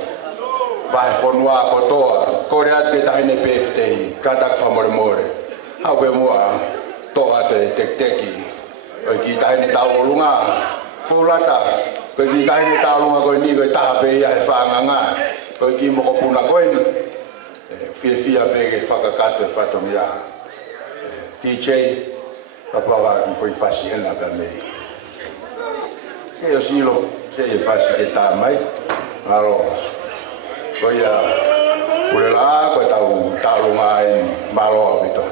Vai fonua kotoa, kore ate tahine PFT, katak whamoremore. Hau pe mua, toa te tek-teki. Oi ki tahine taulunga, whaulata, koe ki tahine taulunga koe ni koe taha pe ia he whaanganga. Koe ki moko puna koe ni, whiawhia peke whakakato e whatongia. DJ, papawa ki foi fasi hena ka mei. Ke o silo, se e fasi ke tā mai, aro, koia, kure la, koe tau tālunga e malo a pito.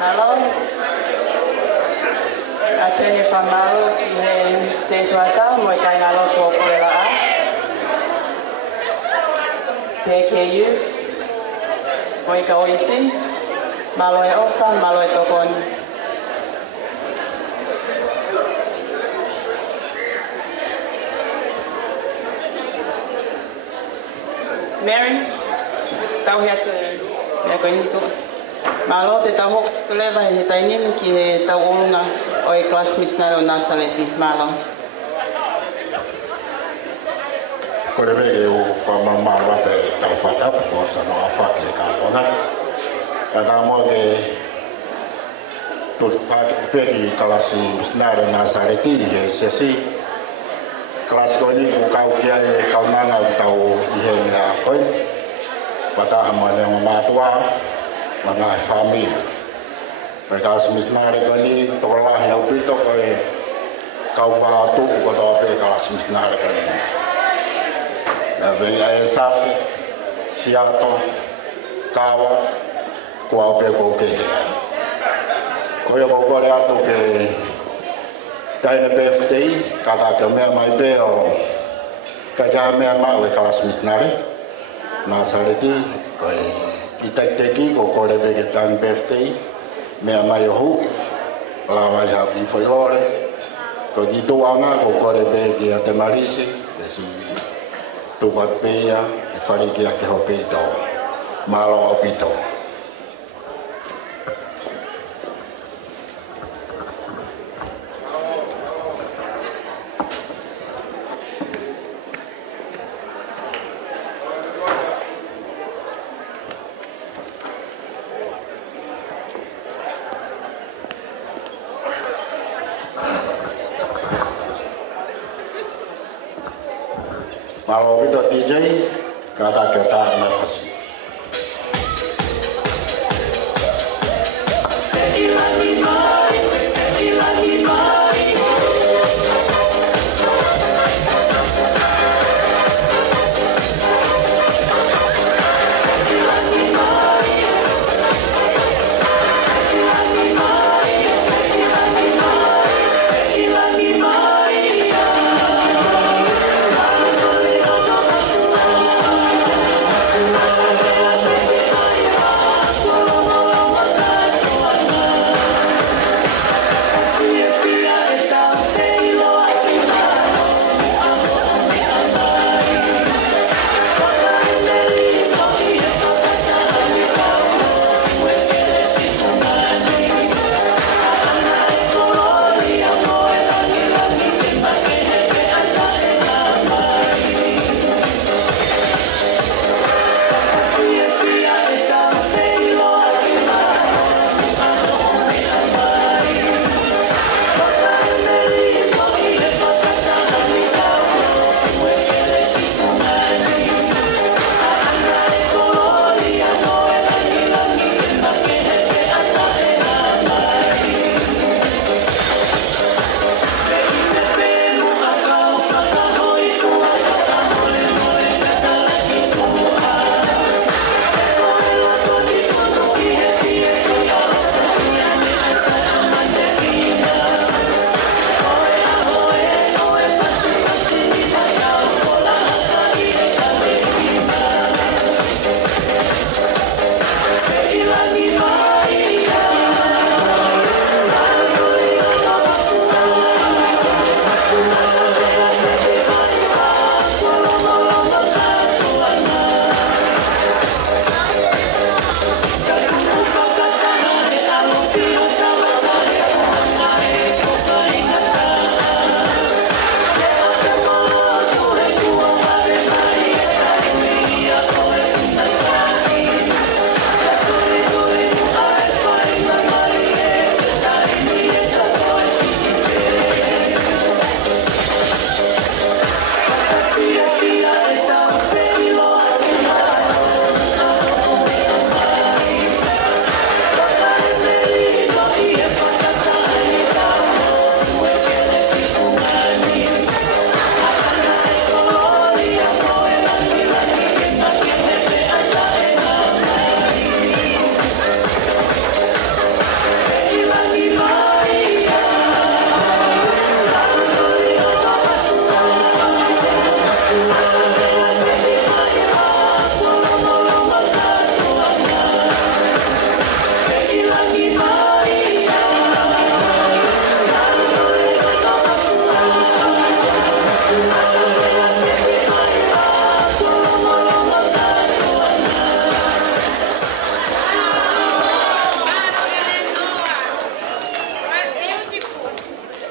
Hello. Atene whamalo ki he se tuatau mo I kai ngā lotu o koela a. Peke youth. Mo I ka oithi. Malo e ofa, malo e tokoni. Mary, tau hea te mea koe ni toa. Malo te tau hoku te lewa he tainimi ki he tau olunga o e class missionary o Nasaleti. Malo. Kore me o whamamara te tau whatapa o sa noa whake e kāpona. E nā mo te tūki whake peki kalasi missionary o Nasaleti e sesi. Kalasi koni o kau kia e kaunanga o tau I he mea koe. Pataha mane o mātua. Mga family. Mereka semisnare kali tolahi au pito koe kau patu ko to pe kala semisnare kali. Na ve ai safi siato kawa ko au pe ko ke. Ko yo ko re atu ke taina birthday kata ke me mai pe o ka ja me ma o kala semisnare na saleti koe kita teki ko kore vege tan birthday mea mai o hu la mai happy foi lore ko di to anga ko kore vege a te marisi si to pat pea e fari ki a ke ho pito malo o pito Mau kita DJ kata-kata nafas.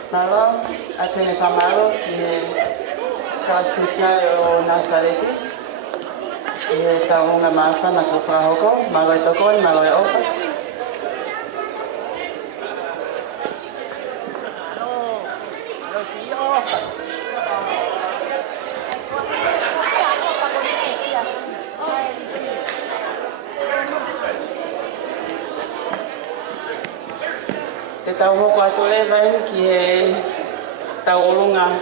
Malo, atene pamalo ki he kalasisiale o Nasarete. I he taunga maafa na kufahoko, malo e tokoi, malo e opa. Lo si ofa. Te tau hoko atu lewain ki he tau olunga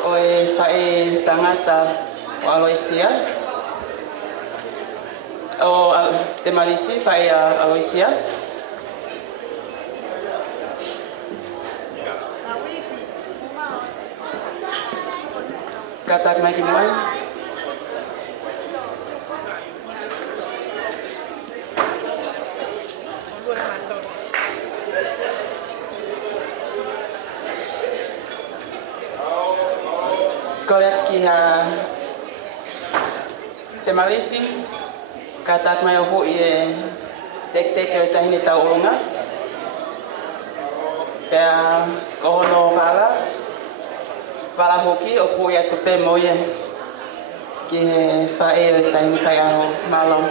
o e whae tangata o Aloisia. O te marisi whae a Aloisia. Katak mai ki moai. Korek ki ha te marisi, katak mai o hui e tek-tek o tahini tau olunga. Pea kohono wala hoki o hui atu pe moie ki he whae o tahini whae aho malong.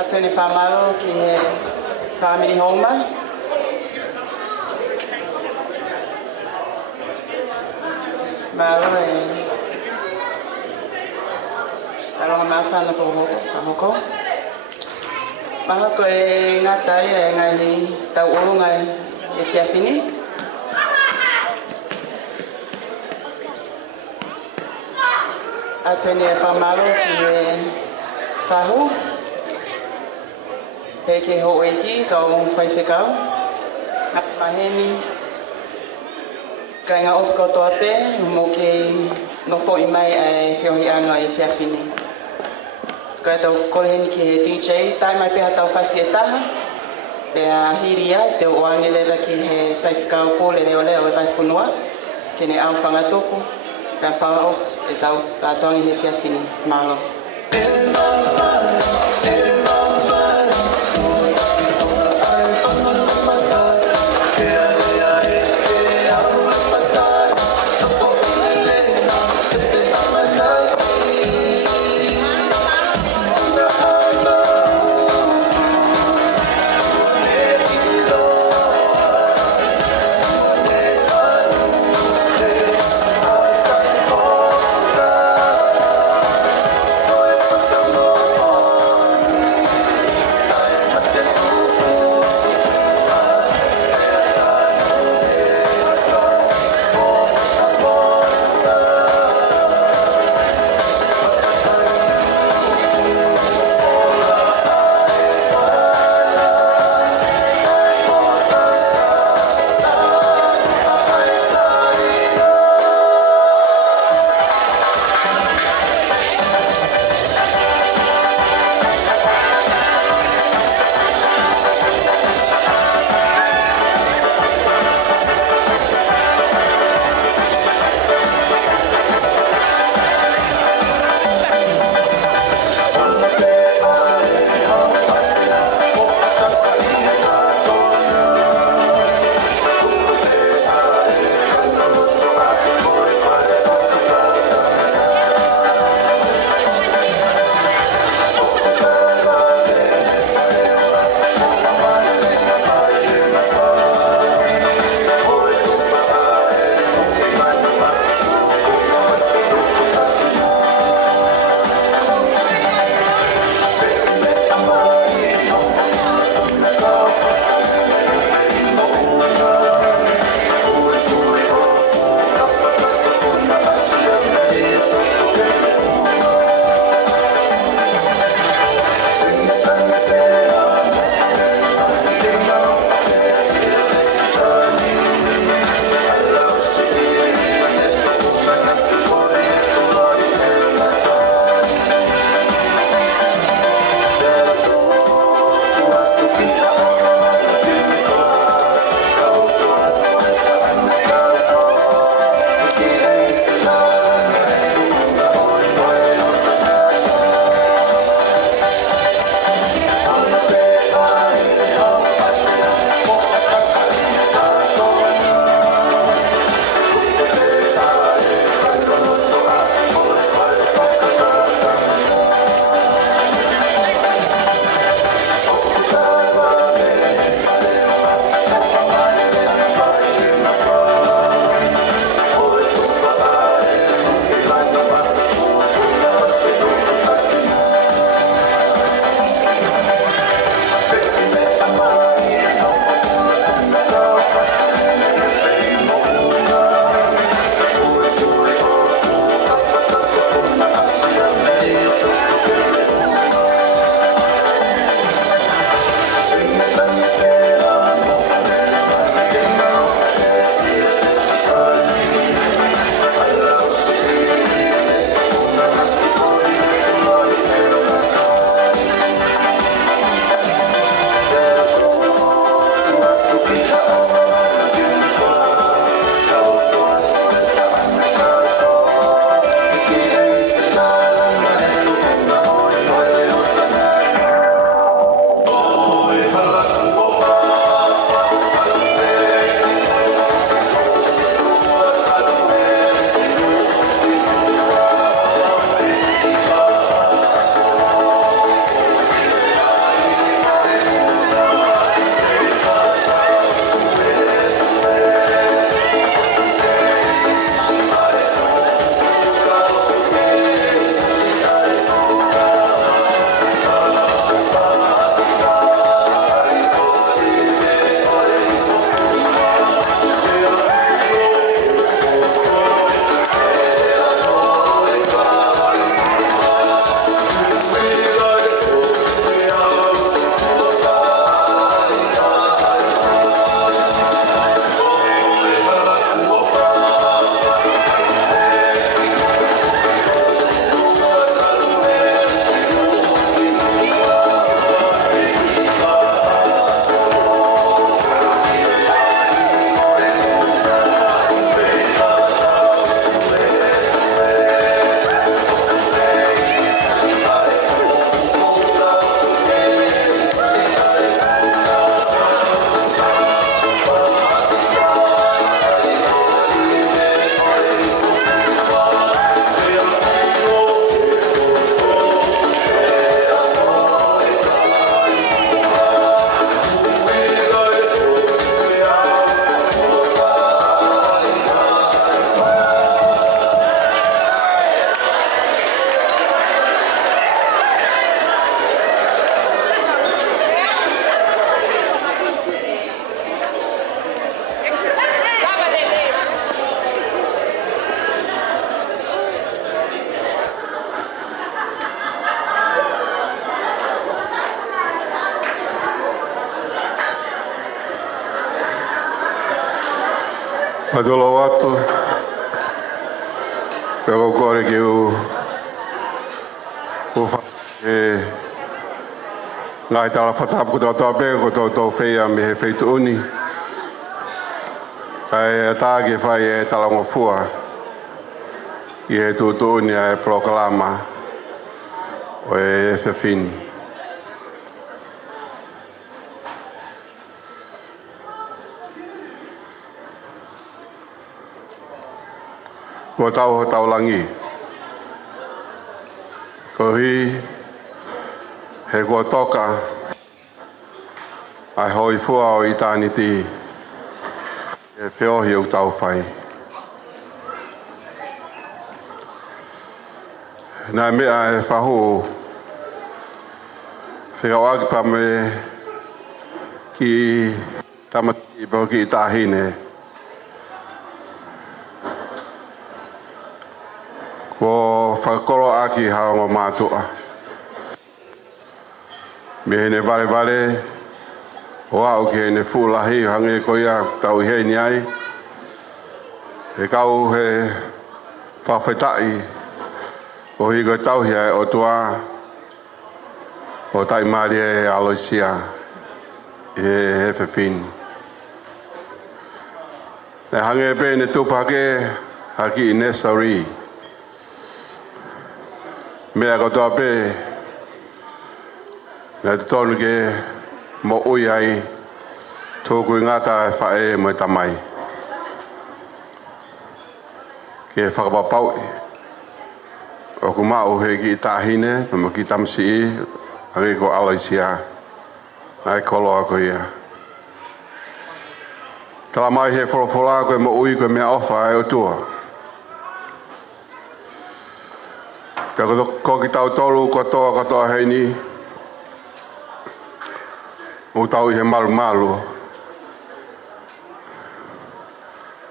Atene whamaro ki he family homa. Malo Kalau maafan ko ko. Maha ko ngatai ngai tau ngai siap ini. Atene famalo ki tahu. Peke ho eki kau fai fikau. Maheni. Kai nga of ko tote mo ke no fo imai ai fio hi anga e siap ini. Kaya tau koleheni ki he DJ, tai mai peha tau whasi e taha. Pea hiria, te o angelera ki he whaifikau pōle leo leo e vai whunua. Kene au whangatoku, pea whaos e tau katoangi he whiawhini. Malo. Padolo watu. Pero kore ke u ngai tala whatapu tau tau pe ko tau whea me he wheitu uni. Kai tāke whai e talango fua. I he tūtu uni e proklama o e whiwhini. Ko tau langi. Ko hi he kua toka ai hoi fua o i tāni ti e whiohi o tau whai. Nā mea e whahu whiau aki pa me ki tamati pao ki i tāhine. Ko whakakoro aki haongo mātua. Me hene vale o au ke hene fūlahi hange ko ia tau he ni ai. He kau he whawhetai o higo tau hia o tua o tai mari e Aloisia e he whiwhini. Ne hange pe ne tupake haki i Nesari. Mea kotoa pe me te tonu ke mo ui ai tōku i ngata e whae mo i tamai. Ke whakapapau o ku mau he ki i tāhine, mo ki tamsi i, angi ko Aloisia, ai koloa ko ia. Tala mai he wholofola koe mo ui koe mea ofa e o tua. Ka ko ki tau tolu katoa heini, o tau i he malu.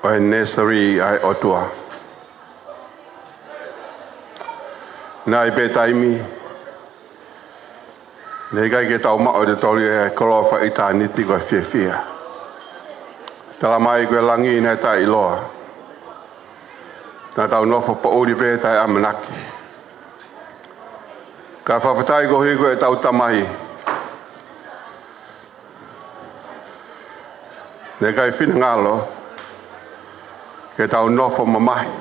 O he Nesari ai o tua. Nā i pē taimi, nei kai ke tau mao te toli e koloa whai tāniti koe whiawhia. Tala mai koe langi nei tā iloa. Nā tau nofo pa uri pē tai amanaki. Ka whawhatai ko hui koe tau tamahi. Nei kai whina ngalo, ke tau nofo mamahi.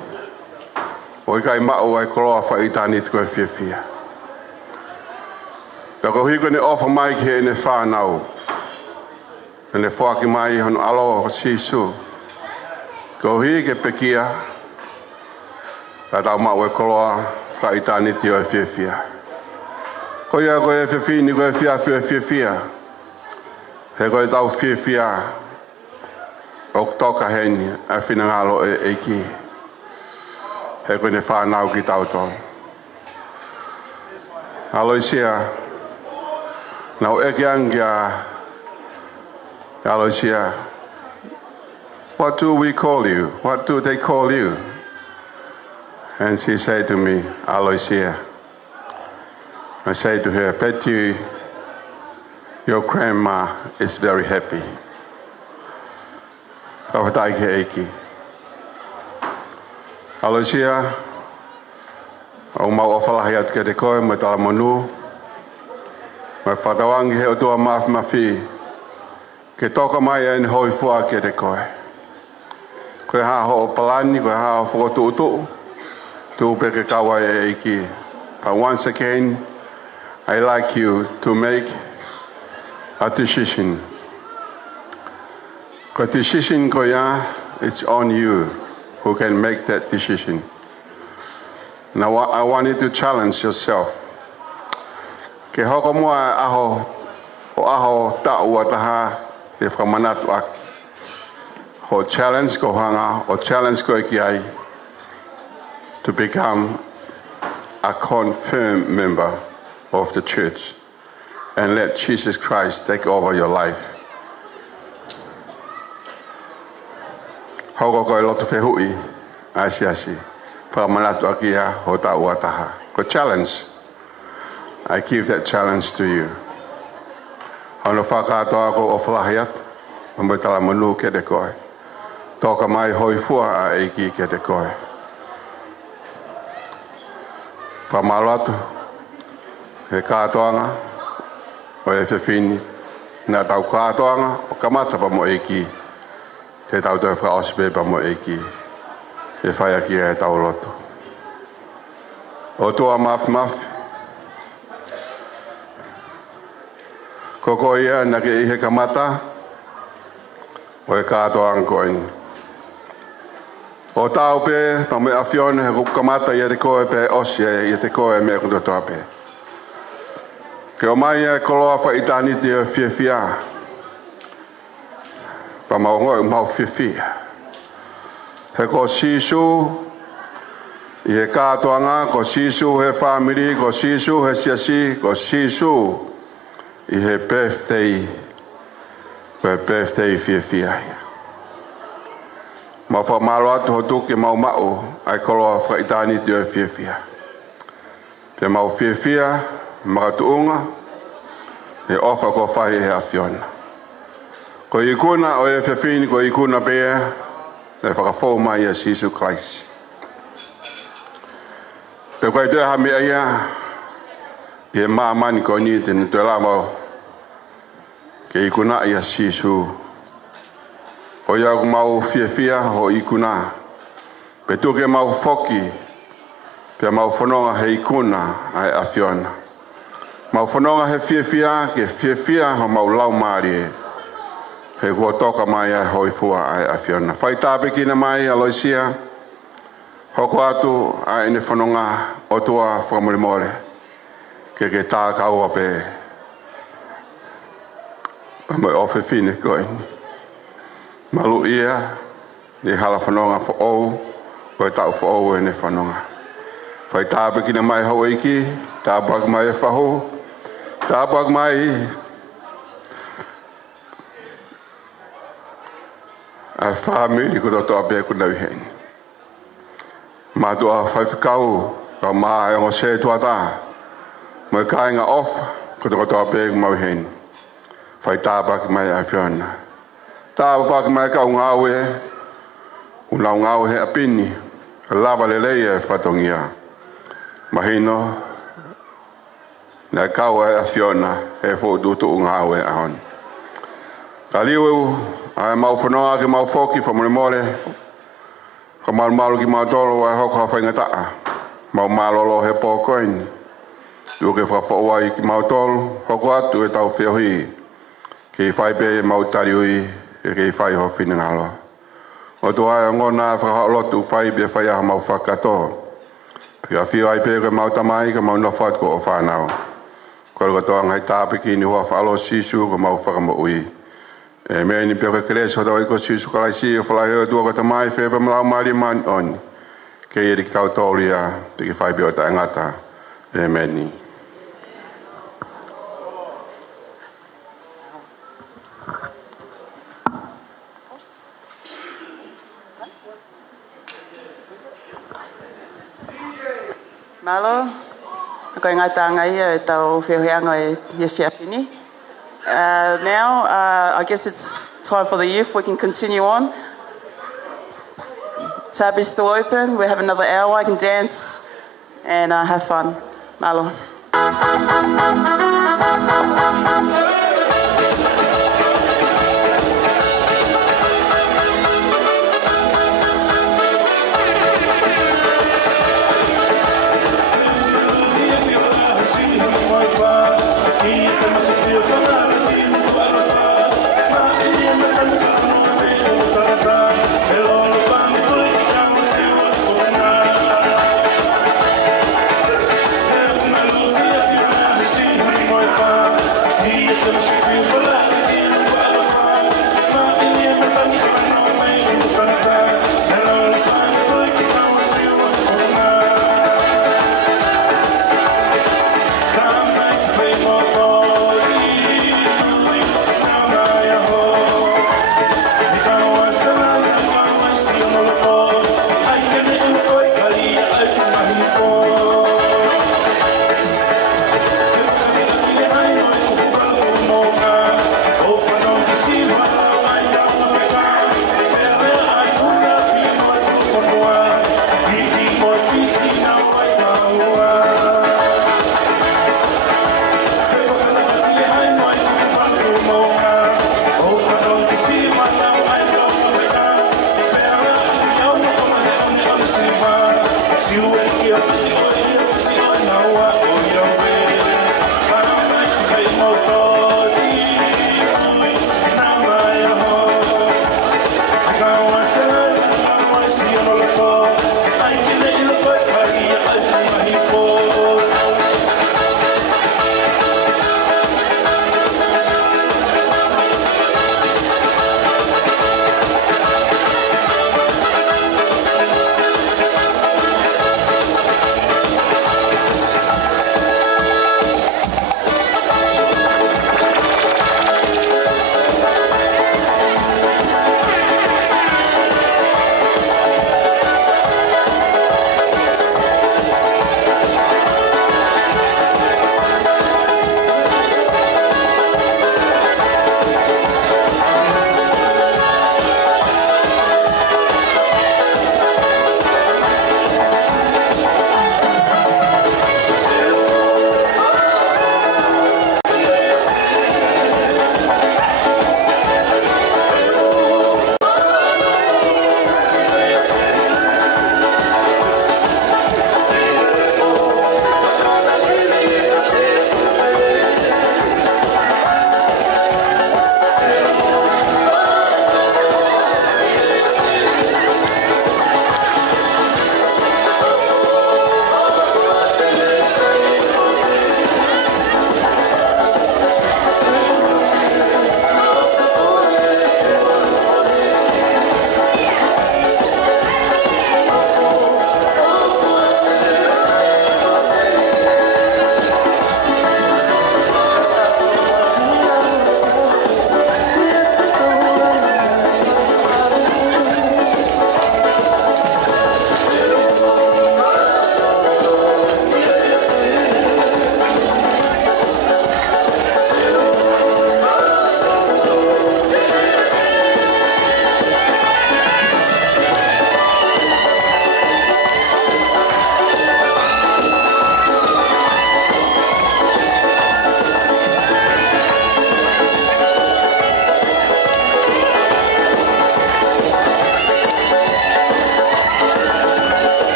O i kai mao ai koloa whai tāniti koe whiawhia. Ka ko hui koe ne ofa mai ki he ne whānau. Ne whaki mai hono alo o sisu. Ko hui ke pekia, ka tau mao ai koloa whai tāniti koe whiawhia. Ko ia koe whiwhini koe whiawhia. He koe tau whiawhia. O toka heni a whina ngalo e ki. He koe ne whānau ki tau tō. Aloisia. Nau eke angia. Aloisia. What do we call you? What do they call you? And she said to me, Aloisia. I said to her, Betty, your grandma is very happy. Kawatai ke eiki. Aloisia, au mau ofalahi atu ke te koe, mo tala monu. Mai whatawangi he o tua mafi. Ke toka mai e ni hoi fua ke te koe. Koe haa ho o palani, koe haa o whakotu utu. Tu peke kawa e eiki. But once again, I'd like you to make a decision. Ko decision ko ya, it's on you who can make that decision. Now I want you to challenge yourself. Ke hoko mua o aho ta'ua taha te whamanatu aki. Ho challenge ko hanga, o challenge ko iki ai to become a confirmed member of the church and let Jesus Christ take over your life. Hoko koe loto whehui, asi. Whamanatu aki a ho ta'ua taha. Ko challenge. I give that challenge to you. Hono whakatoa ko o whalahiat, o mo tala manu ke te koe. toka mai hoi fua a eiki ke te koe. Pamalo atu, he kātoanga, o e whiwhini, nā tau kātoanga, o kamata pa mo eiki, te tau tau whaospe pa mo eiki, e whai aki e tau loto. O tua mafi, koko ia na ke ihe kamata, o e kātoanga koini. O tau pe, pa me awhione, he kukamata i te koe pe osia i te koe me kundotoa pe. Ke o mai e koloa whaitani te whiawhia. Pa mau ngoi mau whiawhia. He ko sisu, i he kātoanga, ko sisu he family, ko sisu he siasi, ko sisu i he birthday, ko he birthday whiawhia. Ma wha malo atu hotu ke mau mao ai koloa whaitani te o whiawhia. Pe mau whiawhia, makatuunga, e ofa ko whahi he awhiona. Ko i kuna o e whiawhini, ko i kuna pēa, e whakafou mai a Jesus Christ. Pe koe te hami aia, i e maa mani ko ni te nutue la mau, ke i kuna i a Jesus. O iau mau whiawhia ho i kuna. Pe tuke mau whoki, pe mau whanonga he i kuna ai awhiona. Mau whanonga he whiawhia, ke whiawhia ho mau lau maari e. He kua toka mai ai hoi fua ai awhiona. Whai tāpe kina mai Aloisia, hoko atu ai ne whanonga o tua whakamorimore. Ke tā kaua pe. Mai ofe fine koini. Malu ia, ni hala whanonga whaou, koe tau whaou e ne whanonga. Whai tāpe kina mai hau eiki, tāpak mai e whaho, tāpak mai a whamiri ko toto ape ku nau heni. Mātua whai whakau, ka maa e ngo se tuata, mo e kāinga off, ko toto ape ku mau heni. Whai tāpak mai a whiona. Tāwa pāki mai kau ngāu e, unau ngāu he apini, lava lelei e whatongia. Mahino, nai kau e a whiona, e fōtutu ngāu e ahon. Ka liu, ai mau whanoa ke mau whoki, whamorimore, ka maru ki mau tolo ai hoko hawhaingataa, mau malolo he pōkoini. Tuke whawhaua i ki mau tolo, hoko atu e tau whiohi, ki whaipe e mau tariui, e kei whai ho whina ngalo. O tu ai ngona whakaolotu whai bia whai aha mau whakato. Pia whio ai pēke mau tamai ka mau nofat ko o whanau. Kore katoa ngai tāpe ki ni hua whaalo sisu ko mau whakamaui. E mea ni pia kres ho tau iko sisu kalaisi o whalai heo tua ka tamai whepa malau maari man on. Kei erik tau tōlia te ki whai bia o ta ngata. E mea ni. Malo, koe ngai tānga ia e tau whioheanga e whiawhini. Now, I guess it's time for the youth. We can continue on. Tab is still open. We have another hour. I can dance and have fun. Malo. He is the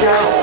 Yeah.